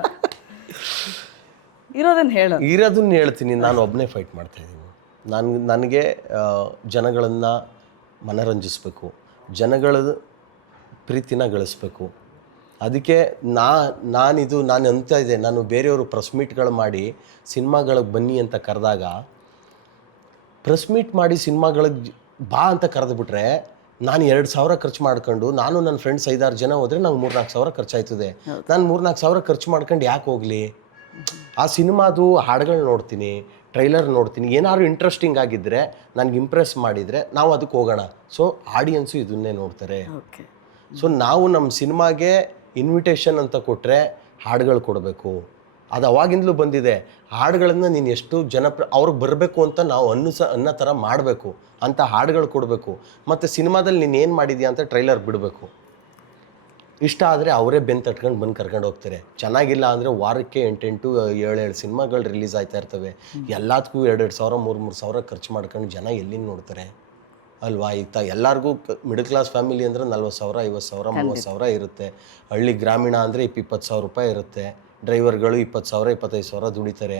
ಇರೋದನ್ನ ಹೇಳ್ತೀನಿ. ನಾನು ಒಬ್ಬನೇ ಫೈಟ್ ಮಾಡ್ತಾಯಿದ್ದೀನಿ. ನನಗೆ ಜನಗಳನ್ನು ಮನರಂಜಿಸ್ಬೇಕು, ಜನಗಳ ಪ್ರೀತಿನ ಗಳಿಸ್ಬೇಕು. ಅದಕ್ಕೆ ನಾನು ಅಂತ ಇದೆ, ನಾನು ಬೇರೆಯವರು ಪ್ರೆಸ್ ಮೀಟ್ಗಳು ಮಾಡಿ ಸಿನಿಮಾಗಳಿಗೆ ಬನ್ನಿ ಅಂತ ಕರೆದಾಗ, ಪ್ರೆಸ್ ಮೀಟ್ ಮಾಡಿ ಸಿನಿಮಾಗಳಿಗೆ ಬಾ ಅಂತ ಕರೆದುಬಿಟ್ರೆ ನಾನು 2,000 ಖರ್ಚು ಮಾಡ್ಕೊಂಡು, ನಾನು ನನ್ನ ಫ್ರೆಂಡ್ಸ್ 5-6 ಜನ ಹೋದರೆ ನಂಗೆ 3-4 ಸಾವಿರ ಖರ್ಚಾಯ್ತದೆ. ನಾನು 3-4 ಸಾವಿರ ಖರ್ಚು ಮಾಡ್ಕೊಂಡು ಯಾಕೆ ಹೋಗಲಿ? ಆ ಸಿನಿಮಾದು ಹಾಡುಗಳು ನೋಡ್ತೀನಿ, ಟ್ರೈಲರ್ ನೋಡ್ತೀನಿ, ಏನಾದ್ರು ಇಂಟ್ರೆಸ್ಟಿಂಗ್ ಆಗಿದ್ದರೆ, ನನಗೆ ಇಂಪ್ರೆಸ್ ಮಾಡಿದರೆ ನಾವು ಅದಕ್ಕೆ ಹೋಗೋಣ. ಸೊ ಆಡಿಯನ್ಸು ಇದನ್ನೇ ನೋಡ್ತಾರೆ. ಸೊ ನಾವು ನಮ್ಮ ಸಿನಿಮಾಗೆ ಇನ್ವಿಟೇಷನ್ ಅಂತ ಕೊಟ್ಟರೆ ಹಾಡುಗಳು ಕೊಡಬೇಕು. ಅದು ಅವಾಗಿಂದಲೂ ಬಂದಿದೆ. ಹಾಡುಗಳನ್ನು ನೀನು ಎಷ್ಟು ಅವ್ರಿಗೆ ಬರಬೇಕು ಅಂತ ನಾವು ಅನ್ನೋ ಥರ ಮಾಡಬೇಕು ಅಂತ ಹಾಡುಗಳು ಕೊಡಬೇಕು. ಮತ್ತು ಸಿನಿಮಾದಲ್ಲಿ ನೀನು ಏನು ಮಾಡಿದ್ಯಾ ಅಂತ ಟ್ರೈಲರ್ ಬಿಡಬೇಕು. ಇಷ್ಟ ಆದರೆ ಅವರೇ ಬೆನ್ನು ತಟ್ಕೊಂಡು ಬಂದು ಕರ್ಕೊಂಡು ಹೋಗ್ತಾರೆ. ಚೆನ್ನಾಗಿಲ್ಲ ಅಂದರೆ ವಾರಕ್ಕೆ 8-8, 7-7 ಸಿನಿಮಾಗಳು ರಿಲೀಸ್ ಆಯ್ತಾ ಇರ್ತವೆ. ಎಲ್ಲದಕ್ಕೂ 2-2 ಸಾವಿರ 3-3 ಸಾವಿರ ಖರ್ಚು ಮಾಡ್ಕೊಂಡು ಜನ ಎಲ್ಲಿಂದ ನೋಡ್ತಾರೆ ಅಲ್ವಾ? ಈಗ ಎಲ್ಲರಿಗೂ ಮಿಡಲ್ ಕ್ಲಾಸ್ ಫ್ಯಾಮಿಲಿ ಅಂದರೆ 40 ಸಾವಿರ 50 ಸಾವಿರ 30 ಸಾವಿರ ಇರುತ್ತೆ. ಹಳ್ಳಿ ಗ್ರಾಮೀಣ ಅಂದರೆ 20,000 ರೂಪಾಯಿ ಇರುತ್ತೆ. ಡ್ರೈವರ್ಗಳು 20 ಸಾವಿರ 25 ಸಾವಿರ ದುಡಿತಾರೆ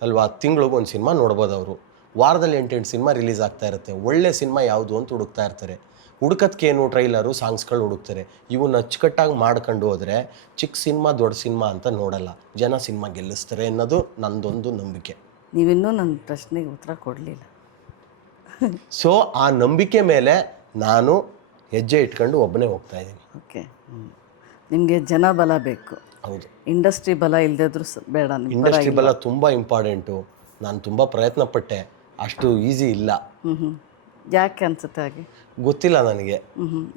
ಅಲ್ವಾ? ತಿಂಗಳಿಗೆ ಒಂದು ಸಿನಿಮಾ ನೋಡ್ಬೋದು ಅವರು. ವಾರದಲ್ಲಿ 8-8 ಸಿನಿಮಾ ರಿಲೀಸ್ ಆಗ್ತಾ ಇರುತ್ತೆ. ಒಳ್ಳೆ ಸಿನಿಮಾ ಯಾವುದು ಅಂತ ಹುಡುಕ್ತಾ ಇರ್ತಾರೆ. ಹುಡುಕತ್ಕೇನು ಟ್ರೈಲರು ಸಾಂಗ್ಸ್ಗಳು ಹುಡುಕ್ತಾರೆ. ಇವನ್ನ ಅಚ್ಚುಕಟ್ಟಾಗಿ ಮಾಡ್ಕೊಂಡು ಹೋದರೆ ಚಿಕ್ಕ ಸಿನಿಮಾ ದೊಡ್ಡ ಸಿನಿಮಾ ಅಂತ ನೋಡಲ್ಲ, ಜನ ಸಿನಿಮಾ ಗೆಲ್ಲಿಸ್ತಾರೆ ಅನ್ನೋದು ನನ್ನದೊಂದು ನಂಬಿಕೆ. ನೀವಿನ್ನೂ ನನ್ನ ಪ್ರಶ್ನೆಗೆ ಉತ್ತರ ಕೊಡಲಿಲ್ಲ. ಸೊ ಆ ನಂಬಿಕೆ ಮೇಲೆ ನಾನು ಹೆಜ್ಜೆ ಇಟ್ಕೊಂಡು ಒಬ್ಬನೇ ಹೋಗ್ತಾ ಇದ್ದೀನಿ. ಓಕೆ. ನಿಮಗೆ ಜನ ಬಲ ಬೇಕು. ಹೌದು. ಇಂಡಸ್ಟ್ರಿ ಬಲ ಇಲ್ಲದಿದ್ರೂ ಬೇಡ. ಇಂಡಸ್ಟ್ರಿ ಬಲ ತುಂಬ ಇಂಪಾರ್ಟೆಂಟು. ನಾನು ತುಂಬ ಪ್ರಯತ್ನ ಪಟ್ಟೆ, ಅಷ್ಟು ಈಸಿ ಇಲ್ಲ. ಯಾಕೆ ಅನ್ಸುತ್ತೆ ಹಾಗೆ ಗೊತ್ತಿಲ್ಲ ನನಗೆ.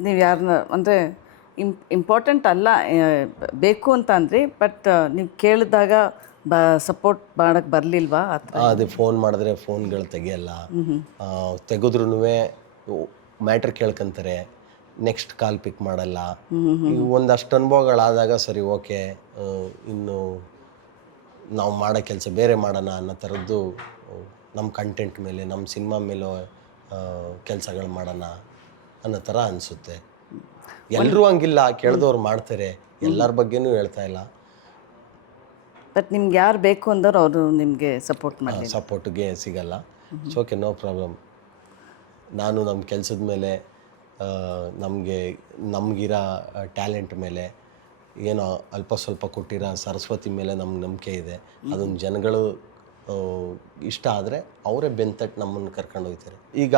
ನೀವು ಯಾರನ್ನ ಅಂದರೆ ಇಂಪಾರ್ಟೆಂಟ್ ಅಲ್ಲ ಬೇಕು ಅಂತ ಅಂದ್ರಿ, ಬಟ್ ನೀವು ಕೇಳಿದಾಗ ಸಪೋರ್ಟ್ ಮಾಡೋಕ್ಕೆ ಬರಲಿಲ್ವಾ? ಅದೇ ಫೋನ್ ಮಾಡಿದ್ರೆ ಫೋನ್ಗಳು ತೆಗಿಯಲ್ಲ, ತೆಗೆದ್ರೂ ಮ್ಯಾಟ್ರ್ ಕೇಳ್ಕೊಂತಾರೆ, ನೆಕ್ಸ್ಟ್ ಕಾಲ್ ಪಿಕ್ ಮಾಡಲ್ಲ. ಒಂದಷ್ಟು ಅನುಭವಗಳಾದಾಗ ಸರಿ ಓಕೆ, ಇನ್ನು ನಾವು ಮಾಡೋ ಕೆಲಸ ಬೇರೆ ಮಾಡೋಣ ಅನ್ನೋ ಥರದ್ದು, ನಮ್ಮ ಕಂಟೆಂಟ್ ಮೇಲೆ ನಮ್ಮ ಸಿನಿಮಾ ಮೇಲೆ ಕೆಲಸಗಳು ಮಾಡೋಣ ಅನ್ನೋ ಥರ ಅನಿಸುತ್ತೆ. ಎಲ್ಲರೂ ಹಂಗಿಲ್ಲ, ಕೇಳ್ದವ್ರು ಮಾಡ್ತಾರೆ, ಎಲ್ಲರ ಬಗ್ಗೆನೂ ಹೇಳ್ತಾ ಇಲ್ಲ. ಬಟ್ ನಿಮ್ಗೆ ಯಾರು ಬೇಕು ಅಂದವ್ರು ಅವರು ನಿಮಗೆ ಸಪೋರ್ಟ್ ಮಾಡಿ ಸಪೋರ್ಟ್ಗೆ ಸಿಗಲ್ಲ. Okay, no problem. ನಾನು ನಮ್ಮ ಕೆಲಸದ ಮೇಲೆ, ನಮಗಿರೋ ಟ್ಯಾಲೆಂಟ್ ಮೇಲೆ, ಏನೋ ಅಲ್ಪ ಸ್ವಲ್ಪ ಕೊಟ್ಟಿರೋ ಸರಸ್ವತಿ ಮೇಲೆ ನಮ್ಗೆ ನಂಬಿಕೆ ಇದೆ. ಅದನ್ನು ಜನಗಳು ಇಷ್ಟ ಆದರೆ ಅವರೇ ಬೆಂತಟ್ಟು ನಮ್ಮನ್ನು ಕರ್ಕೊಂಡು ಹೋಗ್ತಾರೆ. ಈಗ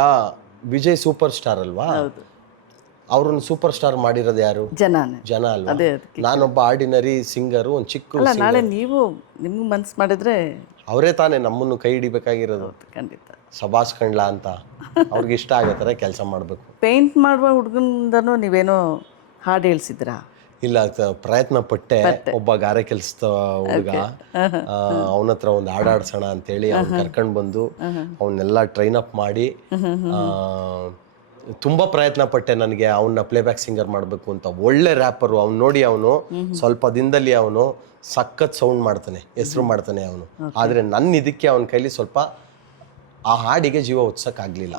ವಿಜಯ್ ಸೂಪರ್ ಸ್ಟಾರ್ ಅಲ್ವಾ, ಅವ್ರನ್ನ ಸೂಪರ್ ಸ್ಟಾರ್ ಮಾಡಿರೋದು ಯಾರು? ಜನ ಅಲ್ವಾ? ನಾನೊಬ್ಬ ಆರ್ಡಿನರಿ ಸಿಂಗರು, ಒಂದು ಚಿಕ್ಕ ಅಲ್ಲ, ನಾಳೆ ನೀವು ನಿಮ್ಗೆ ಮನ್ಸು ಮಾಡಿದ್ರೆ ಅವರೇ ತಾನೇ ನಮ್ಮನ್ನು ಕೈ ಹಿಡಿಬೇಕಾಗಿರೋದು. ಖಂಡಿತ ಸಬಾಸ್ ಕಂಡ್ಲಾ ಅಂತ ಅವ್ರಿಗೆ ಇಷ್ಟ ಆಗೋ ಥರ ಕೆಲಸ ಮಾಡಬೇಕು. ಪೇಂಟ್ ಮಾಡುವ ಹುಡುಗಂದನೂ ನೀವೇನೋ ಹಾಡು ಹೇಳ್ಸಿದ್ರಾ? ಇಲ್ಲ, ಪ್ರಯತ್ನ ಪಟ್ಟೆ. ಒಬ್ಬ ಗಾರೆ ಕೆಲಸದ ಹುಡುಗ, ಅವನ ಹತ್ರ ಒಂದು ಹಾಡಾಡ್ಸೋಣ ಅಂತೇಳಿ ಅವ್ನು ಕರ್ಕೊಂಡು ಬಂದು ಅವನ್ನೆಲ್ಲ ಟ್ರೈನ್ ಅಪ್ ಮಾಡಿ, ತುಂಬ ಪ್ರಯತ್ನ ಪಟ್ಟೆ. ನನಗೆ ಅವನ್ನ ಪ್ಲೇಬ್ಯಾಕ್ ಸಿಂಗರ್ ಮಾಡಬೇಕು ಅಂತ. ಒಳ್ಳೆ ರ್ಯಾಪರು ಅವ್ನು. ನೋಡಿ, ಅವನು ಸ್ವಲ್ಪ ದಿನದಲ್ಲಿ ಅವನು ಸಖತ್ ಸೌಂಡ್ ಮಾಡ್ತಾನೆ, ಹೆಸರು ಮಾಡ್ತಾನೆ ಅವನು. ಆದರೆ ನನ್ನ ಇದಕ್ಕೆ ಅವನ ಕೈಲಿ ಸ್ವಲ್ಪ ಆ ಹಾಡಿಗೆ ಜೀವ ಉತ್ಸಕ್ಕಾಗಲಿಲ್ಲ.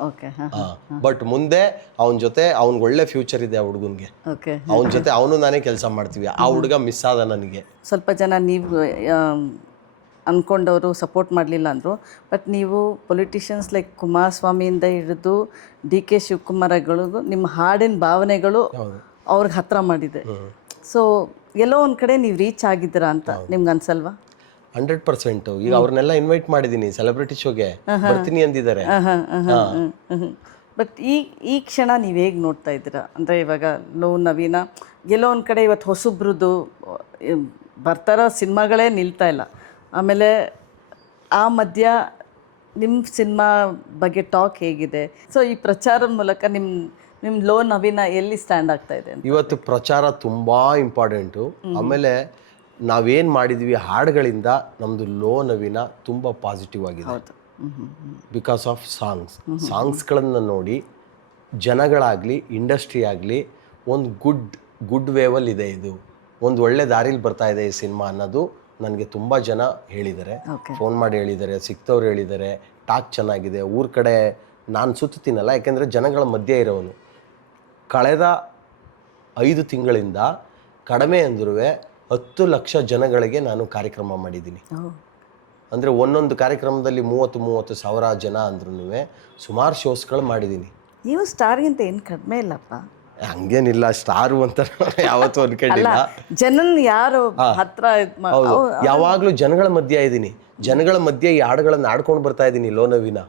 ಬಟ್ ಮುಂದೆ ಅವನ ಜೊತೆ ಅವ್ನಿಗೆ ಒಳ್ಳೆ ಫ್ಯೂಚರ್ ಇದೆ. ಆ ಹುಡುಗನ್ಗೆ ಅವನ ಜೊತೆ ಅವನು ನಾನೇ ಕೆಲಸ ಮಾಡ್ತೀವಿ. ಆ ಹುಡುಗ ಮಿಸ್ ಆದ ನನಗೆ. ಸ್ವಲ್ಪ ಜನ ನೀವು ಅಂದ್ಕೊಂಡವರು ಸಪೋರ್ಟ್ ಮಾಡಲಿಲ್ಲ ಅಂದರು. ಬಟ್ ನೀವು ಪೊಲಿಟಿಷಿಯನ್ಸ್ ಲೈಕ್ ಕುಮಾರಸ್ವಾಮಿಯಿಂದ ಹಿಡಿದು DK ಶಿವಕುಮಾರಗಳಿಗೂ ನಿಮ್ಮ ಹಾಡಿನ ಭಾವನೆಗಳು ಅವ್ರಿಗೆ ಹತ್ರ ಮಾಡಿದೆ. ಸೊ ಎಲ್ಲೋ ಒಂದು ಕಡೆ ನೀವು ರೀಚ್ ಆಗಿದ್ದೀರಾ ಅಂತ ನಿಮ್ಗೆ ಅನ್ಸಲ್ವಾ? 100%. ಈಗ ಅವ್ರನ್ನೆಲ್ಲ ಇನ್ವೈಟ್ ಮಾಡಿದ್ದೀನಿ ಸೆಲೆಬ್ರಿಟಿ ಶೋಗೆ, ಬರ್ತೀನಿ ಅಂದಿದ್ದಾರೆ. ಬಟ್ ಈ ಕ್ಷಣ ನೀವು ಹೇಗೆ ನೋಡ್ತಾ ಇದ್ದೀರಾ? ಅಂದರೆ ಇವಾಗ ನವೀನ ಎಲ್ಲೋ ಒಂದು ಕಡೆ ಇವತ್ತು ಹೊಸಬ್ರದ್ದು ಬರ್ತಾರೋ ಸಿನಿಮಾಗಳೇ ನಿಲ್ತಾ ಇಲ್ಲ. ಆಮೇಲೆ ಆ ಮಧ್ಯ ನಿಮ್ಮ ಸಿನಿಮಾ ಬಗ್ಗೆ ಟಾಕ್ ಹೇಗಿದೆ? ಸೊ ಈ ಪ್ರಚಾರದ ಮೂಲಕ ನಿಮ್ಮ ನವೀನ ಎಲ್ಲಿ ಸ್ಟ್ಯಾಂಡ್ ಆಗ್ತಾ ಇದೆ? ಇವತ್ತು ಪ್ರಚಾರ ತುಂಬ ಇಂಪಾರ್ಟೆಂಟು. ಆಮೇಲೆ ನಾವೇನು ಮಾಡಿದ್ವಿ ಹಾಡುಗಳಿಂದ ನಮ್ಮದು ನವೀನ ತುಂಬ ಪಾಸಿಟಿವ್ ಆಗಿದೆ. ಬಿಕಾಸ್ ಆಫ್ ಸಾಂಗ್ಸ್ಗಳನ್ನು ನೋಡಿ ಜನಗಳಾಗಲಿ, ಇಂಡಸ್ಟ್ರಿ ಆಗಲಿ ಒಂದು ಗುಡ್ ವೇವಲ್ಲಿ ಇದೆ. ಇದು ಒಂದು ಒಳ್ಳೆ ದಾರಿಲಿ ಬರ್ತಾ ಇದೆ ಈ ಸಿನಿಮಾ ಅನ್ನೋದು ನನಗೆ ತುಂಬ ಜನ ಹೇಳಿದ್ದಾರೆ, ಫೋನ್ ಮಾಡಿ ಹೇಳಿದ್ದಾರೆ, ಸಿಕ್ತವ್ರು ಹೇಳಿದ್ದಾರೆ. ಟಾಕ್ ಚೆನ್ನಾಗಿದೆ. ಊರ ಕಡೆ ನಾನು ಸುತ್ತೀನಲ್ಲ, ಯಾಕೆಂದರೆ ಜನಗಳ ಮಧ್ಯೆ ಇರೋನು. ಕಳೆದ 5 ತಿಂಗಳಿಂದ ಕಡಿಮೆ ಅಂದ್ರೂ 10 ಲಕ್ಷ ಜನಗಳಿಗೆ ನಾನು ಕಾರ್ಯಕ್ರಮ ಮಾಡಿದ್ದೀನಿ. ಅಂದರೆ ಒಂದೊಂದು ಕಾರ್ಯಕ್ರಮದಲ್ಲಿ 30 ಸಾವಿರ ಜನ ಅಂದ್ರೂ ಸುಮಾರು ಶೋಸ್ಗಳು ಮಾಡಿದ್ದೀನಿ. ನೀವು ಸ್ಟಾರ್ಗಿಂತ ಏನು ಕಡಿಮೆ ಇಲ್ಲಪ್ಪ. ಹಂಗೇನಿಲ್ಲ, ಸ್ಟಾರು ಅಂತ ಯಾವತ್ತೂ ಅನ್ಕೊಂಡಿಲ್ಲ. ಜನನ್ ಯಾರು ಹತ್ರ ಯಾವಾಗಲೂ ಜನಗಳ ಮಧ್ಯೆ ಇದ್ದೀನಿ. ಜನಗಳ ಮಧ್ಯೆ ಈ ಹಾಡುಗಳನ್ನ ಆಡ್ಕೊಂಡು ಬರ್ತಾ ಇದ್ದೀನಿ. ನವೀನ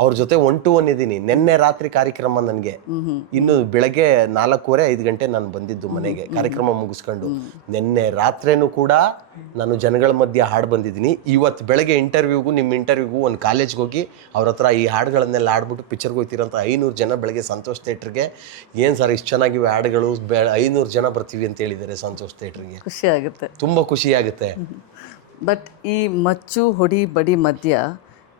ಅವ್ರ ಜೊತೆ 1 to 1 ಇದ್ದೀನಿ. ನಿನ್ನೆ ರಾತ್ರಿ ಕಾರ್ಯಕ್ರಮ ನನಗೆ, ಇನ್ನು ಬೆಳಗ್ಗೆ 4:30-5 ಗಂಟೆ ನಾನು ಬಂದಿದ್ದು ಮನೆಗೆ ಕಾರ್ಯಕ್ರಮ ಮುಗಿಸ್ಕೊಂಡು. ನಿನ್ನೆ ರಾತ್ರಿನೂ ಕೂಡ ನಾನು ಜನಗಳ ಮಧ್ಯೆ ಹಾಡು ಬಂದಿದ್ದೀನಿ. ಇವತ್ತು ಬೆಳಗ್ಗೆ ನಿಮ್ಮ ಇಂಟರ್ವ್ಯೂಗೂ ಒಂದು ಕಾಲೇಜ್ಗೆ ಹೋಗಿ ಅವ್ರ ಹತ್ರ ಈ ಹಾಡುಗಳನ್ನೆಲ್ಲ ಆಡ್ಬಿಟ್ಟು ಪಿಕ್ಚರ್ಗೆ ಹೋಗ್ತೀರಂತ 500 ಜನ ಬೆಳಗ್ಗೆ ಸಂತೋಷ್ ಥಿಯೇಟ್ರಿಗೆ. ಏನು ಸರ್ ಇಷ್ಟು ಚೆನ್ನಾಗಿವೆ ಹಾಡುಗಳು, 500 ಜನ ಬರ್ತೀವಿ ಅಂತ ಹೇಳಿದ್ದಾರೆ ಸಂತೋಷ್ ಥಿಯೇಟ್ರಿಗೆ. ಖುಷಿ ಆಗುತ್ತೆ, ತುಂಬ ಖುಷಿಯಾಗುತ್ತೆ. ಬಟ್ ಈ ಮಚ್ಚು ಹೊಡಿ ಬಡಿ ಮಧ್ಯ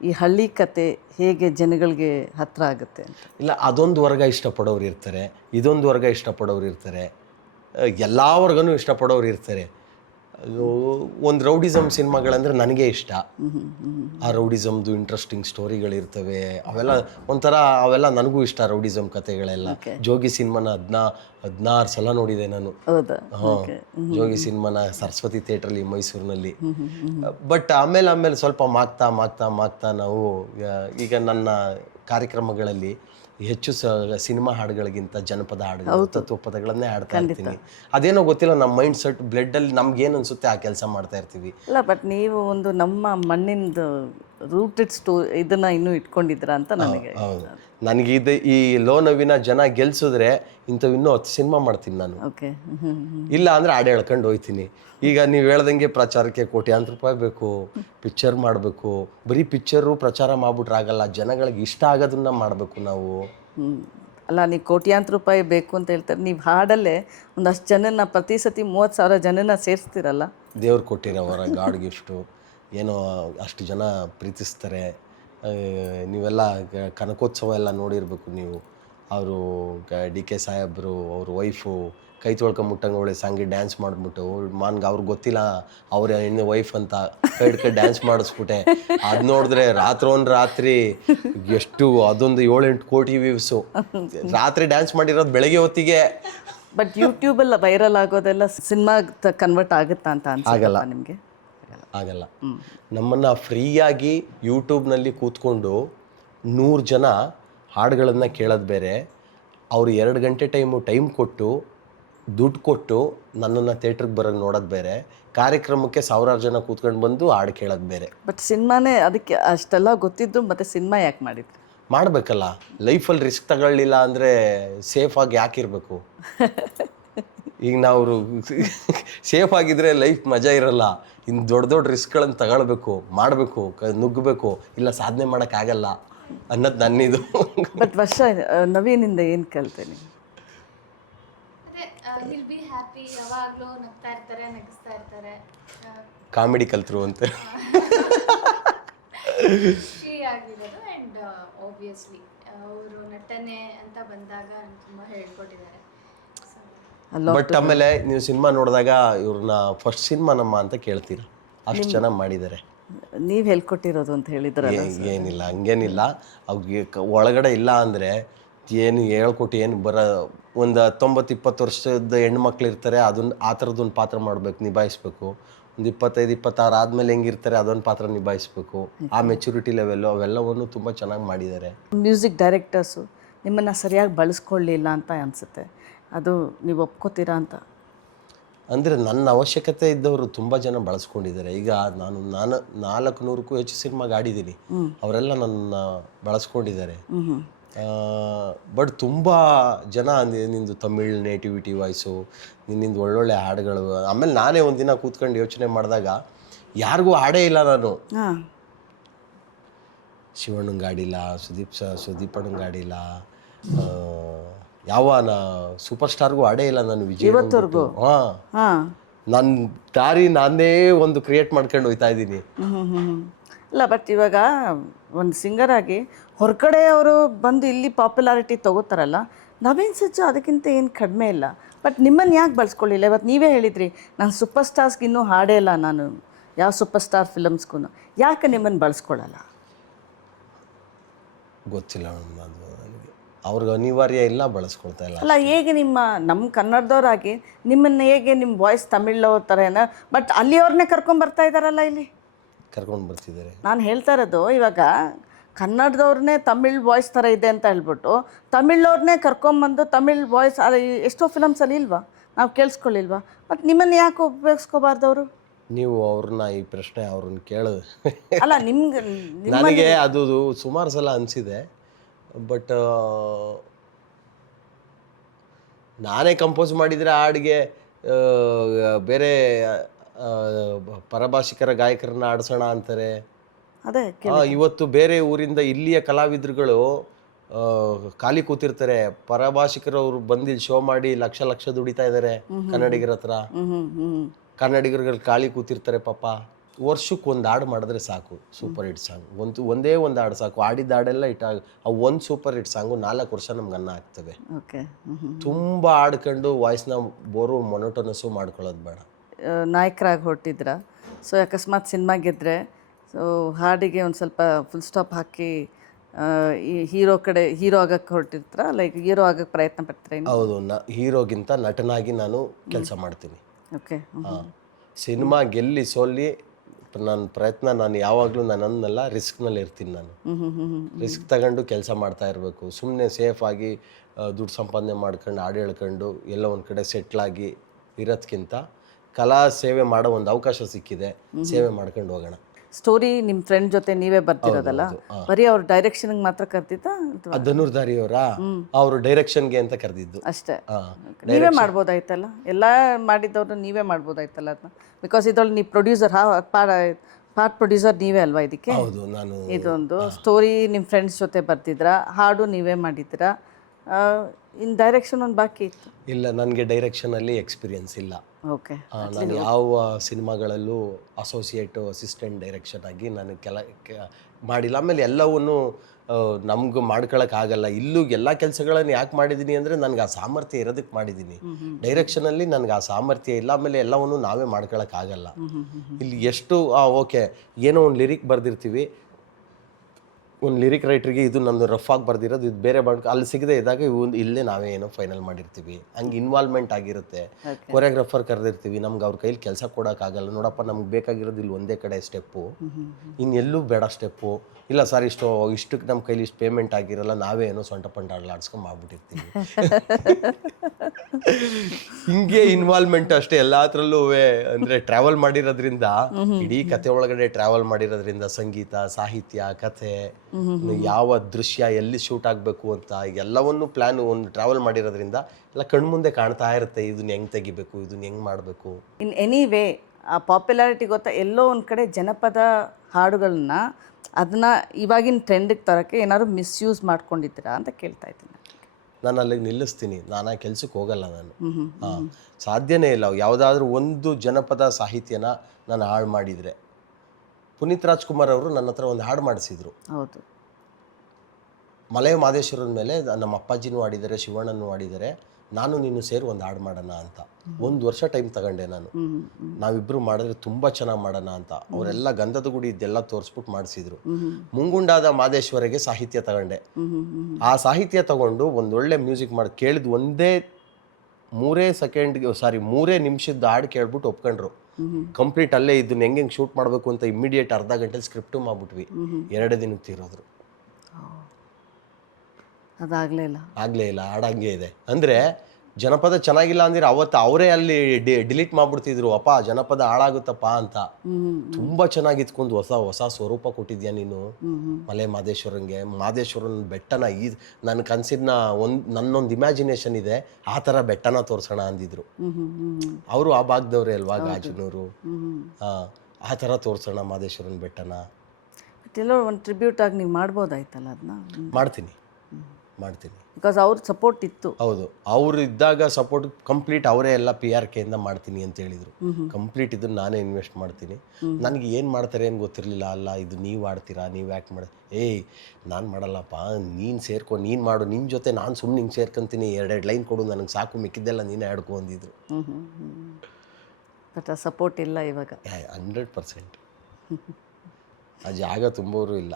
ಈ ಹಳ್ಳಿ ಕತೆ ಹೇಗೆ ಜನಗಳಿಗೆ ಹತ್ರ ಆಗುತ್ತೆ ಅಂತ? ಇಲ್ಲ, ಅದೊಂದು ವರ್ಗ ಇಷ್ಟಪಡೋರು ಇರ್ತಾರೆ, ಇದೊಂದು ವರ್ಗ ಇಷ್ಟಪಡೋರು ಇರ್ತಾರೆ, ಎಲ್ಲ ವರ್ಗನೂ ಇಷ್ಟಪಡೋರು ಇರ್ತಾರೆ. ಒಂದು ರೌಡಿಸಮ್ ಸಿನಿಮಾಗಳಂದರೆ ನನಗೆ ಇಷ್ಟ. ಆ ರೌಡಿಸಮ್ದು ಇಂಟ್ರೆಸ್ಟಿಂಗ್ ಸ್ಟೋರಿಗಳಿರ್ತವೆ, ಅವೆಲ್ಲ ನನಗೂ ಇಷ್ಟ. ರೌಡಿಸಮ್ ಕತೆಗಳೆಲ್ಲ. ಜೋಗಿ ಸಿನಿಮಾನ 16 ಸಲ ನೋಡಿದೆ ನಾನು. ಜೋಗಿ ಸಿನಿಮಾನ ಸರಸ್ವತಿ ಥಿಯೇಟ್ರಲ್ಲಿ ಮೈಸೂರಿನಲ್ಲಿ. ಬಟ್ ಆಮೇಲೆ ಸ್ವಲ್ಪ ಮಾಗ್ತಾ ನಾವು ಈಗ ನನ್ನ ಕಾರ್ಯಕ್ರಮಗಳಲ್ಲಿ ಹೆಚ್ಚು ಸಿನಿಮಾ ಹಾಡುಗಳಿಗಿಂತ ಜನಪದ ಹಾಡುಗಳು, ತತ್ವಪದಗಳನ್ನೇ ಹಾಡ್ತಾ ಇರ್ತೀನಿ. ಅದೇನೋ ಗೊತ್ತಿಲ್ಲ, ನಮ್ಮ ಮೈಂಡ್ ಸೆಟ್ ಬ್ಲಡ್ಡಲ್ಲಿ ನಮ್ಗೆ ಏನು ಅನ್ಸುತ್ತೆ ಆ ಕೆಲಸ ಮಾಡ್ತಾ ಇರ್ತೀವಿ. ಇಲ್ಲ, ಬಟ್ ನೀವು ಒಂದು ನಮ್ಮ ಮಣ್ಣಿಂದ ರೂಟೆಡ್ ಇದನ್ನ ಇನ್ನೂ ಇಟ್ಕೊಂಡಿದ್ರ ಅಂತ ನನಗೆ. ನನಗೆ ಈ ನವೀನ ಜನ ಗೆಲ್ಸಿದ್ರೆ ಇಂಥವು ಇನ್ನೂ 10 ಸಿನಿಮಾ ಮಾಡ್ತೀನಿ ನಾನು. ಇಲ್ಲ ಅಂದರೆ ಹಾಡು ಹೇಳ್ಕೊಂಡು ಹೋಗ್ತೀನಿ. ಈಗ ನೀವು ಹೇಳ್ದಂಗೆ ಪ್ರಚಾರಕ್ಕೆ ಕೋಟ್ಯಾಂತರ ರೂಪಾಯಿ ಬೇಕು, ಪಿಕ್ಚರ್ ಮಾಡಬೇಕು. ಬರೀ ಪಿಕ್ಚರು ಪ್ರಚಾರ ಮಾಡ್ಬಿಟ್ರೆ ಆಗಲ್ಲ, ಜನಗಳಿಗೆ ಇಷ್ಟ ಆಗೋದನ್ನ ಮಾಡಬೇಕು ನಾವು. ಅಲ್ಲ, ನೀವು ಕೋಟ್ಯಾಂತರ ರೂಪಾಯಿ ಬೇಕು ಅಂತ ಹೇಳ್ತಾರೆ, ನೀವು ಹಾಡಲ್ಲೇ ಒಂದಷ್ಟು ಜನನ ಪ್ರತಿ ಸತಿ 30,000 ಜನನ ಸೇರಿಸ್ತಿರಲ್ಲ. ದೇವ್ರು ಕೊಟ್ಟಿರೋವರ ಗಾಡ್ ಗಿಫ್ಟು. ಏನೋ ಅಷ್ಟು ಜನ ಪ್ರೀತಿಸ್ತಾರೆ. ನೀವೆಲ್ಲ ಕನಕೋತ್ಸವ ಎಲ್ಲ ನೋಡಿರ್ಬೇಕು ನೀವು. ಅವರು DK ಸಾಹೇಬ್ರು ಅವ್ರ ವೈಫು ಕೈ ತೊಳ್ಕೊಂಬಿಟ್ಟಂಗೆ ಒಳ್ಳೆ ಸಾಂಗಿಗೆ ಡ್ಯಾನ್ಸ್ ಮಾಡಿಬಿಟ್ಟು ಅವ್ರಿಗೆ ಗೊತ್ತಿಲ್ಲ ಅವ್ರ ಹೆಣ್ಣು ವೈಫ್ ಅಂತ ಕೈ ಡ್ಯಾನ್ಸ್ ಮಾಡಿಸ್ಬಿಟ್ಟೆ. ಅದು ನೋಡಿದ್ರೆ ರಾತ್ರಿ ಎಷ್ಟು ಅದೊಂದು 7-8 ಕೋಟಿ ವ್ಯೂಸು. ರಾತ್ರಿ ಡ್ಯಾನ್ಸ್ ಮಾಡಿರೋದು ಬೆಳಗ್ಗೆ ಹೊತ್ತಿಗೆ ಬಟ್ ಯೂಟ್ಯೂಬಲ್ಲಿ ವೈರಲ್ ಆಗೋದೆಲ್ಲ ಸಿನಿಮಾ ಕನ್ವರ್ಟ್ ಆಗುತ್ತಾ ಅಂತ ಆಗಲ್ಲ. ಅನ್ಸುತ್ತಾ ನಿಮಗೆ? ಆಗಲ್ಲ. ನಮ್ಮನ್ನು ಫ್ರೀಯಾಗಿ ಯೂಟ್ಯೂಬ್ನಲ್ಲಿ ಕೂತ್ಕೊಂಡು 100 ಜನ ಹಾಡುಗಳನ್ನು ಕೇಳೋದು ಬೇರೆ, ಅವರು 2 ಗಂಟೆ ಟೈಮ್ ಕೊಟ್ಟು ದುಡ್ಡು ಕೊಟ್ಟು ನನ್ನನ್ನು ಥಿಯೇಟ್ರಿಗೆ ಬರೋದು ನೋಡೋದು ಬೇರೆ, ಕಾರ್ಯಕ್ರಮಕ್ಕೆ 1000 ಜನ ಕೂತ್ಕೊಂಡು ಬಂದು ಹಾಡು ಕೇಳೋದು ಬೇರೆ. ಬಟ್ ಸಿನಿಮಾನೇ ಅದಕ್ಕೆ ಅಷ್ಟೆಲ್ಲ ಗೊತ್ತಿದ್ದು ಮತ್ತೆ ಸಿನಿಮಾ ಯಾಕೆ ಮಾಡಿದ್ರಿ? ಮಾಡಬೇಕಲ್ಲ. ಲೈಫಲ್ಲಿ ರಿಸ್ಕ್ ತಗೊಳ್ಳಿಲ್ಲ ಅಂದರೆ ಸೇಫಾಗಿ ಯಾಕಿರಬೇಕು? ಈಗ ನಾವು ಸೇಫ್ ಆಗಿದ್ರೆ ಲೈಫ್ ಮಜಾ ಇರಲ್ಲ. ಇನ್ನು ದೊಡ್ಡ ದೊಡ್ಡ ರಿಸ್ಕ್ಗಳನ್ನು ತಗೊಳ್ಬೇಕು, ಮಾಡಬೇಕು, ನುಗ್ಗಬೇಕು, ಇಲ್ಲ ಸಾಧನೆ ಮಾಡೋಕ್ಕಾಗಲ್ಲ ಅನ್ನೋದು ನನ್ನಿದು. ಬಟ್ ವರ್ಷ ನವೀನಿಂದ ಏನು ಕಲಿತೆ ನೀವು? ಅದೇ ವಿಲ್ ಬಿ ಹ್ಯಾಪಿ, ಯಾವಾಗಲೂ ನಗ್ತಾ ಇರ್ತಾರೆ, ನಗಿಸ್ತಾ ಇರ್ತಾರೆ. ಕಾಮಿಡಿ ಕಲ್ತರು ಅಂತ. ಖುಷಿ ಆಗಿರೋದು. ಆ್ಯಂಡ್ ಆಬ್ವಿಯಸ್ಲಿ ಅವರು ನಟನೆ ಅಂತ ಬಂದಾಗ ತುಂಬ ಹೇಳ್ಕೊಟ್ಟಿದ್ದಾರೆ. ಬಟ್ ಆಮೇಲೆ ನೀವು ಸಿನಿಮಾ ನೋಡಿದಾಗ ಇವ್ರನ್ನ ಫಸ್ಟ್ ಸಿನಿಮಾ ನಮ್ಮ ಅಂತ ಕೇಳ್ತೀರ, ಅಷ್ಟು ಚೆನ್ನಾಗಿ ಮಾಡಿದ್ದಾರೆ. ನೀವು ಹೇಳ್ಕೊಟ್ಟಿರೋದು ಅಂತ ಹೇಳಿದ್ರಲ್ಲ. ಏನಿಲ್ಲ, ಹಂಗೇನಿಲ್ಲ. ಅವ್ರಿಗೆ ಒಳಗಡೆ ಇಲ್ಲ ಅಂದರೆ ಏನು ಹೇಳ್ಕೊಟ್ಟು ಏನು ಒಂದು 19-20 ವರ್ಷದ ಹೆಣ್ಮಕ್ಳು ಇರ್ತಾರೆ, ಅದನ್ನ ಆ ಥರದ್ದೊಂದು ಪಾತ್ರ ಮಾಡಬೇಕು, ನಿಭಾಯಿಸ್ಬೇಕು. ಒಂದು 25-26 ಆದಮೇಲೆ ಹೆಂಗಿರ್ತಾರೆ ಅದೊಂದು ಪಾತ್ರ ನಿಭಾಯಿಸ್ಬೇಕು. ಆ ಮೆಚುರಿಟಿ ಲೆವೆಲ್ಲು ಅವೆಲ್ಲವನ್ನು ತುಂಬ ಚೆನ್ನಾಗಿ ಮಾಡಿದ್ದಾರೆ. ಮ್ಯೂಸಿಕ್ ಡೈರೆಕ್ಟರ್ಸು ನಿಮ್ಮನ್ನು ಸರಿಯಾಗಿ ಬಳಸ್ಕೊಳ್ಳಿಲ್ಲ ಅಂತ ಅನಿಸುತ್ತೆ, ಅದು ನೀವು ಒಪ್ಕೋತೀರಾ ಅಂತ? ಅಂದರೆ ನನ್ನ ಅವಶ್ಯಕತೆ ಇದ್ದವರು ತುಂಬ ಜನ ಬಳಸ್ಕೊಂಡಿದ್ದಾರೆ. ಈಗ ನಾನು 400ಕ್ಕೂ ಹೆಚ್ಚು ಸಿನಿಮಾಗೆ ಆಡಿದ್ದೀನಿ, ಅವರೆಲ್ಲ ನನ್ನ ಬಳಸ್ಕೊಂಡಿದ್ದಾರೆ. ಬಟ್ ತುಂಬ ಜನ ನಿಂದು ತಮಿಳ್ ನೇಟಿವಿಟಿ ವಾಯ್ಸು, ನಿನ್ನಿಂದ ಒಳ್ಳೊಳ್ಳೆ ಹಾಡುಗಳು. ಆಮೇಲೆ ನಾನೇ ಒಂದಿನ ಕೂತ್ಕೊಂಡು ಯೋಚನೆ ಮಾಡಿದಾಗ ಯಾರಿಗೂ ಹಾಡೇ ಇಲ್ಲ ನಾನು. ಶಿವಣ್ಣಂಗೆ ಆಡಿಲ್ಲ, ಸುದೀಪ್ ಅಣ್ಣಂಗೆ ಆಡಿಲ್ಲ, ಯಾವ ಸೂಪರ್ ಸ್ಟಾರ್ಗೂ ಆಡೇ ಇಲ್ಲ ನಾನು. ವಿಜಯ್ ನನ್ನ ದಾರಿ ನಾನೇ ಒಂದು ಕ್ರಿಯೇಟ್ ಮಾಡ್ಕೊಂಡು ಹೋಗ್ತಾ ಇದ್ದೀನಿ. ಇಲ್ಲ, ಬಟ್ ಇವಾಗ ಒಂದು ಸಿಂಗರ್ ಆಗಿ ಹೊರಗಡೆ ಅವರು ಬಂದು ಇಲ್ಲಿ ಪಾಪ್ಯುಲಾರಿಟಿ ತಗೋತಾರಲ್ಲ, ನವೀನ್ ಸಜ್ಜು ಅದಕ್ಕಿಂತ ಏನು ಕಡಿಮೆ ಇಲ್ಲ. ಬಟ್ ನಿಮ್ಮನ್ನು ಯಾಕೆ ಬಳಸ್ಕೊಳ್ಳಿಲ್ಲ? ಇವತ್ತು ನೀವೇ ಹೇಳಿದ್ರಿ ನಾನು ಸೂಪರ್ ಸ್ಟಾರ್ಸ್ಗೆ ಇನ್ನೂ ಹಾಡೇ ಇಲ್ಲ, ನಾನು ಯಾವ ಸೂಪರ್ ಸ್ಟಾರ್ ಫಿಲಮ್ಸ್ಗೂ. ಯಾಕೆ ನಿಮ್ಮನ್ನು ಬಳಸ್ಕೊಳ್ಳಲ್ಲ? ಗೊತ್ತಿಲ್ಲ ನನಗೆ, ಅವ್ರಿಗೆ ಅನಿವಾರ್ಯ ಇಲ್ಲ, ಬಳಸ್ಕೊಳ್ತಾ ಇಲ್ಲ. ಅಲ್ಲ, ಹೇಗೆ ನಮ್ಮ ಕನ್ನಡದವರಾಗಿ ನಿಮ್ಮನ್ನು ಹೇಗೆ ನಿಮ್ಮ ವಾಯ್ಸ್ ತಮಿಳವ್ರ ಥರ ಏನೋ, ಬಟ್ ಅಲ್ಲಿಯವ್ರನ್ನೇ ಕರ್ಕೊಂಬರ್ತಾ ಇದ್ದಾರಲ್ಲ ಇಲ್ಲಿ. ಕರ್ಕೊಂಡು ಬರ್ತಿದ್ದಾರೆ. ನಾನು ಹೇಳ್ತಾ ಇರೋದು, ಇವಾಗ ಕನ್ನಡದವ್ರನ್ನೇ ತಮಿಳ್ ವಾಯ್ಸ್ ಥರ ಇದೆ ಅಂತ ಹೇಳ್ಬಿಟ್ಟು ತಮಿಳವ್ರನ್ನೇ ಕರ್ಕೊಂಬಂದು ತಮಿಳ್ ವಾಯ್ಸ್ ಎಷ್ಟೋ ಫಿಲಮ್ಸಲ್ಲಿ ಇಲ್ವಾ, ನಾವು ಕೇಳಿಸ್ಕೊಳ್ಳಿಲ್ವಾ? ಮತ್ತು ನಿಮ್ಮನ್ನು ಯಾಕೆ ಉಪಯೋಗಿಸ್ಕೋಬಾರ್ದವರು? ನೀವು ಅವ್ರನ್ನ ಈ ಪ್ರಶ್ನೆ ಅವ್ರನ್ನ ಕೇಳೋದು ಅಲ್ಲ, ನಿಮ್ಗೆ ನನಗೆ ಅದು ಸುಮಾರು ಸಲ ಅನಿಸಿದೆ. ಬಟ್ ನಾನೇ ಕಂಪೋಸ್ ಮಾಡಿದರೆ ಹಾಡಿಗೆ ಬೇರೆ ಪರಭಾಷಿಕರ ಗಾಯಕರನ್ನ ಆಡಿಸೋಣ ಅಂತಾರೆ. ಅದೇ ಇವತ್ತು ಬೇರೆ ಊರಿಂದ ಇಲ್ಲಿಯ ಕಲಾವಿದರುಗಳು ಖಾಲಿ ಕೂತಿರ್ತಾರೆ. ಪರಭಾಷಿಕರವ್ರು ಬಂದು ಇಲ್ಲಿ ಶೋ ಮಾಡಿ ಲಕ್ಷ ದುಡಿತಾ ಇದ್ದಾರೆ ಕನ್ನಡಿಗರ ಹತ್ರ. ಕನ್ನಡಿಗರುಗಳು ಖಾಲಿ ಕೂತಿರ್ತಾರೆ ಪಾಪ. ವರ್ಷಕ್ಕೆ ಒಂದು ಹಾಡು ಮಾಡಿದ್ರೆ ಸಾಕು, ಸೂಪರ್ ಹಿಟ್ ಸಾಂಗ್. ಒಂದೇ ಒಂದು ಹಾಡು ಸಾಕು. ಆಡಿದ ಹಾಡೆಲ್ಲ ಹಿಟ್ ಆ ಒಂದು ಸೂಪರ್ ಹಿಟ್ ಸಾಂಗು 4 ವರ್ಷ ನಮ್ಗೆ ಅನ್ನ ಆಗ್ತವೆ. ತುಂಬ ಆಡ್ಕೊಂಡು ವಾಯ್ಸ್ನ ಬೋರು ಮೊನೋಟೋನಸ್ಸು ಮಾಡ್ಕೊಳ್ಳೋದು ಬೇಡ. ನಾಯಕರಾಗಿ ಹೊರಟಿದ್ರ, ಸೊ ಅಕಸ್ಮಾತ್ ಸಿನಿಮಾ ಗೆದ್ದರೆ ಸೊ ಹಾಡಿಗೆ ಒಂದು ಸ್ವಲ್ಪ ಫುಲ್ ಸ್ಟಾಪ್ ಹಾಕಿ ಈ ಹೀರೋ ಆಗಕ್ಕೆ ಹೊರಟಿರ್ತಾರ, ಲೈಕ್ ಹೀರೋ ಆಗಕ್ಕೆ ಪ್ರಯತ್ನ ಪಡ್ತಾರೆ? ಹೌದು, ಹೀರೋಗಿಂತ ನಟನಾಗಿ ನಾನು ಕೆಲಸ ಮಾಡ್ತೀನಿ. ಓಕೆ. ಸಿನಿಮಾ ಗೆಲ್ಲಿ ಸೋಲ್ಲಿ ನನ್ನ ಪ್ರಯತ್ನ, ನಾನು ಯಾವಾಗಲೂ ನನ್ನನ್ನೆಲ್ಲ ರಿಸ್ಕ್ನಲ್ಲಿ ಇರ್ತೀನಿ. ನಾನು ರಿಸ್ಕ್ ತಗೊಂಡು ಕೆಲಸ ಮಾಡ್ತಾ ಇರಬೇಕು. ಸುಮ್ಮನೆ ಸೇಫಾಗಿ ದುಡ್ಡು ಸಂಪಾದನೆ ಮಾಡ್ಕೊಂಡು ಹಾಡು ಹೇಳ್ಕೊಂಡು ಎಲ್ಲ ಒಂದು ಕಡೆ ಸೆಟ್ಲಾಗಿ ಇರೋದ್ಕಿಂತ ಕಲಾ ಸೇವೆ ಮಾಡೋ ಒಂದು ಅವಕಾಶ ಸಿಕ್ಕಿದೆ, ಸೇವೆ ಮಾಡ್ಕೊಂಡು ಹೋಗೋಣ. ಸ್ಟೋರಿ ನಿಮ್ಮ ಫ್ರೆಂಡ್ ಜೊತೆ ನೀವೇ ಬರ್ತಿರೋದಲ್ಲ, ಬರೀ ಅವ್ರ ಡೈರೆಕ್ಷನ್ಗೆ ಮಾತ್ರ ಕರ್ತಿದ್ದ? ಧನುರ್ಧಾರಿಯವರ ಅವರು ಡೈರೆಕ್ಷನ್ಗೆ ಅಂತ ಕರೆದಿದ್ದು ಅಷ್ಟೇ. ನೀವೇ ಮಾಡ್ಬೋದಾಯ್ತಲ್ಲ, ಎಲ್ಲ ಮಾಡಿದವ್ರು ನೀವೇ ಮಾಡ್ಬೋದಾಯ್ತಲ್ಲ ಅದನ್ನ. ಬಿಕಾಸ್ ಇದ್ರಲ್ಲಿ ನೀವು ಪ್ರೊಡ್ಯೂಸರ್, ಪಾರ್ಟ್ ಪ್ರೊಡ್ಯೂಸರ್ ನೀವೇ ಅಲ್ವಾ ಇದಕ್ಕೆ? ಹೌದು. ನಾನು ಇದೊಂದು ಸ್ಟೋರಿ ನಿಮ್ಮ ಫ್ರೆಂಡ್ಸ್ ಜೊತೆ ಬರ್ತಿದ್ರಾ, ಹಾಡು ನೀವೇ ಮಾಡಿದ್ರಾ, ಇನ್ ಡೈರೆಕ್ಷನ್ ಒಂದು ಬಾಕಿ ಇತ್ತು? ಇಲ್ಲ, ನನಗೆ ಡೈರೆಕ್ಷನಲ್ಲಿ ಎಕ್ಸ್ಪೀರಿಯನ್ಸ್ ಇಲ್ಲ. ಓಕೆ. ನಾನು ಯಾವ ಸಿನಿಮಾಗಳಲ್ಲೂ ಅಸಿಸ್ಟೆಂಟ್ ಡೈರೆಕ್ಷನ್ ಆಗಿ ನಾನು ಮಾಡಿಲ್ಲ. ಆಮೇಲೆ ಎಲ್ಲವನ್ನೂ ನಮ್ಗೆ ಮಾಡ್ಕೊಳಕ್ಕಾಗಲ್ಲ. ಇಲ್ಲೂ ಎಲ್ಲ ಕೆಲಸಗಳನ್ನು ಯಾಕೆ ಮಾಡಿದ್ದೀನಿ ಅಂದರೆ ನನಗೆ ಆ ಸಾಮರ್ಥ್ಯ ಇರೋದಕ್ಕೆ ಮಾಡಿದ್ದೀನಿ. ಡೈರೆಕ್ಷನಲ್ಲಿ ನನಗೆ ಆ ಸಾಮರ್ಥ್ಯ ಇಲ್ಲ. ಆಮೇಲೆ ಎಲ್ಲವನ್ನೂ ನಾವೇ ಮಾಡ್ಕೊಳಕ್ಕಾಗಲ್ಲ. ಇಲ್ಲಿ ಎಷ್ಟು ಓಕೆ, ಏನೋ ಒಂದು ಲಿರಿಕ್ ಬರೆದಿರ್ತೀವಿ, ಒಂದು ಲಿರಿಕ್ ರೈಟ್ರಿಗೆ ಇದು ನಂದು ರಫ್ ಆಗಿ ಬರ್ದಿರೋದು, ಇದು ಬೇರೆ ಬಂದು ಅಲ್ಲಿ ಸಿಗದೆ ಇದ್ದಾಗ ಇಲ್ಲೇ ನಾವೇ ಏನೋ ಫೈನಲ್ ಮಾಡಿರ್ತೀವಿ. ಹಂಗೆ ಇನ್ವಾಲ್ವ್ಮೆಂಟ್ ಆಗಿರುತ್ತೆ. ಕೊರಿಯೋಗ್ರಾಫರ್ ಕರೆದಿರ್ತೀವಿ, ನಮ್ಗೆ ಅವ್ರ ಕೈಲಿ ಕೆಲಸ ಕೊಡೋಕ್ಕಾಗಲ್ಲ, ನೋಡಪ್ಪ ನಮ್ಗೆ ಬೇಕಾಗಿರೋದು ಇಲ್ಲಿ ಒಂದೇ ಕಡೆ ಸ್ಟೆಪ್ಪು, ಇನ್ನೆಲ್ಲೂ ಬೇಡ ಸ್ಟೆಪ್ಪು, ಇಲ್ಲ ಸರ್ ಇಷ್ಟಕ್ಕೆ ನಮ್ಮ ಕೈಲಿ ಇಷ್ಟು ಪೇಮೆಂಟ್ ಆಗಿರಲ್ಲ, ನಾವೇ ಏನೋ ಸೊಂಟ ಪಂಟ ಆಡ್ಸ್ಕೊಂಡು ಮಾಡ್ಬಿಟ್ಟಿರ್ತೀವಿ. ಹಿಂಗೆ ಇನ್ವಾಲ್ವ್ಮೆಂಟ್ ಅಷ್ಟೇ ಎಲ್ಲಾದ್ರಲ್ಲೂ. ಅಂದರೆ ಟ್ರಾವೆಲ್ ಮಾಡಿರೋದ್ರಿಂದ, ಇಡೀ ಕತೆ ಒಳಗಡೆ ಟ್ರಾವೆಲ್ ಮಾಡಿರೋದ್ರಿಂದ ಸಂಗೀತ, ಸಾಹಿತ್ಯ, ಕಥೆ, ಯಾವ ದೃಶ್ಯ ಎಲ್ಲಿ ಶೂಟ್ ಆಗಬೇಕು ಅಂತ ಎಲ್ಲವನ್ನು ಪ್ಲ್ಯಾನ್ ಒಂದು ಟ್ರಾವೆಲ್ ಮಾಡಿರೋದ್ರಿಂದ ಎಲ್ಲ ಕಣ್ಮುಂದೆ ಕಾಣ್ತಾ ಇರುತ್ತೆ. ಇದನ್ನ ಹೆಂಗೆ ತೆಗಿಬೇಕು, ಇದನ್ನ ಹೆಂಗೆ ಮಾಡಬೇಕು. ಇನ್ ಎನಿ ವೇ ಆ ಪಾಪ್ಯುಲಾರಿಟಿ ಗೊತ್ತಾ, ಎಲ್ಲೋ ಒಂದು ಕಡೆ ಜನಪದ ಹಾಡುಗಳನ್ನ ಅದನ್ನ ಇವಾಗಿನ ಟ್ರೆಂಡಿಗೆ ತರೋಕ್ಕೆ ಏನಾದ್ರು ಮಿಸ್ಯೂಸ್ ಮಾಡ್ಕೊಂಡಿದ್ದೀರಾ ಅಂತ ಕೇಳ್ತಾ ಇದ್ದೀನಿ. ನಾನು ಅಲ್ಲಿಗೆ ನಿಲ್ಲಿಸ್ತೀನಿ, ನಾನು ಆ ಕೆಲ್ಸಕ್ಕೆ ಹೋಗಲ್ಲ. ನಾನು ಸಾಧ್ಯನೇ ಇಲ್ಲ. ಯಾವುದಾದ್ರೂ ಒಂದು ಜನಪದ ಸಾಹಿತ್ಯನ ನಾನು ಹಾಳು ಮಾಡಿದರೆ, ಪುನೀತ್ ರಾಜ್ಕುಮಾರ್ ಅವರು ನನ್ನ ಹತ್ರ ಒಂದು ಹಾಡು ಮಾಡಿಸಿದ್ರು. ಹೌದು, ಮಲೆ ಮಾದೇಶ್ವರನ ಮೇಲೆ ನಮ್ಮ ಅಪ್ಪಾಜಿನೂ ಆಡಿದ್ದಾರೆ, ಶಿವಣ್ಣನೂ ಆಡಿದ್ದಾರೆ. ನಾನು ನೀನು ಸೇರಿ ಒಂದು ಹಾಡು ಮಾಡೋಣ ಅಂತ 1 ವರ್ಷ ಟೈಮ್ ತಗೊಂಡೆ ನಾನು. ನಾವಿಬ್ಬರು ಮಾಡಿದ್ರೆ ತುಂಬ ಚೆನ್ನಾಗಿ ಮಾಡೋಣ ಅಂತ. ಅವರೆಲ್ಲ ಗಂಧದ ಗುಡಿ ಇದೆಲ್ಲ ತೋರಿಸ್ಬಿಟ್ಟು ಮಾಡಿಸಿದ್ರು. ಮುಂಗುಂಡಾದ ಮಾದೇಶ್ವರಿಗೆ ಸಾಹಿತ್ಯ ತಗೊಂಡೆ. ಆ ಸಾಹಿತ್ಯ ತಗೊಂಡು ಒಂದೊಳ್ಳೆ ಮ್ಯೂಸಿಕ್ ಮಾಡಿ ಕೇಳಿದ್ ಒಂದೇ 3 ನಿಮಿಷದ ಹಾಡು ಕೇಳ್ಬಿಟ್ಟು ಒಪ್ಕೊಂಡ್ರು. ಕಂಪ್ಲೀಟ್ ಅಲ್ಲೇ ಇದನ್ನ ಹೆಂಗೆ ಶೂಟ್ ಮಾಡಬೇಕು ಅಂತ ಇಮ್ಮಿಡಿಯೇಟ್ ಅರ್ಧ ಗಂಟೆಲಿ ಸ್ಕ್ರಿಪ್ಟು ಮಾಡ್ಬಿಟ್ವಿ. 2 ದಿನಕ್ಕೆ ತೀರೋದ್ರು. ಅದಾಗಲೇ ಇಲ್ಲ, ಹಾಡಂಗೆ ಇದೆ. ಅಂದರೆ ಜನಪದ ಚೆನ್ನಾಗಿಲ್ಲ ಅಂದ್ರೆ ಅವತ್ತು ಅವರೇ ಅಲ್ಲಿ ಡಿಲೀಟ್ ಮಾಡ್ಬಿಡ್ತಿದ್ರು, ಅಪ್ಪ ಜನಪದ ಹಾಳಾಗುತ್ತಪ್ಪ ಅಂತ. ತುಂಬ ಚೆನ್ನಾಗಿ ಇತ್ಕೊಂಡು ಹೊಸ ಸ್ವರೂಪ ಕೊಟ್ಟಿದ್ಯಾ ನೀನು ಮಲೆ ಮಾದೇಶ್ವರನ ಬೆಟ್ಟನ ನನ್ನ ಕನಸಿನ ನನ್ನೊಂದು ಇಮ್ಯಾಜಿನೇಷನ್ ಇದೆ, ಆ ಥರ ಬೆಟ್ಟನ ತೋರಿಸೋಣ ಅಂದಿದ್ರು. ಅವರು ಆ ಭಾಗದವ್ರೆ ಅಲ್ವಾ, ಗಾಜನೂರು. ಆ ಥರ ತೋರಿಸೋಣ ಮಾದೇಶ್ವರನ ಬೆಟ್ಟನ. ಎಲ್ಲೋ ಒಂದು ಟ್ರಿಬ್ಯೂಟ್ ಆಗಿ ನೀವು ಮಾಡ್ಬೋದಾಯ್ತಲ್ಲ ಅದನ್ನ. ಮಾಡ್ತೀನಿ. ಬಿಕಾಸ್ ಅವ್ರ ಸಪೋರ್ಟ್ ಇತ್ತು. ಹೌದು, ಅವರು ಇದ್ದಾಗ ಸಪೋರ್ಟ್ ಕಂಪ್ಲೀಟ್ ಅವರೇ ಎಲ್ಲ PRK ಮಾಡ್ತೀನಿ ಅಂತ ಹೇಳಿದರು. ಕಂಪ್ಲೀಟ್ ಇದನ್ನು ನಾನೇ ಇನ್ವೆಸ್ಟ್ ಮಾಡ್ತೀನಿ. ನನಗೆ ಏನು ಮಾಡ್ತಾರೆ ಏನು ಗೊತ್ತಿರಲಿಲ್ಲ. ಅಲ್ಲ ಇದು ನೀವು ಆಡ್ತೀರಾ, ನೀವು ಯಾಕೆ ಮಾಡಿ, ನಾನು ಮಾಡಲ್ಲಪ್ಪ, ನೀನು ಸೇರ್ಕೊ, ನೀನು ಮಾಡು, ನಿನ್ನ ಜೊತೆ ನಾನು ಸುಮ್ಮನೆ ಹಿಂಗೆ ಸೇರ್ಕೊಂತೀನಿ, 2 ಲೈನ್ ಕೊಡು ನನಗೆ ಸಾಕು, ಮಿಕ್ಕಿದ್ದೆಲ್ಲ ನೀನೇ ಆಡ್ಕೊ ಅಂದಿದ್ರು. ಬಟ್ ಆ ಸಪೋರ್ಟ್ ಇಲ್ಲ ಇವಾಗ. 100%. ಆ ಜಾಗ ತುಂಬೋರು ಇಲ್ಲ.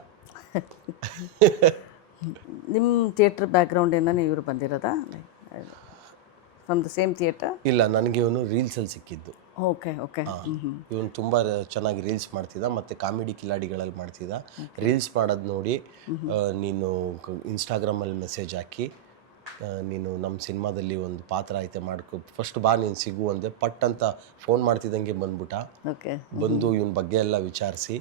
ನಿಮ್ಮ ಥಿಯೇಟ್ರ್ ಬ್ಯಾಕ್ಗ್ರೌಂಡಿಂದನೇ ಇವರು ಬಂದಿರೋದಾ, ಫ್ರಮ್ ದ ಸೇಮ್ ಥಿಯೇಟರ್? ಇಲ್ಲ, ನನಗೆ ಇವನು ರೀಲ್ಸಲ್ಲಿ ಸಿಕ್ಕಿದ್ದು. ಓಕೆ. ಇವನು ತುಂಬ ಚೆನ್ನಾಗಿ ರೀಲ್ಸ್ ಮಾಡ್ತಿದ್ದ, ಮತ್ತು ಕಾಮಿಡಿ ಕಿಲಾಡಿಗಳಲ್ಲಿ ಮಾಡ್ತಿದ್ದ. ರೀಲ್ಸ್ ಮಾಡೋದು ನೋಡಿ ನೀನು ಇನ್ಸ್ಟಾಗ್ರಾಮಲ್ಲಿ ಮೆಸೇಜ್ ಹಾಕಿ, ನೀನು ನಮ್ಮ ಸಿನಿಮಾದಲ್ಲಿ ಒಂದು ಪಾತ್ರ ಐತೆ ಮಾಡ್ಕೊ, ಫಸ್ಟ್ ಬಾ ನೀನು ಸಿಗು ಅಂದೆ. ಪಟ್ ಅಂತ ಫೋನ್ ಮಾಡ್ತಿದ್ದಂಗೆ ಬಂದ್ಬಿಟ್ಟ. ಬಂದು ಇವನ ಬಗ್ಗೆ ಎಲ್ಲ ವಿಚಾರಿಸಿ,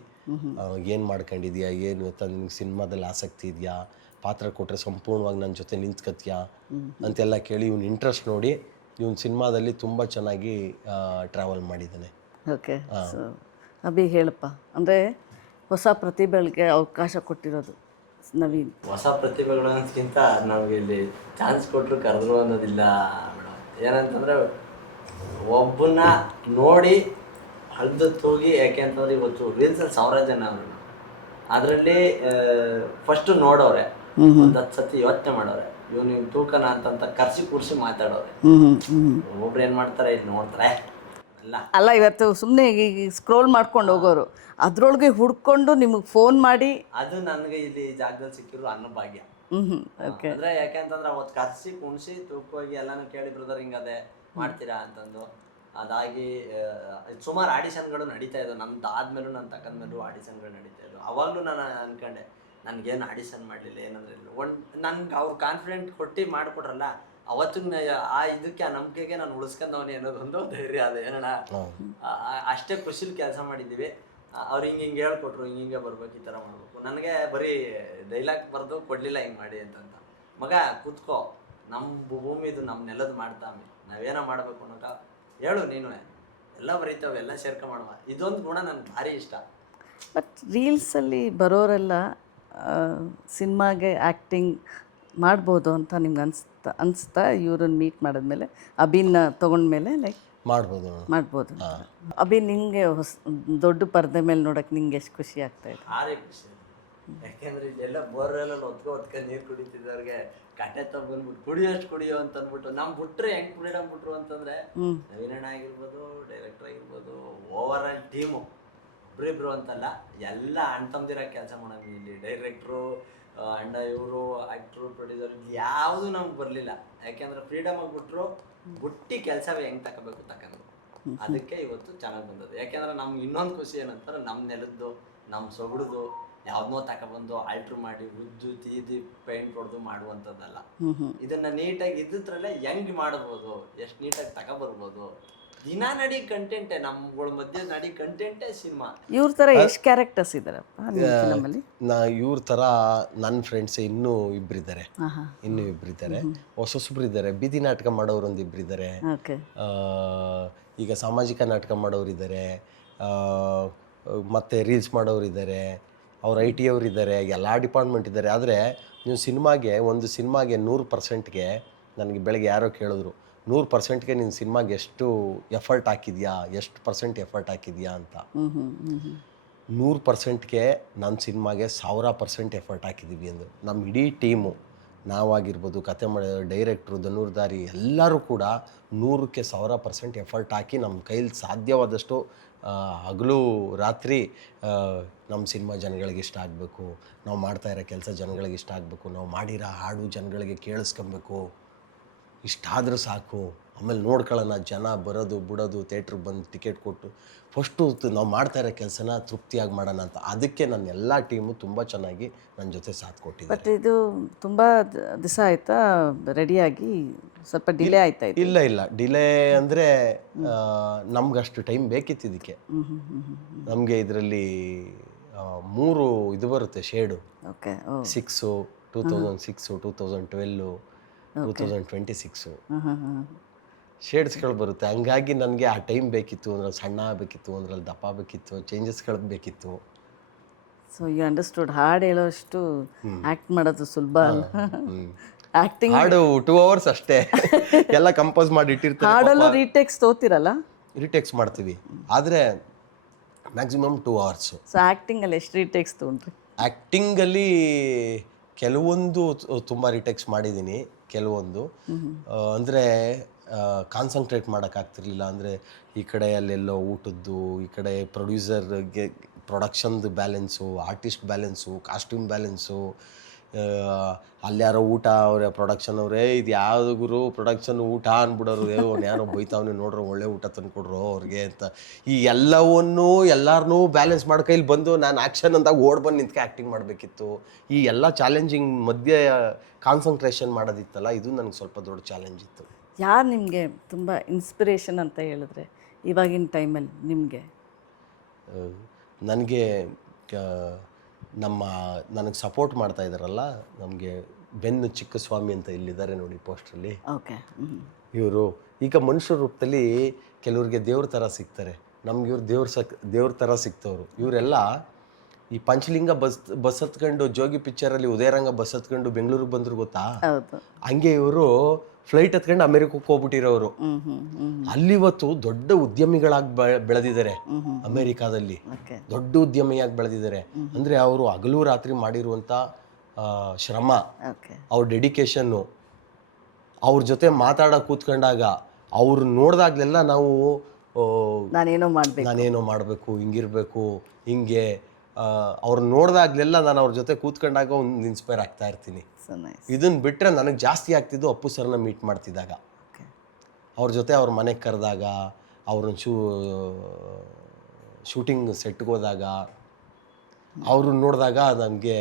ಏನು ಮಾಡ್ಕೊಂಡಿದ್ಯಾ, ಏನು ಅಂತ, ನಿನಗೆ ಸಿನಿಮಾದಲ್ಲಿ ಆಸಕ್ತಿ ಇದೆಯಾ, ಪಾತ್ರ ಕೊಟ್ಟರೆ ಸಂಪೂರ್ಣವಾಗಿ ನನ್ನ ಜೊತೆ ನಿಂತ್ಕತ್ಯಾ ಅಂತೆಲ್ಲ ಕೇಳಿ ಇವ್ನ ಇಂಟ್ರೆಸ್ಟ್ ನೋಡಿ ಇವ್ನ ಸಿನಿಮಾದಲ್ಲಿ ತುಂಬ ಚೆನ್ನಾಗಿ ಟ್ರಾವೆಲ್ ಮಾಡಿದ್ದಾನೆ. ಓಕೆ. ಸೊ ಅಭಿ ಹೇಳಪ್ಪ, ಅಂದರೆ ಹೊಸ ಪ್ರತಿಭೆಗಳಿಗೆ ಅವಕಾಶ ಕೊಟ್ಟಿರೋದು ನವೀನ್. ಹೊಸ ಪ್ರತಿಭೆಗಳನ್ನೋದಕ್ಕಿಂತ ನಮಗೆ ಇಲ್ಲಿ ಚಾನ್ಸ್ ಕೊಟ್ಟರು ಕರೆದ್ರು ಅನ್ನೋದಿಲ್ಲ ಮೇಡಮ್. ಏನಂತಂದರೆ ಒಬ್ಬನ್ನ ನೋಡಿ ಹಳ್ದು ತೂಗಿ, ಯಾಕೆ ಅಂತಂದರೆ ಇವತ್ತು ರೀಲ್ಸಲ್ಲಿ 1000 ಜನ ಅವರು, ಅದರಲ್ಲಿ ಫಸ್ಟು ನೋಡೋರೆ, ಒಂದು 10 ಸತಿ ಯೋಚನೆ ಮಾಡೋರೆ, ಇವನು ತೂಕನ ಅಂತ ಕರ್ಸಿ ಕೂರಿಸಿ ಮಾತಾಡೋರೆ. ಒಬ್ರು ಏನು ಮಾಡ್ತಾರೆ, ಇಲ್ಲಿ ನೋಡ್ತಾರೆ ಅಲ್ಲ, ಇವತ್ತು ಸುಮ್ಮನೆ ಸ್ಕ್ರೋಲ್ ಮಾಡ್ಕೊಂಡು ಹೋಗೋರು, ಅದ್ರೊಳಗೆ ಹುಡ್ಕೊಂಡು ನಿಮಗೆ ಫೋನ್ ಮಾಡಿ, ಅದು ನನಗೆ ಇಲ್ಲಿ ಜಾಗದಲ್ಲಿ ಸಿಕ್ಕಿರೋ ಅನ್ನೋ ಭಾಗ್ಯ. ಅಂದ್ರೆ ಯಾಕೆಂತಂದ್ರೆ ಅವತ್ತು ಕರ್ಸಿ ಕುಣಿಸಿ ತೂಕವಾಗಿ ಎಲ್ಲಾನು ಕೇಳಿ, ಬ್ರದರ್ ಹಿಂಗದೆ ಮಾಡ್ತೀರಾ ಅಂತಂದು. ಅದಾಗಿ ಸುಮಾರು ಆಡಿಷನ್ಗಳು ನಡೀತಾ ಇದ್ದವು. ನಮ್ದು ಆದ್ಮೇಲೂ ನನ್ನ ತಕ್ಕಂದ್ಮೇಲೂ ಆಡಿಷನ್ಗಳು ನಡೀತಾ ಇದ್ದವು. ಅವಾಗಲೂ ನಾನು ಅನ್ಕೊಂಡೆ, ನನಗೇನು ಆಡಿಷನ್ ಮಾಡಲಿಲ್ಲ, ಏನಂದ್ರೆ ನನ್ಗೆ ಅವ್ರು ಕಾನ್ಫಿಡೆಂಟ್ ಕೊಟ್ಟು ಮಾಡಿಕೊಟ್ರಲ್ಲ, ಅವತ್ತಿನ ಇದಕ್ಕೆ ಆ ನಂಬಿಕೆಗೆ ನಾನು ಉಳಿಸ್ಕೊಂಡವನಿ ಅನ್ನೋದೊಂದು ಧೈರ್ಯ ಅದ ಏನಣ್ಣ. ಅಷ್ಟೇ ಖುಷಿಲಿ ಕೆಲಸ ಮಾಡಿದ್ದೀವಿ. ಅವ್ರು ಹಿಂಗೆ ಹೇಳ್ಕೊಟ್ರು, ಹಿಂಗೆ ಬರ್ಬೇಕು, ಈ ಥರ ಮಾಡ್ಬೇಕು. ನನಗೆ ಬರೀ ಡೈಲಾಗ್ ಬರೆದು ಕೊಡಲಿಲ್ಲ ಹಿಂಗೆ ಮಾಡಿ ಅಂತಂತ. ಮಗ ಕೂತ್ಕೋ, ನಮ್ಮ ಭೂಮಿದು ನಮ್ಮ ನೆಲದ ಮಾಡ್ತಾವೆ, ನಾವೇನೋ ಮಾಡಬೇಕು ಅನ್ನೋಕ ಹೇಳು, ನೀನು ಎಲ್ಲ ಬರೀತಾವೆ, ಎಲ್ಲ ಸೇರ್ಕ ಮಾಡುವ. ಇದೊಂದು ಗುಣ ನನಗೆ ಭಾರಿ ಇಷ್ಟ. ಬಟ್ ರೀಲ್ಸಲ್ಲಿ ಬರೋರೆಲ್ಲ ಸಿನಿಮಾಗೆ ಆ್ಯಕ್ಟಿಂಗ್ ಮಾಡ್ಬೋದು ಅಂತ ನಿಮ್ಗೆ ಅನಿಸ್ತಾ ಇವ್ರನ್ನ ಮೀಟ್ ಮಾಡಿದ್ಮೇಲೆ, ಅಭಿನ್ನ ತೊಗೊಂಡ್ಮೇಲೆ ಲೈಕ್ ಮಾಡ್ಬೋದು. ಅಭಿ, ನಿಂಗೆ ದೊಡ್ಡ ಪರದೆ ಮೇಲೆ ನೋಡೋಕೆ ನಿಂಗೆ ಎಷ್ಟು ಖುಷಿ ಆಗ್ತಾ ಇದೆ? ಭಾರಿ ಖುಷಿ. ಯಾಕೆಂದ್ರೆ ಇಲ್ಲೆಲ್ಲ ಬೋರ್ವೆಲ್ಲ ಒತ್ಕ ನೀರು ಕುಡಿತಿದ್ದವ್ರಿಗೆ ಕಟ್ಟೆ ತಗೊಂಡ್ಬಿಟ್ಟು ಕುಡಿಯೋ ಅಂತ ಅಂದ್ಬಿಟ್ಟು ನಮ್ ಬಿಟ್ರೆ ಹೆಂಗ್ ಕುಡಿಯಂಬಿಟ್ರು ಅಂತಂದ್ರೆ, ನವೀನಣ್ಣ ಆಗಿರ್ಬೋದು, ಡೈರೆಕ್ಟರ್ ಆಗಿರ್ಬೋದು, ಓವರ್ ಆಲ್ ಟೀಮು ಒಬ್ರಿಬ್ರು ಅಂತಲ್ಲ, ಎಲ್ಲ ಅಣ್ಣ ತಮ್ದಿರ ಕೆಲಸ ಮಾಡಂಗೆ ಇಲ್ಲಿ ಡೈರೆಕ್ಟ್ರು ಅಂಡ್ ಇವರು ಆಕ್ಟ್ರು ಪ್ರೊಡ್ಯೂಸರ್ ಯಾವುದು ನಮ್ಗೆ ಬರಲಿಲ್ಲ. ಯಾಕೆಂದ್ರೆ ಫ್ರೀಡಮ್ ಆಗಿಬಿಟ್ರು, ಬುಟ್ಟಿ ಕೆಲಸವೇ ಹೆಂಗೆ ತಗೋಬೇಕು ತಗೊಂಡು. ಅದಕ್ಕೆ ಇವತ್ತು ಚೆನ್ನಾಗಿ ಬಂದದ್ದು. ಯಾಕೆಂದ್ರೆ ನಮ್ಗೆ ಇನ್ನೊಂದು ಖುಷಿ ಏನಂತಾರೆ, ನಮ್ಮ ನೆಲದ್ದು ನಮ್ಮ ಸೊಗಡುದು ಯಾವ್ದನ್ನೋ ತಗೊಬಂದು ಆಲ್ಟ್ರ್ ಮಾಡಿ ಉಜ್ಜು ತೀದಿ ಪೇಂಟ್ ಹೊಡೆದು ಮಾಡುವಂಥದ್ದಲ್ಲ. ಇದನ್ನ ನೀಟಾಗಿ ಇದ್ದಿದ್ರಲ್ಲೇ ಹೆಂಗ್ ಮಾಡ್ಬೋದು, ಎಷ್ಟು ನೀಟಾಗಿ ತಗೊಬರ್ಬೋದು. ದಿನ ನಡಿ ಕಂಟೆಂಟೇ, ನಮ್ಗಳ ಮಧ್ಯೆ ನಡಿ ಕಂಟೆಂಟೇ ಸಿನಿಮಾ. ಇವ್ರ ಥರ ಎಷ್ಟು ಕ್ಯಾರೆಕ್ಟರ್ಸ್ ಇದ್ದಾರಪ್ಪ ನಮ್ಮಲ್ಲಿ? ಇವ್ರ ಥರ ನನ್ನ ಫ್ರೆಂಡ್ಸ್ ಇನ್ನೂ ಇಬ್ಬರಿದ್ದಾರೆ, ಹೊಸೊಬ್ಬರಿದ್ದಾರೆ. ಬೀದಿ ನಾಟಕ ಮಾಡೋರು ಒಂದು ಇಬ್ಬರಿದ್ದಾರೆ, ಓಕೆ. ಈಗ ಸಾಮಾಜಿಕ ನಾಟಕ ಮಾಡೋರಿದ್ದಾರೆ, ಮತ್ತು ರೀಲ್ಸ್ ಮಾಡೋರಿದ್ದಾರೆ, ಅವ್ರು IT ಅವರಿದ್ದಾರೆ, ಎಲ್ಲ ಡಿಪಾರ್ಟ್ಮೆಂಟ್ ಇದ್ದಾರೆ. ಆದರೆ ನೀವು ಒಂದು ಸಿನಿಮಾಗೆ 100%ಗೆ ನನಗೆ ಬೆಳಗ್ಗೆ ಯಾರೋ ಕೇಳಿದ್ರು, 100%ಗೆ ನೀನು ಸಿನಿಮಾಗೆ ಎಷ್ಟು ಎಫರ್ಟ್ ಹಾಕಿದ್ಯಾ, ಎಷ್ಟು % ಎಫರ್ಟ್ ಹಾಕಿದ್ಯಾ ಅಂತ. 100%ಗೆ ನನ್ನ ಸಿನಿಮಾಗೆ 1000% ಎಫರ್ಟ್ ಹಾಕಿದ್ದೀವಿ ಎಂದು. ನಮ್ಮ ಇಡೀ ಟೀಮು, ನಾವಾಗಿರ್ಬೋದು, ಕತೆ ಮಾಡಿದ ಡೈರೆಕ್ಟ್ರು, ಧನುರ್ಧಾರಿ, ಎಲ್ಲರೂ ಕೂಡ 100ಕ್ಕೆ 1000% ಎಫರ್ಟ್ ಹಾಕಿ ನಮ್ಮ ಕೈಲಿ ಸಾಧ್ಯವಾದಷ್ಟು ಹಗಲು ರಾತ್ರಿ ನಮ್ಮ ಸಿನಿಮಾ ಜನಗಳಿಗೆ ಇಷ್ಟ ಆಗಬೇಕು, ನಾವು ಮಾಡ್ತಾ ಇರೋ ಕೆಲಸ ಜನಗಳಿಗೆ ಇಷ್ಟ ಆಗಬೇಕು, ನಾವು ಮಾಡಿರೋ ಹಾಡು ಜನಗಳಿಗೆ ಕೇಳಿಸ್ಕೊಬೇಕು, ಇಷ್ಟಾದರೂ ಸಾಕು, ಆಮೇಲೆ ನೋಡ್ಕೊಳ್ಳೋಣ, ಜನ ಬರೋದು ಬಿಡೋದು, ಥಿಯೇಟ್ರಿಗೆ ಬಂದು ಟಿಕೆಟ್ ಕೊಟ್ಟು ಫಸ್ಟು ನಾವು ಮಾಡ್ತಾ ಇರೋ ಕೆಲಸನ ತೃಪ್ತಿಯಾಗಿ ಮಾಡೋಣ ಅಂತ. ಅದಕ್ಕೆ ನನ್ನ ಎಲ್ಲ ಟೀಮು ತುಂಬ ಚೆನ್ನಾಗಿ ನನ್ನ ಜೊತೆ ಸಾಥ್ ಕೊಟ್ಟಿದ್ದಾರೆ. ಬಟ್ ಇದು ತುಂಬ ದಿವಸ ಆಯ್ತಾ ರೆಡಿಯಾಗಿ? ಸ್ವಲ್ಪ ಡಿಲೇ ಆಯ್ತಾ? ಇಲ್ಲ ಡಿಲೇ ಅಂದರೆ ನಮ್ಗಷ್ಟು ಟೈಮ್ ಬೇಕಿತ್ತು ಇದಕ್ಕೆ. ನಮಗೆ ಇದರಲ್ಲಿ 3 ಇದು ಬರುತ್ತೆ ಶೇಡು. ಓಕೆ. 6, 2006, 2012, 2026 ಶೇಡ್ಸ್ಗಳು ಬರುತ್ತೆ. ಹಂಗಾಗಿ ನನಗೆ ಆ ಟೈಮ್ ಬೇಕಿತ್ತು. ಅದ್ರಲ್ಲಿ ಸಣ್ಣ ಬೇಕಿತ್ತು, ಅದ್ರಲ್ಲಿ ದಪ್ಪ ಬೇಕಿತ್ತು, ಚೇಂಜಸ್ಗಳು ಬೇಕಿತ್ತು. So you understood. ಹಾಡು ಹೇಳೋಷ್ಟು ಆ್ಯಕ್ಟ್ ಮಾಡೋದು ಸುಲಭ ಅಲ್ಲ. ಆ್ಯಕ್ಟಿಂಗ್ ಹಾಡು 2 hours ಅಷ್ಟೇ, ಎಲ್ಲ ಕಂಪೋಸ್ ಮಾಡಿ ಇಟ್ಟಿರ್ತಾರೆ. ಹಾಡಲ್ಲೂ ರೀಟೇಕ್ಸ್ ತೋತಿರಲ್ಲ? ರೀಟೇಕ್ಸ್ ಮಾಡ್ತೀವಿ, ಆದರೆ ಮ್ಯಾಕ್ಸಿಮಮ್ 2 hours. ಸೊ ಆ್ಯಕ್ಟಿಂಗಲ್ಲಿ ಎಷ್ಟು ರೀಟೇಕ್ಸ್ ತೊಗೊಂಡ್ರಿ? ಆ್ಯಕ್ಟಿಂಗಲ್ಲಿ ಕೆಲವೊಂದು ತುಂಬ ರೀಟೇಕ್ಸ್ ಮಾಡಿದ್ದೀನಿ. ಕೆಲವೊಂದು ಅಂದರೆ ಕಾನ್ಸಂಟ್ರೇಟ್ ಮಾಡೋಕ್ಕಾಗ್ತಿರ್ಲಿಲ್ಲ. ಅಂದರೆ ಈ ಕಡೆ ಅಲ್ಲೆಲ್ಲೋ ಊಟದ್ದು, ಈ ಕಡೆ ಪ್ರೊಡ್ಯೂಸರ್ಗೆ ಪ್ರೊಡಕ್ಷನ್ದು balance, artist balance, costume balance, ಅಲ್ಯಾರೋ ಊಟ ಅವರೇ ಪ್ರೊಡಕ್ಷನ್ ಅವರೇ, ಇದು ಯಾವುದು ಗುರು ಪ್ರೊಡಕ್ಷನ್ ಊಟ ಅಂದ್ಬಿಡೋರು, ಯಾರೋ ಬೈತಾವನೆ ನೋಡ್ರು, ಒಳ್ಳೆ ಊಟ ತಂದುಕೊಡ್ರು ಅವ್ರಿಗೆ ಅಂತ. ಈ ಎಲ್ಲರನ್ನೂ ಬ್ಯಾಲೆನ್ಸ್ ಮಾಡೋ ಕೈಲಿ ಬಂದು ನಾನು ಆ್ಯಕ್ಷನ್ ಅಂದಾಗ ಬಂದು ನಿಂತ್ಕೆ ಆ್ಯಕ್ಟಿಂಗ್ ಮಾಡಬೇಕಿತ್ತು. ಈ ಎಲ್ಲ ಚಾಲೆಂಜಿಂಗ್ ಮಧ್ಯೆ ಕಾನ್ಸಂಟ್ರೇಷನ್ ಮಾಡೋದಿತ್ತಲ್ಲ, ಇದು ನನಗೆ ಸ್ವಲ್ಪ ದೊಡ್ಡ ಚಾಲೆಂಜ್ ಇತ್ತು. ಯಾರು ನಿಮಗೆ ತುಂಬ ಇನ್ಸ್ಪಿರೇಷನ್ ಅಂತ ಹೇಳಿದ್ರೆ ಇವಾಗಿನ ಟೈಮಲ್ಲಿ ನಿಮಗೆ? ನನಗೆ ನನಗೆ ಸಪೋರ್ಟ್ ಮಾಡ್ತಾ ಇದ್ದಾರಲ್ಲ, ನಮಗೆ ಬೆನ್ನು ಚಿಕ್ಕಸ್ವಾಮಿ ಅಂತ ಇಲ್ಲಿದ್ದಾರೆ ನೋಡಿ ಪೋಸ್ಟ್ರಲ್ಲಿ. ಓಕೆ. ಇವರು ಈಗ ಮನುಷ್ಯ ರೂಪದಲ್ಲಿ ಕೆಲವ್ರಿಗೆ ದೇವ್ರ ಥರ ಸಿಗ್ತಾರೆ, ನಮ್ಗೆ ಇವ್ರು ದೇವ್ರ ಥರ ಸಿಗ್ತವ್ರು. ಇವರೆಲ್ಲ ಈ ಪಂಚಲಿಂಗ ಬಸ್ ಹತ್ಕೊಂಡು ಜೋಗಿ ಪಿಕ್ಚರಲ್ಲಿ ಉದಯರಂಗ ಬಸ್ ಹತ್ಕೊಂಡು ಬೆಂಗಳೂರಿಗೆ ಬಂದ್ರು ಗೊತ್ತಾ, ಹಂಗೆ ಇವರು ಫ್ಲೈಟ್ ಹತ್ಕೊಂಡು ಅಮೆರಿಕಕ್ಕೆ ಹೋಗ್ಬಿಟ್ಟಿರೋರು. ಅಲ್ಲಿವತ್ತು ದೊಡ್ಡ ಉದ್ಯಮಿಗಳಾಗಿ ಬೆಳೆದಿದ್ದಾರೆ. ಅಮೆರಿಕಾದಲ್ಲಿ ದೊಡ್ಡ ಉದ್ಯಮಿಯಾಗಿ ಬೆಳೆದಿದ್ದಾರೆ. ಅಂದರೆ ಅವರು ಹಗಲು ರಾತ್ರಿ ಮಾಡಿರುವಂಥ ಶ್ರಮ, ಅವ್ರ ಡೆಡಿಕೇಶನ್ನು, ಅವ್ರ ಜೊತೆ ಮಾತಾಡೋಕೆ ಕೂತ್ಕೊಂಡಾಗ ಅವ್ರು ನೋಡಿದಾಗಲೆಲ್ಲ ನಾವು ನಾನೇನೋ ಮಾಡಬೇಕು, ಹಿಂಗಿರಬೇಕು, ಹಿಂಗೆ ಅವ್ರು ನೋಡಿದಾಗಲೆಲ್ಲ ನಾನು ಅವ್ರ ಜೊತೆ ಕೂತ್ಕೊಂಡಾಗ ಒಂದು ಇನ್ಸ್ಪೈರ್ ಆಗ್ತಾ ಇರ್ತೀನಿ. ಇದನ್ನು ಬಿಟ್ಟರೆ ನನಗೆ ಜಾಸ್ತಿ ಆಗ್ತಿದ್ದು ಅಪ್ಪು ಸರ್ನ ಮೀಟ್ ಮಾಡ್ತಿದ್ದಾಗ, ಅವ್ರ ಜೊತೆ ಅವ್ರ ಮನೆಗೆ ಕರೆದಾಗ, ಅವ್ರನ್ನ ಶೂಟಿಂಗ್ ಸೆಟ್ಗೆ ಹೋದಾಗ ಅವ್ರನ್ನ ನೋಡಿದಾಗ ನನಗೆ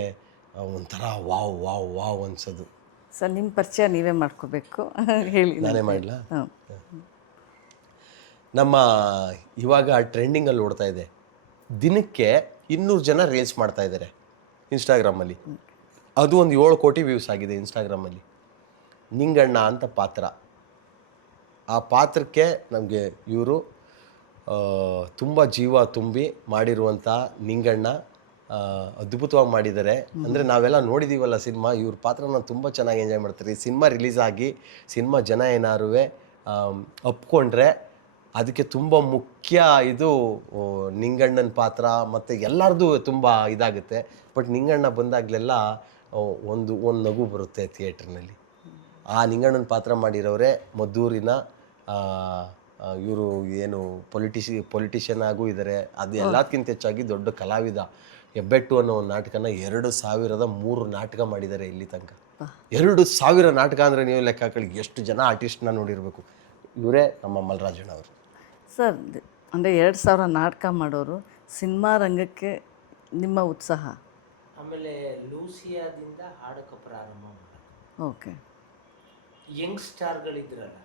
ಒಂಥರ ವಾವ್ ವಾವ್ ವಾವ್ ಅನ್ಸೋದು. ಸರ್ ನಿಮ್ಮ ಪರಿಚಯ ನೀವೇ ಮಾಡ್ಕೋಬೇಕು, ಹೇಳಿ. ನಾನೇ ಮಾಡಲ? ನಮ್ಮ ಇವಾಗ ಟ್ರೆಂಡಿಂಗಲ್ಲಿ ಓಡ್ತಾ ಇದೆ, ದಿನಕ್ಕೆ 200 ಜನ ರೀಲ್ಸ್ ಮಾಡ್ತಾ ಇದ್ದಾರೆ ಇನ್ಸ್ಟಾಗ್ರಾಮಲ್ಲಿ. ಅದು ಒಂದು 7 ಕೋಟಿ ವ್ಯೂಸ್ ಆಗಿದೆ ಇನ್ಸ್ಟಾಗ್ರಾಮಲ್ಲಿ. ನಿಂಗಣ್ಣ ಅಂತ ಪಾತ್ರ, ಆ ಪಾತ್ರಕ್ಕೆ ನಮಗೆ ಇವರು ತುಂಬ ಜೀವ ತುಂಬಿ ಮಾಡಿರುವಂಥ ನಿಂಗಣ್ಣ ಅದ್ಭುತವಾಗಿ ಮಾಡಿದ್ದಾರೆ. ಅಂದರೆ ನಾವೆಲ್ಲ ನೋಡಿದ್ದೀವಲ್ಲ ಸಿನಿಮಾ, ಇವ್ರ ಪಾತ್ರನ ತುಂಬ ಚೆನ್ನಾಗಿ ಎಂಜಾಯ್ ಮಾಡ್ತಾರೆ. ಸಿನಿಮಾ ರಿಲೀಸ್ ಆಗಿ ಸಿನಿಮಾ ಜನ ಏನಾರು ಒಪ್ಕೊಂಡ್ರೆ ಅದಕ್ಕೆ ತುಂಬ ಮುಖ್ಯ ಇದು ನಿಂಗಣ್ಣನ ಪಾತ್ರ, ಮತ್ತು ಎಲ್ಲರದು ತುಂಬ ಇದಾಗುತ್ತೆ. ಬಟ್ ನಿಂಗಣ್ಣ ಬಂದಾಗಲೆಲ್ಲ ಒಂದು ನಗು ಬರುತ್ತೆ ಥಿಯೇಟ್ರ್ನಲ್ಲಿ. ಆ ನಿಂಗಣ್ಣನ ಪಾತ್ರ ಮಾಡಿರೋರೆ ಮದ್ದೂರಿನ ಇವರು ಏನು ಪೊಲಿಟಿಷಿಯನ್ ಆಗೂ ಇದ್ದಾರೆ. ಅದು ಎಲ್ಲದಕ್ಕಿಂತ ಹೆಚ್ಚಾಗಿ ದೊಡ್ಡ ಕಲಾವಿದ. ಹೆಬ್ಬೆಟ್ಟು ಅನ್ನೋ ಒಂದು ನಾಟಕನ 2003 ನಾಟಕ ಮಾಡಿದ್ದಾರೆ ಇಲ್ಲಿ ತನಕ. 2000 ನಾಟಕ ಅಂದರೆ ನೀವು ಲೆಕ್ಕ ಹಾಕೊಳ್ಳಿ ಎಷ್ಟು ಜನ ಆರ್ಟಿಸ್ಟ್ನ ನೋಡಿರಬೇಕು. ಇವರೇ ನಮ್ಮ ಮಲ್ರಾಜಣ್ಣವರು. ಸರ್ ಅಂದರೆ 2000 ನಾಟಕ ಮಾಡೋರು, ಸಿನಿಮಾ ರಂಗಕ್ಕೆ ನಿಮ್ಮ ಉತ್ಸಾಹ? ಆಮೇಲೆ ಲೂಸಿಯಾದಿಂದ ಹಾಡಕ್ಕೆ ಪ್ರಾರಂಭ ಮಾಡಿದ್ರು. ಓಕೆ. ಯಂಗ್ ಸ್ಟಾರ್ಗಳಿದ್ರಲ್ಲ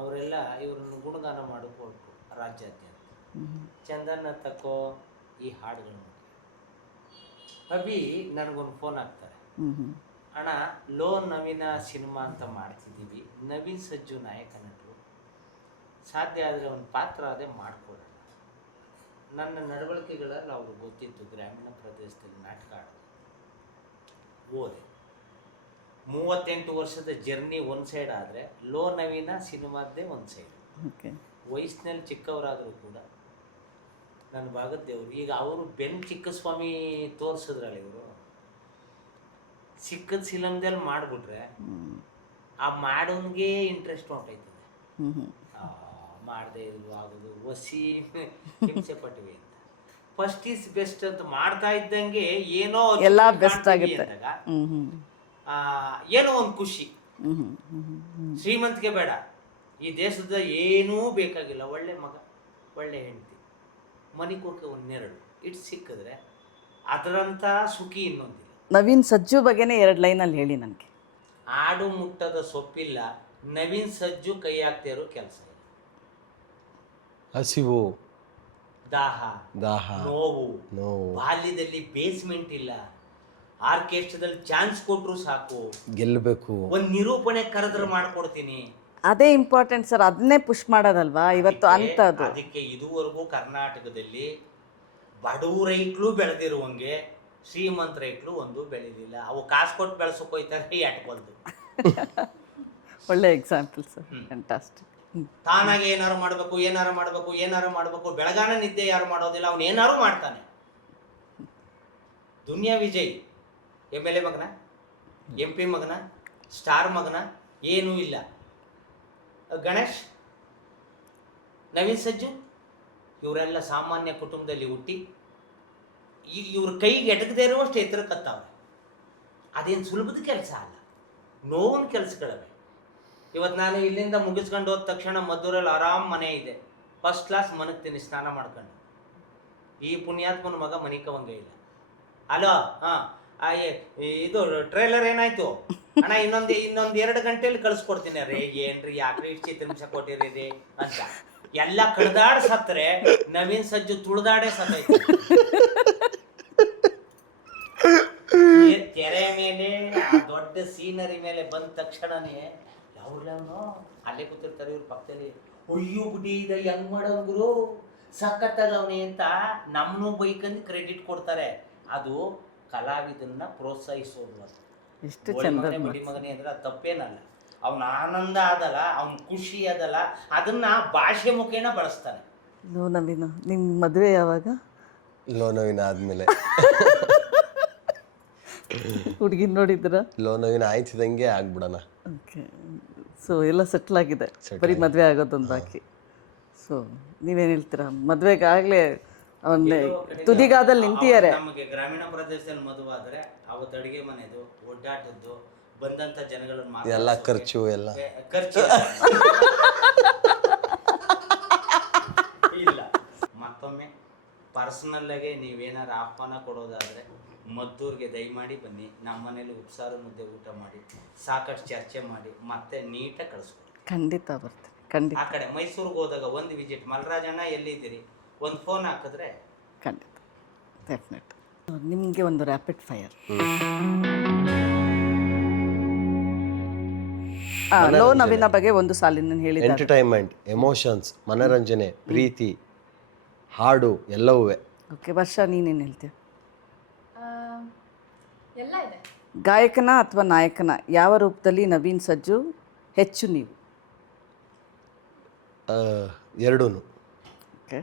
ಅವರೆಲ್ಲ ಇವ್ರನ್ನ ಗುಣಗಾನ ಮಾಡೋಕೆ ಹೊರಟು ರಾಜ್ಯಾದ್ಯಂತ. ಚಂದನ್ನ ತಕ್ಕೋ ಈ ಹಾಡುಗಳು ನೋಡಿ. ಅಭಿ ನನಗೊಂದು ಫೋನ್ ಹಾಕ್ತಾರೆ, ಅಣ್ಣ ಲೋ ನವೀನ ಸಿನಿಮಾ ಅಂತ ಮಾಡ್ತಿದ್ದೀವಿ, ನವೀನ್ ಸಜ್ಜು ನಾಯಕ ನಟರು, ಸಾಧ್ಯ ಆದರೆ ಒಂದು ಪಾತ್ರ ಅದೇ ಮಾಡಿಕೊಡೋಣ. ನನ್ನ ನಡವಳಿಕೆಗಳಲ್ಲಿ ಅವ್ರಿಗೆ ಗೊತ್ತಿತ್ತು ಗ್ರಾಮೀಣ ಪ್ರದೇಶದಲ್ಲಿ ನಾಟಕ ಆಡೋದು. ಓದೆ 38 ವರ್ಷದ ಜರ್ನಿ ಒಂದು ಸೈಡ್ ಆದರೆ ಲೋ ನವೀನ ಸಿನಿಮಾದ್ದೇ ಒಂದು ಸೈಡ್. ಓಕೆ. ವಯಸ್ಸಿನಲ್ಲಿ ಚಿಕ್ಕವರಾದರೂ ಕೂಡ ನನ್ನ ಭಾಗದ ದೇವರು. ಈಗ ಅವರು ಬೆನ್ ಚಿಕ್ಕಸ್ವಾಮಿ ತೋರಿಸಿದ್ರಲ್ಲ, ಇವರು ಸಿಕ್ಕದ ಸಿಲಮ್ದಲ್ಲಿ ಮಾಡಿಬಿಟ್ರೆ ಆ ಮಾಡೋನ್ಗೆ ಇಂಟ್ರೆಸ್ಟ್ ಹೊಂಟೈತದೆ. ಮಾಡದೆ ಇದು ಆಗೋದು ವಸಿ ಹಿಂಸೆ ಪಟ್ಟಿವೆ ಅಂತ. ಫಸ್ಟ್ ಈಸ್ ಬೆಸ್ಟ್ ಅಂತ ಮಾಡ್ತಾ ಇದ್ದಂಗೆ ಏನೋ ಎಲ್ಲ ಬೆಸ್ಟ್ ಆಗುತ್ತೆ. ಏನೋ ಒಂದು ಖುಷಿ. ಶ್ರೀಮಂತಿಗೆ ಬೇಡ, ಈ ದೇಶದ ಏನೂ ಬೇಕಾಗಿಲ್ಲ, ಒಳ್ಳೆ ಮಗ ಒಳ್ಳೆ ಹೆಂಡತಿ, ಮನಿಕೋಕೆ ಒಂದೆರಡು ಇಟ್ಟು ಸಿಕ್ಕಿದ್ರೆ ಅದರಂಥ ಸುಖಿ ಇನ್ನೊಂದಿಲ್ಲ. ನವೀನ್ ಸಜ್ಜು ಬಗ್ಗೆನೇ 2 ಲೈನಲ್ಲಿ ಹೇಳಿ ನನಗೆ. ಆಡು ಮುಟ್ಟದ ಸೊಪ್ಪಿಲ್ಲ, ನವೀನ್ ಸಜ್ಜು ಕೈ ಹಾಕ್ತಾ ಇರೋ ಕೆಲಸ ಇಲ್ಲ. ಹಸಿವು, ದಾಹ, ನೋವು, ಬಾಲ್ಯದಲ್ಲಿ ಬೇಸ್ಮೆಂಟ್ ಇಲ್ಲ, ಆರ್ಕೆಸ್ಟ್ರಾದಲ್ಲಿ ಚಾನ್ಸ್ ಕೊಟ್ರು ಸಾಕು, ಗೆಲ್ಲಬೇಕು, ಒಂದು ನಿರೂಪಣೆ ಕರೆದ್ರೆ ಮಾಡ್ಕೊಡ್ತೀನಿ. ಅದೇ ಇಂಪಾರ್ಟೆಂಟ್ ಸರ್, ಅದನ್ನೇ ಪುಷ್ ಮಾಡೋದಲ್ವಾ ಇವತ್ತು ಅಂಥದ್ದು. ಅದಕ್ಕೆ ಇದುವರೆಗೂ ಕರ್ನಾಟಕದಲ್ಲಿ ಬಡವ ರೈತರು ಬೆಳೆದಿರುವಂಗೆ ಶ್ರೀಮಂತ ರೈತರು ಒಂದು ಬೆಳೆದಿಲ್ಲ. ಅವು ಕಾಸು ಕೊಟ್ಟು ಬೆಳೆಸೋಕೋಯ್ತಾರೆ ಎಟ್ಕೊಳ್ದು. ಒಳ್ಳೆ ಎಕ್ಸಾಂಪಲ್ ಸರ್, ಫ್ಯಾಂಟಾಸ್ಟಿಕ್. ತಾನಾಗೆ ಏನಾರು ಮಾಡಬೇಕು, ಬೆಳಗಾನ ನಿದ್ದೆ ಯಾರು ಮಾಡೋದಿಲ್ಲ, ಅವನು ಏನಾರು ಮಾಡ್ತಾನೆ. ದುನಿಯಾ ವಿಜಯ್ MLA ಮಗನ, MP ಮಗನ, ಸ್ಟಾರ್ ಮಗನ, ಏನೂ ಇಲ್ಲ. ಗಣೇಶ್, ನವೀನ್ ಸಜ್ಜು ಇವರೆಲ್ಲ ಸಾಮಾನ್ಯ ಕುಟುಂಬದಲ್ಲಿ ಹುಟ್ಟಿ ಇವ್ರ ಕೈಗೆ ಎಟಕದೇ ಇರುವಷ್ಟು ಎತ್ತರಕ್ಕತ್ತವ್ರೆ. ಅದೇನು ಸುಲಭದ ಕೆಲಸ ಅಲ್ಲ, ನೋವಿನ ಕೆಲಸಗಳವೆ. ಇವತ್ತು ನಾನು ಇಲ್ಲಿಂದ ಮುಗಿಸ್ಕೊಂಡು ಹೋದ ತಕ್ಷಣ ಮದ್ದೂರಲ್ಲಿ ಆರಾಮ್ ಮನೆ ಇದೆ, ಫಸ್ಟ್ ಕ್ಲಾಸ್ ಮನಗ್ತೀನಿ ಸ್ನಾನ ಮಾಡ್ಕೊಂಡು. ಈ ಪುಣ್ಯಾತ್ಮನ ಮಗ ಮನಿಕವಂಗೆ ಇಲ್ಲ. ಅಲೋ, ಇದು ಟ್ರೇಲರ್ ಏನಾಯ್ತು ಅಣ್ಣ, ಇನ್ನೊಂದು 2 ಗಂಟೆಯಲ್ಲಿ ಕಳಿಸ್ಕೊಡ್ತೀನಿ ರೀ. ಏನ್ರಿ ಯಾಕ್ರಿ ಇಷ್ಟು ಚಿತ್ರಹಿಂಸೆ ಕೊಟ್ಟಿರಿ ಅಂತ ಎಲ್ಲ ಕಡ್ದಾಡ್ ಸತ್ರೆ ನವೀನ್ ಸಜ್ಜು ತುಳ್ದಾಡೆ ಸತ್ತೈತೆ. ತೆರೆ ಮೇಲೆ ಆ ದೊಡ್ಡ ಸೀನರಿ ಮೇಲೆ ಬಂದ ತಕ್ಷಣನೇ ಯಾವ್ಲವನು ಅಲ್ಲೇ ಕೂತಿರ್ತಾರೆ ಇವ್ರ ಪಕ್ಕದಲ್ಲಿ, ಅಯ್ಯೋ ಬಿಡಿ ಇದ ಹೆಂಗ್ ಮಾಡೋರು ಸಖತ್ತಾಗವನಿ ಅಂತ ನಮ್ಮನ್ನು ಬೈಕಂದು ಕ್ರೆಡಿಟ್ ಕೊಡ್ತಾರೆ. ಅದು ಕಲಾವಿದನ್ನ ಪ್ರೋತ್ಸಾಹಿಸೋದು. ಎಷ್ಟು ಚಂದ ಬಡಿ ಮಗನೇ ಅಂದ್ರೆ ಅದು ತಪ್ಪೇನಲ್ಲ. ಅವನ ಆನಂದ ಅದಲ್ಲ, ಅವನ ಖುಷಿ ಅದಲ್ಲ, ಅದನ್ನ ಭಾಷೆ ಮುಖೇನ ಬಳಸ್ತಾನೆ. ಲೋ ನವೀನ, ನಿಮ್ಮ ಮದುವೆ ಯಾವಾಗ? ಲೋ ನವೀನ ಆದಮೇಲೆ. ಹುಡುಗಿನ ನೋಡಿದ್ರ? ಲೋ ನವೀನ ಆಯ್ತಿದಂಗೆ ಆಗ್ಬಿಡೋಣ. ಓಕೆ. ಸೊ ಎಲ್ಲ ಸೆಟ್ಲ್ ಆಗಿದೆ, ಬರೀ ಮದುವೆ ಆಗೋದೊಂದು ಬಾಕಿ. ಸೊ ನೀವೇನು ಹೇಳ್ತೀರಾ? ಮದುವೆಗೆ ಆಗಲೇ ಅವನ್ನೇ ತುದಿಗಾದಲ್ಲಿ ನಿಂತಿದ್ದಾರೆ. ನಮಗೆ ಗ್ರಾಮೀಣ ಪ್ರದೇಶದಲ್ಲಿ ಮದುವೆ ಆದರೆ ಅವತ್ತು ಅಡುಗೆ ಮನೆದು ಒಡ್ಡಾಟದ್ದು ಬಂದಂತ ಜನಗಳನ್ನ ಎಲ್ಲ ಖರ್ಚು ಇಲ್ಲ. ಮತ್ತೊಮ್ಮೆ ಪರ್ಸನಲ್ ಆಗಿ ನೀವೇನಾರು ಆಹ್ವಾನ ಕೊಡೋದಾದ್ರೆ ಮದ್ದೂರಿಗೆ ದಯಮಾಡಿ ಬನ್ನಿ. ನಮ್ಮ ಮನೇಲಿ ಉಪ್ಸಾರು ಮುದ್ದೆ ಊಟ ಮಾಡಿ ಸಾಕಷ್ಟು ಚರ್ಚೆ ಮಾಡಿ ಮತ್ತೆ ನೀಟಾಗಿ ಕಳಿಸ್ಕೊಡಿ. ಖಂಡಿತ ಬರ್ತೀನಿ, ಖಂಡಿತ. ಆ ಕಡೆ ಮೈಸೂರಿಗೆ ಹೋದಾಗ ಒಂದು ವಿಸಿಟ್, ಮಲ್ರಾಜಣ್ಣ ಎಲ್ಲಿದ್ದೀರಿ ಒಂದು ಫೋನ್ ಹಾಕಿದ್ರೆ ಖಂಡಿತ, ಡೆಫಿನೆಟ್. ನಿಮಗೆ ಒಂದು ರ್ಯಾಪಿಡ್ ಫೈರ್. ಲೋ ನವೀನ ಬಗ್ಗೆ ಒಂದು ಸಾಲಿನ ಹೇಳಿದ. ಎಂಟರ್ಟೈನ್ಮೆಂಟ್, ಎಮೋಷನ್ಸ್, ಮನರಂಜನೆ, ಪ್ರೀತಿ, ಹಾಡು ಎಲ್ಲವೂ. ಓಕೆ, ವರ್ಷ ನೀನೇನು ಹೇಳ್ತೀಯ? ಎಲ್ಲ ಇದೆ. ಗಾಯಕನ ಅಥವಾ ನಾಯಕನ ಯಾವ ರೂಪದಲ್ಲಿ ನವೀನ್ ಸಜ್ಜು ಹೆಚ್ಚು ನೀವು? ಎರಡೂ. ಓಕೆ,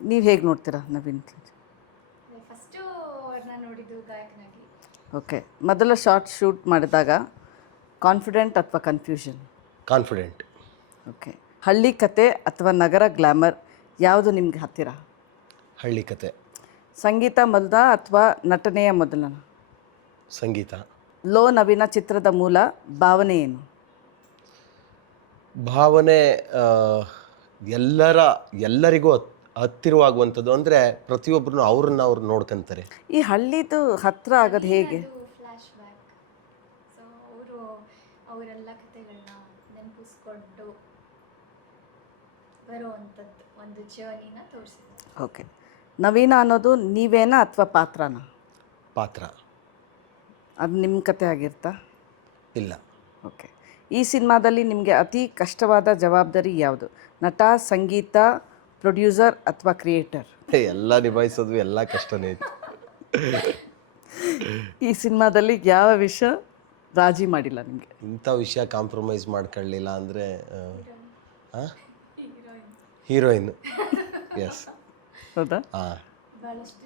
ನೀವು ಹೇಗೆ ನೋಡ್ತೀರಾ ನವೀನ್ ಸಜ್ಜು? ಫಸ್ಟು ಅವ್ರನ್ನ ನೋಡಿದ್ದು ಗಾಯಕನಾಗಿ. ಓಕೆ, ಮೊದಲ ಶಾರ್ಟ್ ಶೂಟ್ ಮಾಡಿದಾಗ ಕಾನ್ಫಿಡೆಂಟ್ ಅಥವಾ ಕನ್ಫ್ಯೂಷನ್? ಕಾನ್ಫಿಡೆಂಟ್. ಓಕೆ, ಹಳ್ಳಿ ಕತೆ ಅಥವಾ ನಗರ ಗ್ಲಾಮರ್ ಯಾವುದು ನಿಮ್ಗೆ ಹತ್ತಿರ? ಹಳ್ಳಿ ಕತೆ. ಸಂಗೀತ ಮೊದಲ ಅಥವಾ ನಟನೆಯ ಮೊದಲ? ಸಂಗೀತ. ಲೋ ನವೀನ ಚಿತ್ರದ ಮೂಲ ಭಾವನೆ ಏನು? ಭಾವನೆ ಎಲ್ಲರಿಗೂ ಹತ್ತಿರವಾಗುವಂಥದ್ದು. ಅಂದರೆ ಪ್ರತಿಯೊಬ್ಬರು ಅವ್ರು ನೋಡ್ಕೊಂತಾರೆ. ಈ ಹಳ್ಳಿದು ಹತ್ರ ಆಗೋದು ಹೇಗೆ? Flash back. ಸೊ ಅವರು ಅವರೆಲ್ಲ ಕಥೆಗಳನ್ನ ನೆನಪಿಸ್ಕೊಂಡು ಬರುವಂಥದ್ದು ಒಂದು ಜರ್ನಿನ ತೋರಿಸಿದ್ದಾರೆ. ಓಕೆ. ನವೀನ ಅನ್ನೋದು ನೀವೇನಾ ಅಥವಾ ಪಾತ್ರನ? ಪಾತ್ರ. ಅದು ನಿಮ್ಮ ಕತೆ ಆಗಿರ್ತಾ? ಇಲ್ಲ. ಓಕೆ. ಈ ಸಿನಿಮಾದಲ್ಲಿ ನಿಮಗೆ ಅತಿ ಕಷ್ಟವಾದ ಜವಾಬ್ದಾರಿ ಯಾವುದು? ನಟ, ಸಂಗೀತ, ಪ್ರೊಡ್ಯೂಸರ್ ಅಥವಾ ಕ್ರಿಯೇಟರ್? ಎಲ್ಲ ನಿಭಾಯಿಸೋದು ಎಲ್ಲ ಕಷ್ಟನೇ ಇತ್ತು. ಈ ಸಿನಿಮಾದಲ್ಲಿ ಯಾವ ವಿಷಯ ರಾಜಿ ಮಾಡಿಲ್ಲ ನಿಮಗೆ? ಇಂಥ ವಿಷಯ ಕಾಂಪ್ರಮೈಸ್ ಮಾಡ್ಕೊಳ್ಳಿಲ್ಲ ಅಂದರೆ ಹೀರೋಯಿನ್. ಎಸ್. ಹೌದಾ? ಹಾಂ,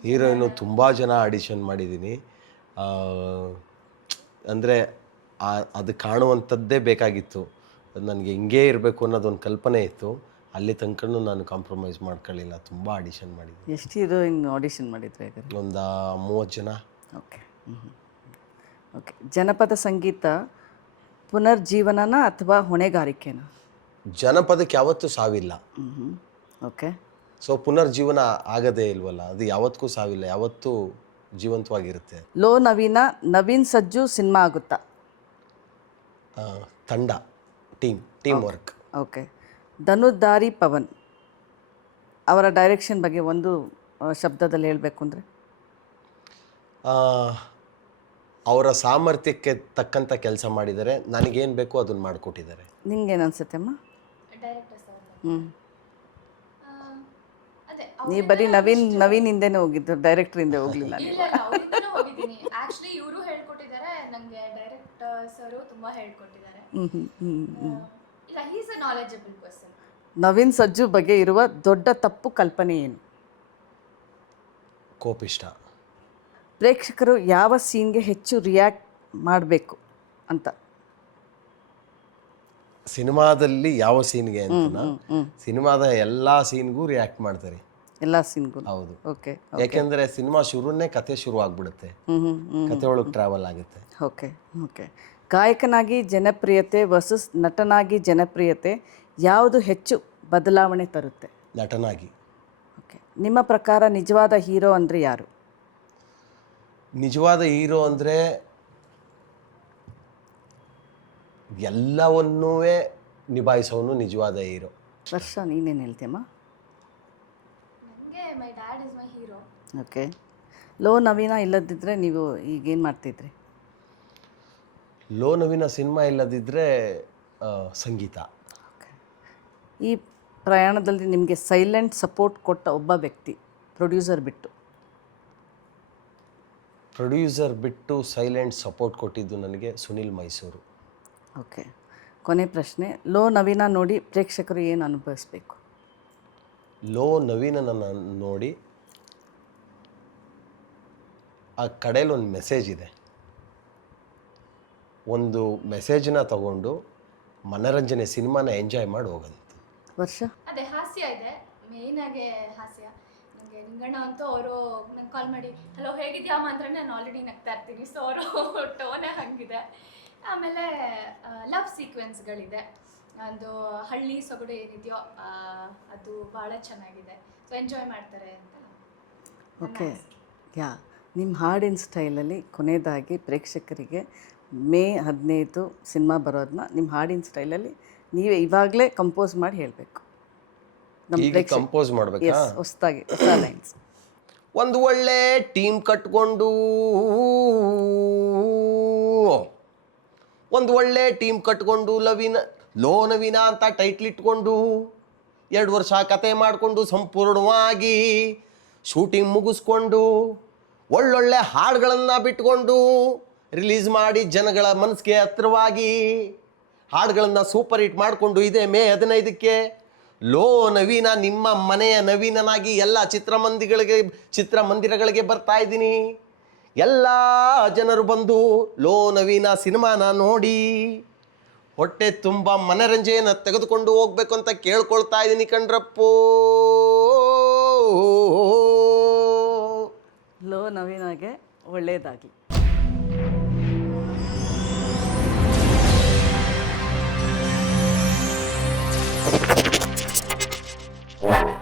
ಹೀರೋಯಿನು ತುಂಬ ಜನ ಆಡಿಷನ್ ಮಾಡಿದ್ದೀನಿ. ಅಂದರೆ ಅದು ಕಾಣುವಂಥದ್ದೇ ಬೇಕಾಗಿತ್ತು. ನನಗೆ ಹಿಂಗೇ ಇರಬೇಕು ಅನ್ನೋದೊಂದು ಕಲ್ಪನೆ ಇತ್ತು. ಅಲ್ಲಿ ತನಕನೂ ನಾನು ಕಾಂಪ್ರಮೈಸ್ ಮಾಡ್ಕೊಳ್ಳಿಲ್ಲ. ತುಂಬ ಆಡಿಷನ್ ಮಾಡಿದ್ದೀನಿ. ಎಷ್ಟು ಹೀರೋಯಿನ್ ಆಡಿಷನ್ ಮಾಡಿದ್ರೆ? ಒಂದು 30 ಜನ. ಓಕೆ. ಓಕೆ. ಜನಪದ ಸಂಗೀತ ಪುನರ್ಜೀವನನ ಅಥವಾ ಹೊಣೆಗಾರಿಕೆನಾ? ಜನಪದಕ್ಕೆ ಯಾವತ್ತೂ ಸಾವಿಲ್ಲ. ಓಕೆ. ಸೊ ಪುನರ್ಜೀವನ ಆಗದೇ ಇಲ್ವಲ್ಲ, ಅದು ಯಾವತ್ತಿಗೂ ಸಾವಿಲ್ಲ, ಯಾವತ್ತೂ ಜೀವಂತವಾಗಿರುತ್ತೆ. ಲೋ ನವೀನ, ನವೀನ್ ಸಜ್ಜು ಸಿನಿಮಾ ಆಗುತ್ತಾ? ತಂಡ, ಟೀಮ್ ವರ್ಕ್. ಓಕೆ. ಧನುಧಾರಿ ಪವನ್ ಅವರ ಡೈರೆಕ್ಷನ್ ಬಗ್ಗೆ ಒಂದು ಶಬ್ದದಲ್ಲಿ ಹೇಳಬೇಕು ಅಂದರೆ? ಅವರ ಸಾಮರ್ಥ್ಯಕ್ಕೆ ತಕ್ಕಂಥ ಕೆಲಸ ಮಾಡಿದ್ದಾರೆ. ನನಗೇನು ಬೇಕೋ ಅದನ್ನು ಮಾಡಿಕೊಟ್ಟಿದ್ದಾರೆ. ನಿಂಗೇನು ಅನ್ಸುತ್ತೆ ಅಮ್ಮ? ಡೈರೆಕ್ಟರ್ ಸರ್ ಅದೇ ನೀವು ಬರೀ ನವೀನ್ ಹಿಂದೆನೇ ಹೋಗಿದ್ದು, ಡೈರೆಕ್ಟರ್ ಹಿಂದೆ ಹೋಗಲಿಲ್ಲ? ಇಲ್ಲ ಅವರಿಂದನೂ ಹೋಗಿದ್ದೀನಿ. ಆ್ಯಕ್ಚುಲಿ ಇವರು ಹೇಳ್ಕೊಟ್ಟಿದ್ದಾರೆ ನನಗೆ, ಡೈರೆಕ್ಟರ್ ಸರು ತುಂಬ ಹೇಳ್ಕೊಟ್ಟಿದ್ದಾರೆ. ಇಲ್ಲ, he is a knowledgeable person. Naveen ಸಜ್ಜು ಬಗ್ಗೆ ಇರುವ ದೊಡ್ಡ ತಪ್ಪು ಕಲ್ಪನೆ ಏನು? ಕೋಪಿಷ್ಟ. ಪ್ರೇಕ್ಷಕರು ಯಾವ ಸೀನ್ಗೆ ಹೆಚ್ಚು ರಿಯಾಕ್ಟ್ ಮಾಡಬೇಕು ಅಂತ? ಸಿನಿಮಾದಲ್ಲಿ ಯಾವ ಸೀನ್ಗೆ ಅಂತ? ಸಿನಿಮಾದ ಎಲ್ಲ ಸೀನ್ಗೂ ರಿಯಾಕ್ಟ್ ಮಾಡ್ತಾರೆ. ಎಲ್ಲ ಸೀನ್ಗೂ? ಹೌದು. ಓಕೆ. ಯಾಕೆಂದರೆ ಸಿನಿಮಾ ಶುರುನೇ ಕತೆ ಶುರು ಆಗ್ಬಿಡುತ್ತೆ, ಕತೆ ಒಳಗೆ ಟ್ರಾವೆಲ್ ಆಗುತ್ತೆ. ಓಕೆ. ಓಕೆ. ಗಾಯಕನಾಗಿ ಜನಪ್ರಿಯತೆ ವರ್ಸಸ್ ನಟನಾಗಿ ಜನಪ್ರಿಯತೆ ಯಾವುದು ಹೆಚ್ಚು ಬದಲಾವಣೆ ತರುತ್ತೆ? ನಟನಾಗಿ. ಓಕೆ. ನಿಮ್ಮ ಪ್ರಕಾರ ನಿಜವಾದ ಹೀರೋ ಅಂದರೆ ಯಾರು? ನಿಜವಾದ ಹೀರೋ ಅಂದರೆ ಎಲ್ಲವನ್ನೂ ನಿಭಾಯಿಸೋನು ನಿಜವಾದ ಹೀರೋ. ವರ್ಷ ನೀನೇನು ಹೇಳ್ತೀಯಮ್ಮ? ನನಗೆ my dad is my hero. Okay. ಲೋ ನವೀನ ಇಲ್ಲದಿದ್ದರೆ ನೀವು ಈಗೇನು ಮಾಡ್ತಿದ್ರಿ? ಲೋ ನವೀನ ಸಿನಿಮಾ ಇಲ್ಲದಿದ್ದರೆ ಸಂಗೀತ. ಈ ಪ್ರಯಾಣದಲ್ಲಿ ನಿಮಗೆ ಸೈಲೆಂಟ್ ಸಪೋರ್ಟ್ ಕೊಟ್ಟ ಒಬ್ಬ ವ್ಯಕ್ತಿ, ಪ್ರೊಡ್ಯೂಸರ್ ಬಿಟ್ಟು? ಪ್ರೊಡ್ಯೂಸರ್ ಬಿಟ್ಟು ಸೈಲೆಂಟ್ ಸಪೋರ್ಟ್ ಕೊಟ್ಟಿದ್ದು ನನಗೆ ಸುನಿಲ್ ಮೈಸೂರು. ಓಕೆ. ಕೊನೆ ಪ್ರಶ್ನೆ, ಲೋ ನವೀನ ನೋಡಿ ಪ್ರೇಕ್ಷಕರು ಏನು ಅನುಭವಿಸ್ಬೇಕು? ಲೋ ನವೀನನ್ನು ನೋಡಿ ಆ ಕಡೆಯಲ್ಲಿ ಒಂದು ಮೆಸೇಜ್ ಇದೆ. ಒಂದು ಮೆಸೇಜನ್ನ ತಗೊಂಡು ಮನರಂಜನೆ ಸಿನಿಮಾನ ಎಂಜಾಯ್ ಮಾಡಿ ಹೋಗಂತ. ವರ್ಷ? ಅದೇ ಹಾಸ್ಯ ಇದೆ, ಮೇಯ್ನಾಗೆ ಹಾಸ್ಯ. ನನಗೆ ನಿಂಗಣ್ಣ ಅಂತೂ ಅವರು ನಂಗೆ ಕಾಲ್ ಮಾಡಿ ಹಲೋ ಹೇಗಿದ್ಯಾಮ ಅಂದರೆ ನಾನು ಆಲ್ರೆಡಿ ನಗ್ತಾ ಇರ್ತೀನಿ. ಸೊ ಅವರು ಟೋನೇ ಹಂಗಿದೆ. ಆಮೇಲೆ ಲವ್ ಸೀಕ್ವೆನ್ಸ್ಗಳಿದೆ. ಒಂದು ಹಳ್ಳಿ ಸೊಗಡು ಏನಿದೆಯೋ ಅದು ಭಾಳ ಚೆನ್ನಾಗಿದೆ. ಸೊ ಎಂಜಾಯ್ ಮಾಡ್ತಾರೆ ಅಂತ. ಓಕೆ. ಯಾ, ನಿಮ್ಮ ಹಾಡಿನ ಸ್ಟೈಲಲ್ಲಿ ಕೊನೆಯದಾಗಿ ಪ್ರೇಕ್ಷಕರಿಗೆ ಮೇ 15 ಸಿನಿಮಾ ಬರೋದನ್ನ ನಿಮ್ಮ ಹಾಡಿನ ಸ್ಟೈಲಲ್ಲಿ ನೀವೇ ಇವಾಗಲೇ ಕಂಪೋಸ್ ಮಾಡಿ ಹೇಳಬೇಕು. ಕಂಪೋಸ್ ಮಾಡಬೇಕಾ? ಹೊಸದಾಗಿ ಹೊಸ ಲೈನ್ಸ್. ಒಂದು ಒಳ್ಳೆ ಟೀಮ್ ಕಟ್ಕೊಂಡು ಲೋ ನವೀನ ಅಂತ ಟೈಟ್ಲ್ ಇಟ್ಕೊಂಡು 2 ವರ್ಷ ಕತೆ ಮಾಡಿಕೊಂಡು ಸಂಪೂರ್ಣವಾಗಿ ಶೂಟಿಂಗ್ ಮುಗಿಸ್ಕೊಂಡು ಒಳ್ಳೊಳ್ಳೆ ಹಾಡುಗಳನ್ನು ಬಿಟ್ಕೊಂಡು ರಿಲೀಸ್ ಮಾಡಿ ಜನಗಳ ಮನಸ್ಸಿಗೆ ಹತ್ತಿರವಾಗಿ ಹಾಡುಗಳನ್ನು ಸೂಪರ್ ಹಿಟ್ ಮಾಡಿಕೊಂಡು ಇದೆ ಮೇ 15ಕ್ಕೆ ಲೋ ನವೀನ ನಿಮ್ಮ ಮನೆಯ ನವೀನನಾಗಿ ಎಲ್ಲ ಚಿತ್ರಮಂದಿರಗಳಿಗೆ ಬರ್ತಾ ಇದ್ದೀನಿ. ಎಲ್ಲ ಜನರು ಬಂದು ಲೋ ನವೀನ ಸಿನಿಮಾನ ನೋಡಿ ಹೊಟ್ಟೆ ತುಂಬ ಮನರಂಜನೆಯನ್ನು ತೆಗೆದುಕೊಂಡು ಹೋಗ್ಬೇಕು ಅಂತ ಕೇಳ್ಕೊಳ್ತಾ ಇದ್ದೀನಿ ಕಣ್ರಪ್ಪೋ. ಲೋ ನವೀನಾಗೆ ಒಳ್ಳೆಯದಾಗಲಿ.